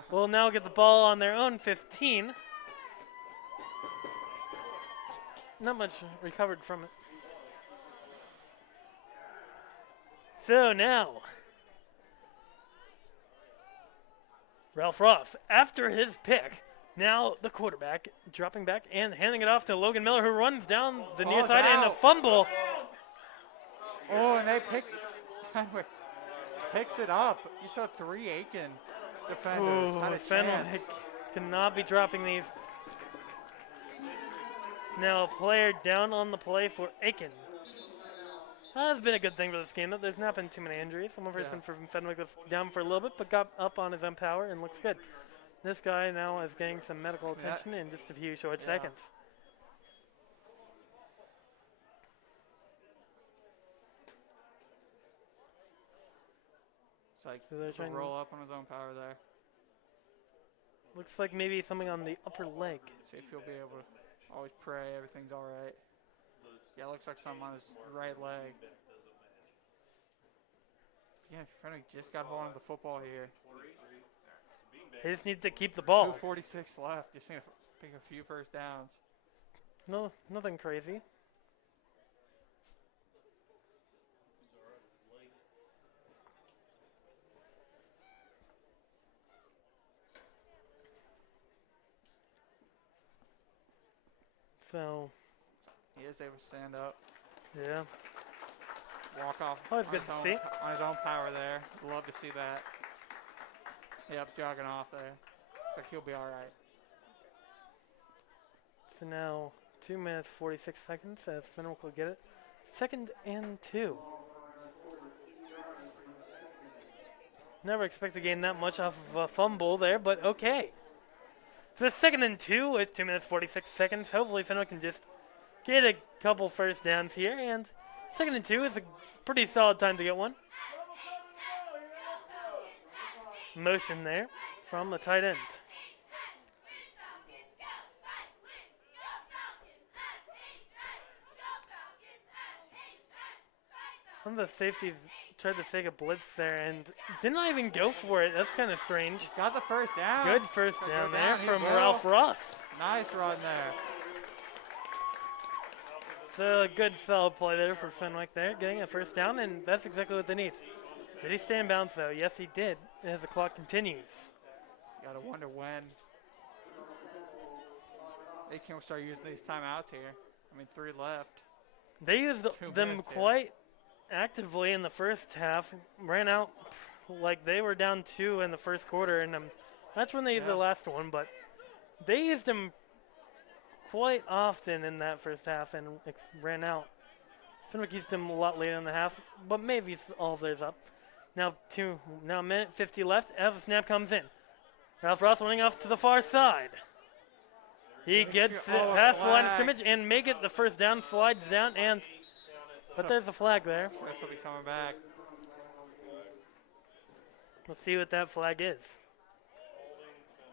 Will now get the ball on their own 15. Not much recovered from it. So now, Ralph Ross, after his pick, now the quarterback dropping back and handing it off to Logan Miller, who runs down the near Ball's side and a out. fumble. Oh, and they Fenwick picks it up. You saw 3 Aiken defenders. Ooh, Not a Fenwick chance. cannot be dropping these. Now a player down on the play for Aiken. That's been a good thing for this game. There's not been too many injuries. One person from Fenwick was down for a little bit, but got up on his own power and looks good. This guy now is getting some medical attention in just a few short seconds. It's like So they're to trying to- roll up on his own power there. Looks like maybe something on the upper leg. See if he'll be able to always pray everything's all right. Yeah, looks like something on his right leg. Yeah, Fenwick just got hold of the football here. They just need to keep the ball. 2:46 left. Just need to pick a few first downs. No, nothing crazy. So, He is able to stand up, yeah. walk off Always on good his to own, see. on his own power there. Love to see that. Yep, jogging off there. Looks like he'll be all right. So now 2 minutes 46 seconds as Fenwick will get it. 2nd and 2. Never expect to gain that much off of a fumble there, but okay. So 2nd and 2 with 2 minutes 46 seconds. Hopefully Fenwick can just get a couple first downs here, and 2nd and 2 is a pretty solid time to get one. Motion there from the tight end. One of the safeties tried to take a blitz there and did not even go for it. That's kind of strange. He's got the first down. Good first Go down down, there he from will. Ralph Ross. Nice run there. So a good solid play there for Fenwick there, getting a first down, and that's exactly what they need. Did he stay in bounds though? Yes, he did, as the clock continues. Gotta wonder when they can start using these timeouts here. I mean, 3 left. They used 2 them minutes, yeah. quite actively in the first half, ran out like they were down 2 in the first quarter, and that's when they used the last one, but they used them quite often in that first half and ran out. Fenwick used them a lot later in the half, but maybe it's all of theirs up. Now a minute 50 left as the snap comes in. Ralph Ross running off to the far side. He gets it past the line of scrimmage and make it the first down, slides down, but there's a flag there. This will be coming back. Let's see what that flag is.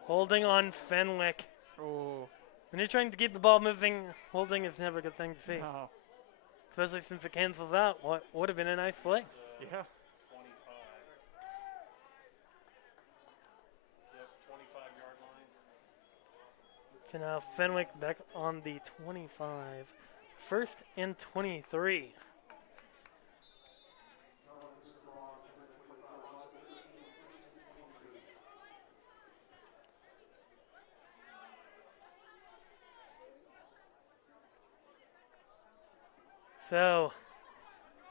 Holding on Fenwick. Oh, When you're trying to keep the ball moving, holding is never a good thing to see. no. Especially since it cancels out what would have been a nice play. Yeah. 25. Yep, 25-yard line. So now Fenwick back on the 25. 1st and 23. So,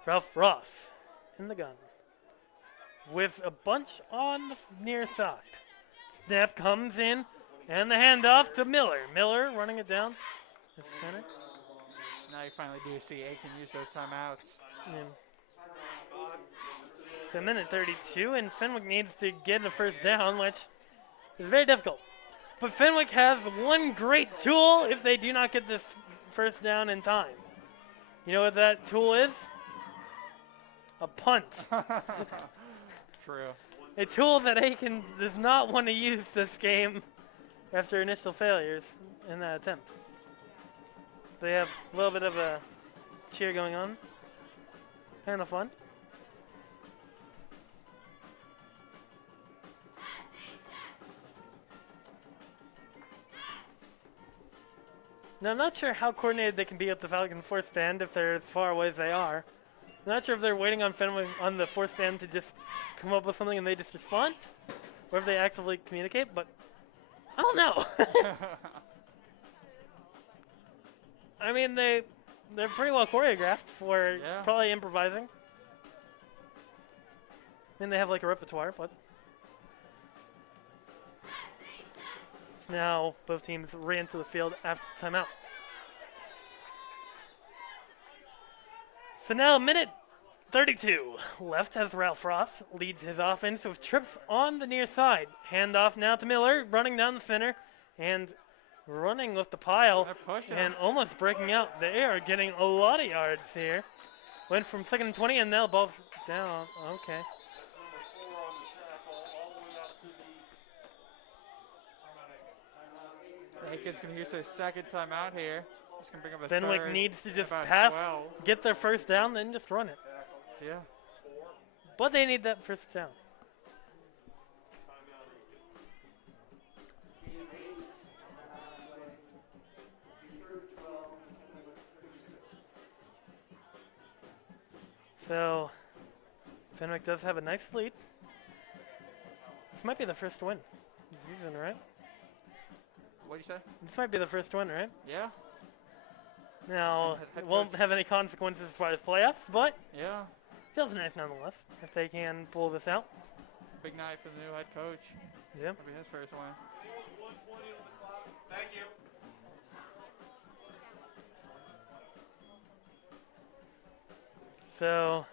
Ralph Ross in the gun with a bunch on the near side. Snap comes in, and the handoff to Miller. Miller running it down the center. Now you finally do see Aiken use those timeouts. And it's a minute 32, and Fenwick needs to get the first down, which is very difficult. But Fenwick has one great tool if they do not get this first down in time. You know what that tool is? A punt. True. A tool that Aiken does not want to use this game after initial failures in that attempt. They have a little bit of a cheer going on. Kind of fun. Now, I'm not sure how coordinated they can be with the Falcon Force Band if they're as far away as they are. Not sure if they're waiting on Fenwick on the fourth band to just come up with something and they just respond, or if they actively communicate. But I don't know. I mean, they're pretty well choreographed for probably improvising. I mean, they have like a repertoire, but now both teams re-enter the field after the timeout. So now, minute 32 left as Ralph Ross leads his offense with trips on the near side. Handoff now to Miller, running down the center and running with the pile and almost breaking out. They are getting a lot of yards here. Went from 2nd and 20 and now ball's down. Okay. Aiken's going to use their second timeout here. Just going to bring up a Fenwick third. needs to just About pass, 12. get their first down, then just run it. Yeah. But they need that first down. So, Fenwick does have a nice lead. This might be the first win this season, right? What'd you say? This might be the first win, right? Yeah. Now, Head it won't coach. have any consequences as far as playoffs, but Yeah. feels nice nonetheless if they can pull this out. Big night for the new head coach. Yeah. That'll be his first win. Thank you. So,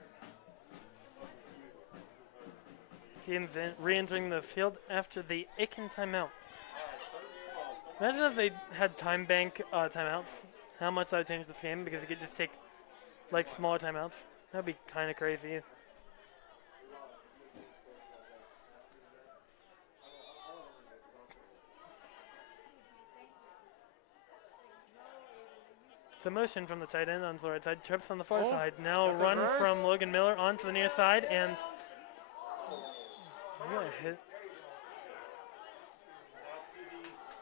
teams re-entering the field after the Aiken timeout. Imagine if they had time bank timeouts, how much that would change this game, because you could just take like smaller timeouts. That'd be kind of crazy. The motion from the tight end on the right side, trips on the far side. Now got the run reverse. from Logan Miller onto the near side, and hit.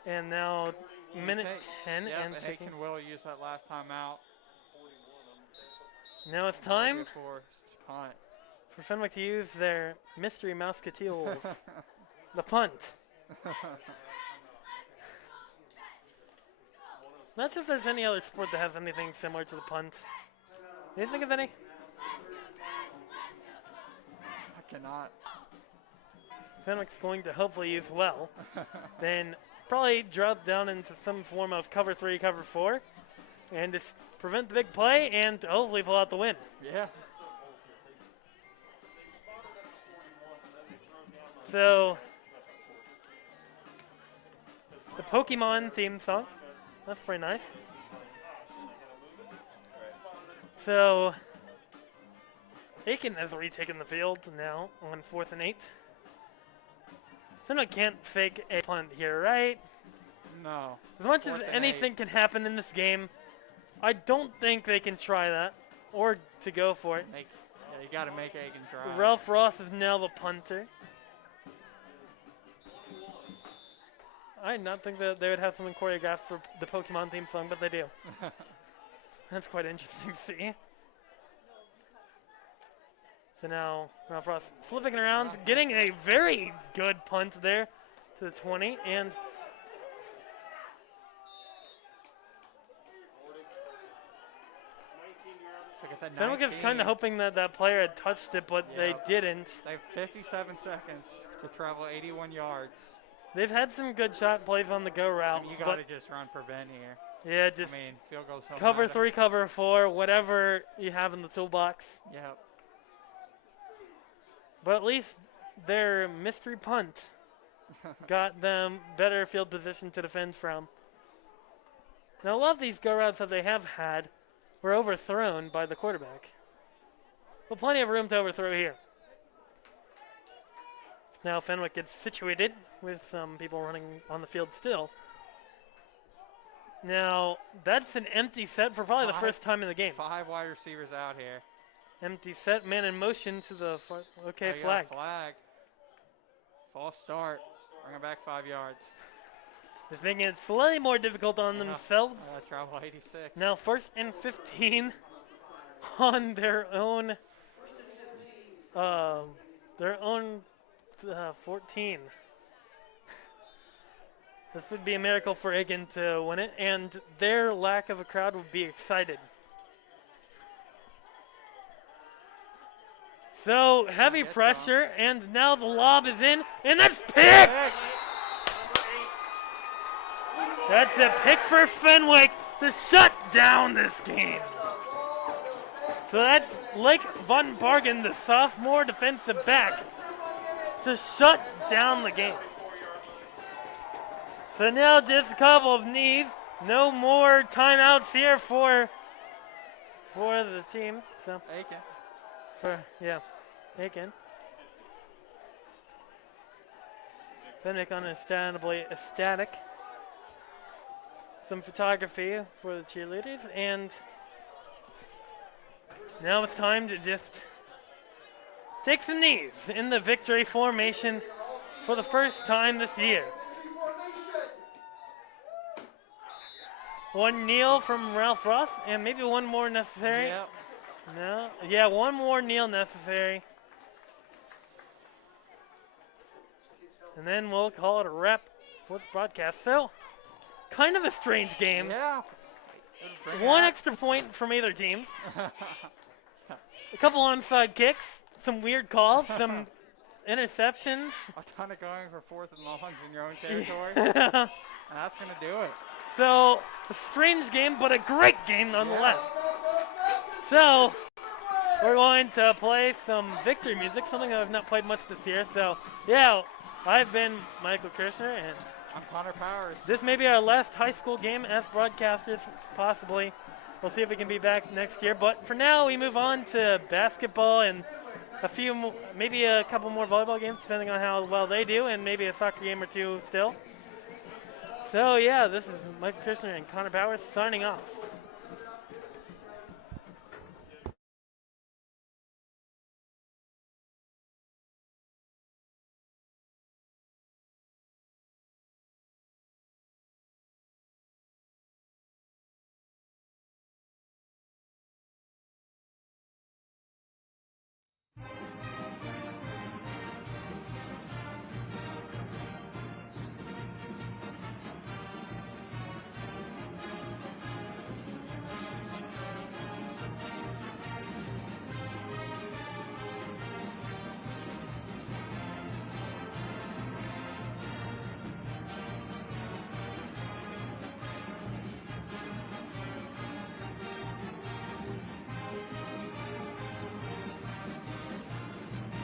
And now minute 10 Yep, and taking. Aiken will use that last timeout. Now it's time Forced punt. for Fenwick to use their mystery Mouseketeers, the punt. Not sure if there's any other sport that has anything similar to the punt. Do you think of any? I cannot. Fenwick's going to hopefully use well. Then probably drop down into some form of cover 3, cover 4, and just prevent the big play and hopefully pull out the win. Yeah. So, the Pokemon theme song. That's pretty nice. So, Aiken has retaken the field now on 4th and 8. Fenwick can't fake a punt here, right? No. As much as 4th and anything can happen in this game, I don't think they can try that or to go for it. Yeah, you got to make Aiken drive. Ralph Ross is now the punter. I did not think that they would have something choreographed for the Pokemon theme song, but they do. That's quite interesting to see. So now Ralph Ross flipping it around, getting a very good punt there to the 20, and So get that Fenwick is 19. kind of hoping that that player had touched it, but they Yep. didn't. They have 57 seconds to travel 81 yards. They've had some good shot plays on the go I route, mean, you but got to just run prevent here. yeah, just I mean, field goals. don't cover matter. 3, cover 4, whatever you have in the toolbox. Yep. But at least their mystery punt got them better field position to defend from. Now, a lot of these go routes that they have had were overthrown by the quarterback. But plenty of room to overthrow here. Now Fenwick gets situated with some people running on the field still. Now, that's an empty set for probably the first time in the game. 5 wide receivers out here. Empty set, man in motion to the far. Okay, Oh, you got a flag. Flag. False start. Bring it back 5 yards. Just making it slightly more difficult on themselves. Travel 86. Now 1st and 15 on their own 14. This would be a miracle for Aiken to win it, and their lack of a crowd would be excited. So heavy pressure, and now the lob is in, and that's picked! That's a pick for Fenwick to shut down this game. So that's Lake Von Bargen, the sophomore defensive back, to shut down the game. So now just a couple of knees. No more timeouts here for the team. So Aiken. Aiken. Fenwick understandably ecstatic. Some photography for the cheerleaders, and now it's time to just take some knees in the victory formation for the first time this year. One kneel from Ralph Ross, and maybe one more necessary. Yep. No, yeah, one more kneel necessary. And then we'll call it a wrap for this broadcast. So, kind of a strange game. Yeah. One extra point from either team. A couple onside kicks, some weird calls, some interceptions. A ton of going for 4th and longs in your own territory. That's going to do it. So, a strange game, but a great game nonetheless. So, we're going to play some victory music, something that I've not played much this year. So, yeah, I've been Michael Kirshner, and I'm Connor Powers. this may be our last high school game as broadcasters, possibly. We'll see if we can be back next year. But for now, we move on to basketball and maybe a couple more volleyball games, depending on how well they do, and maybe a soccer game or two still. So, yeah, this is Michael Kirshner and Connor Powers signing off.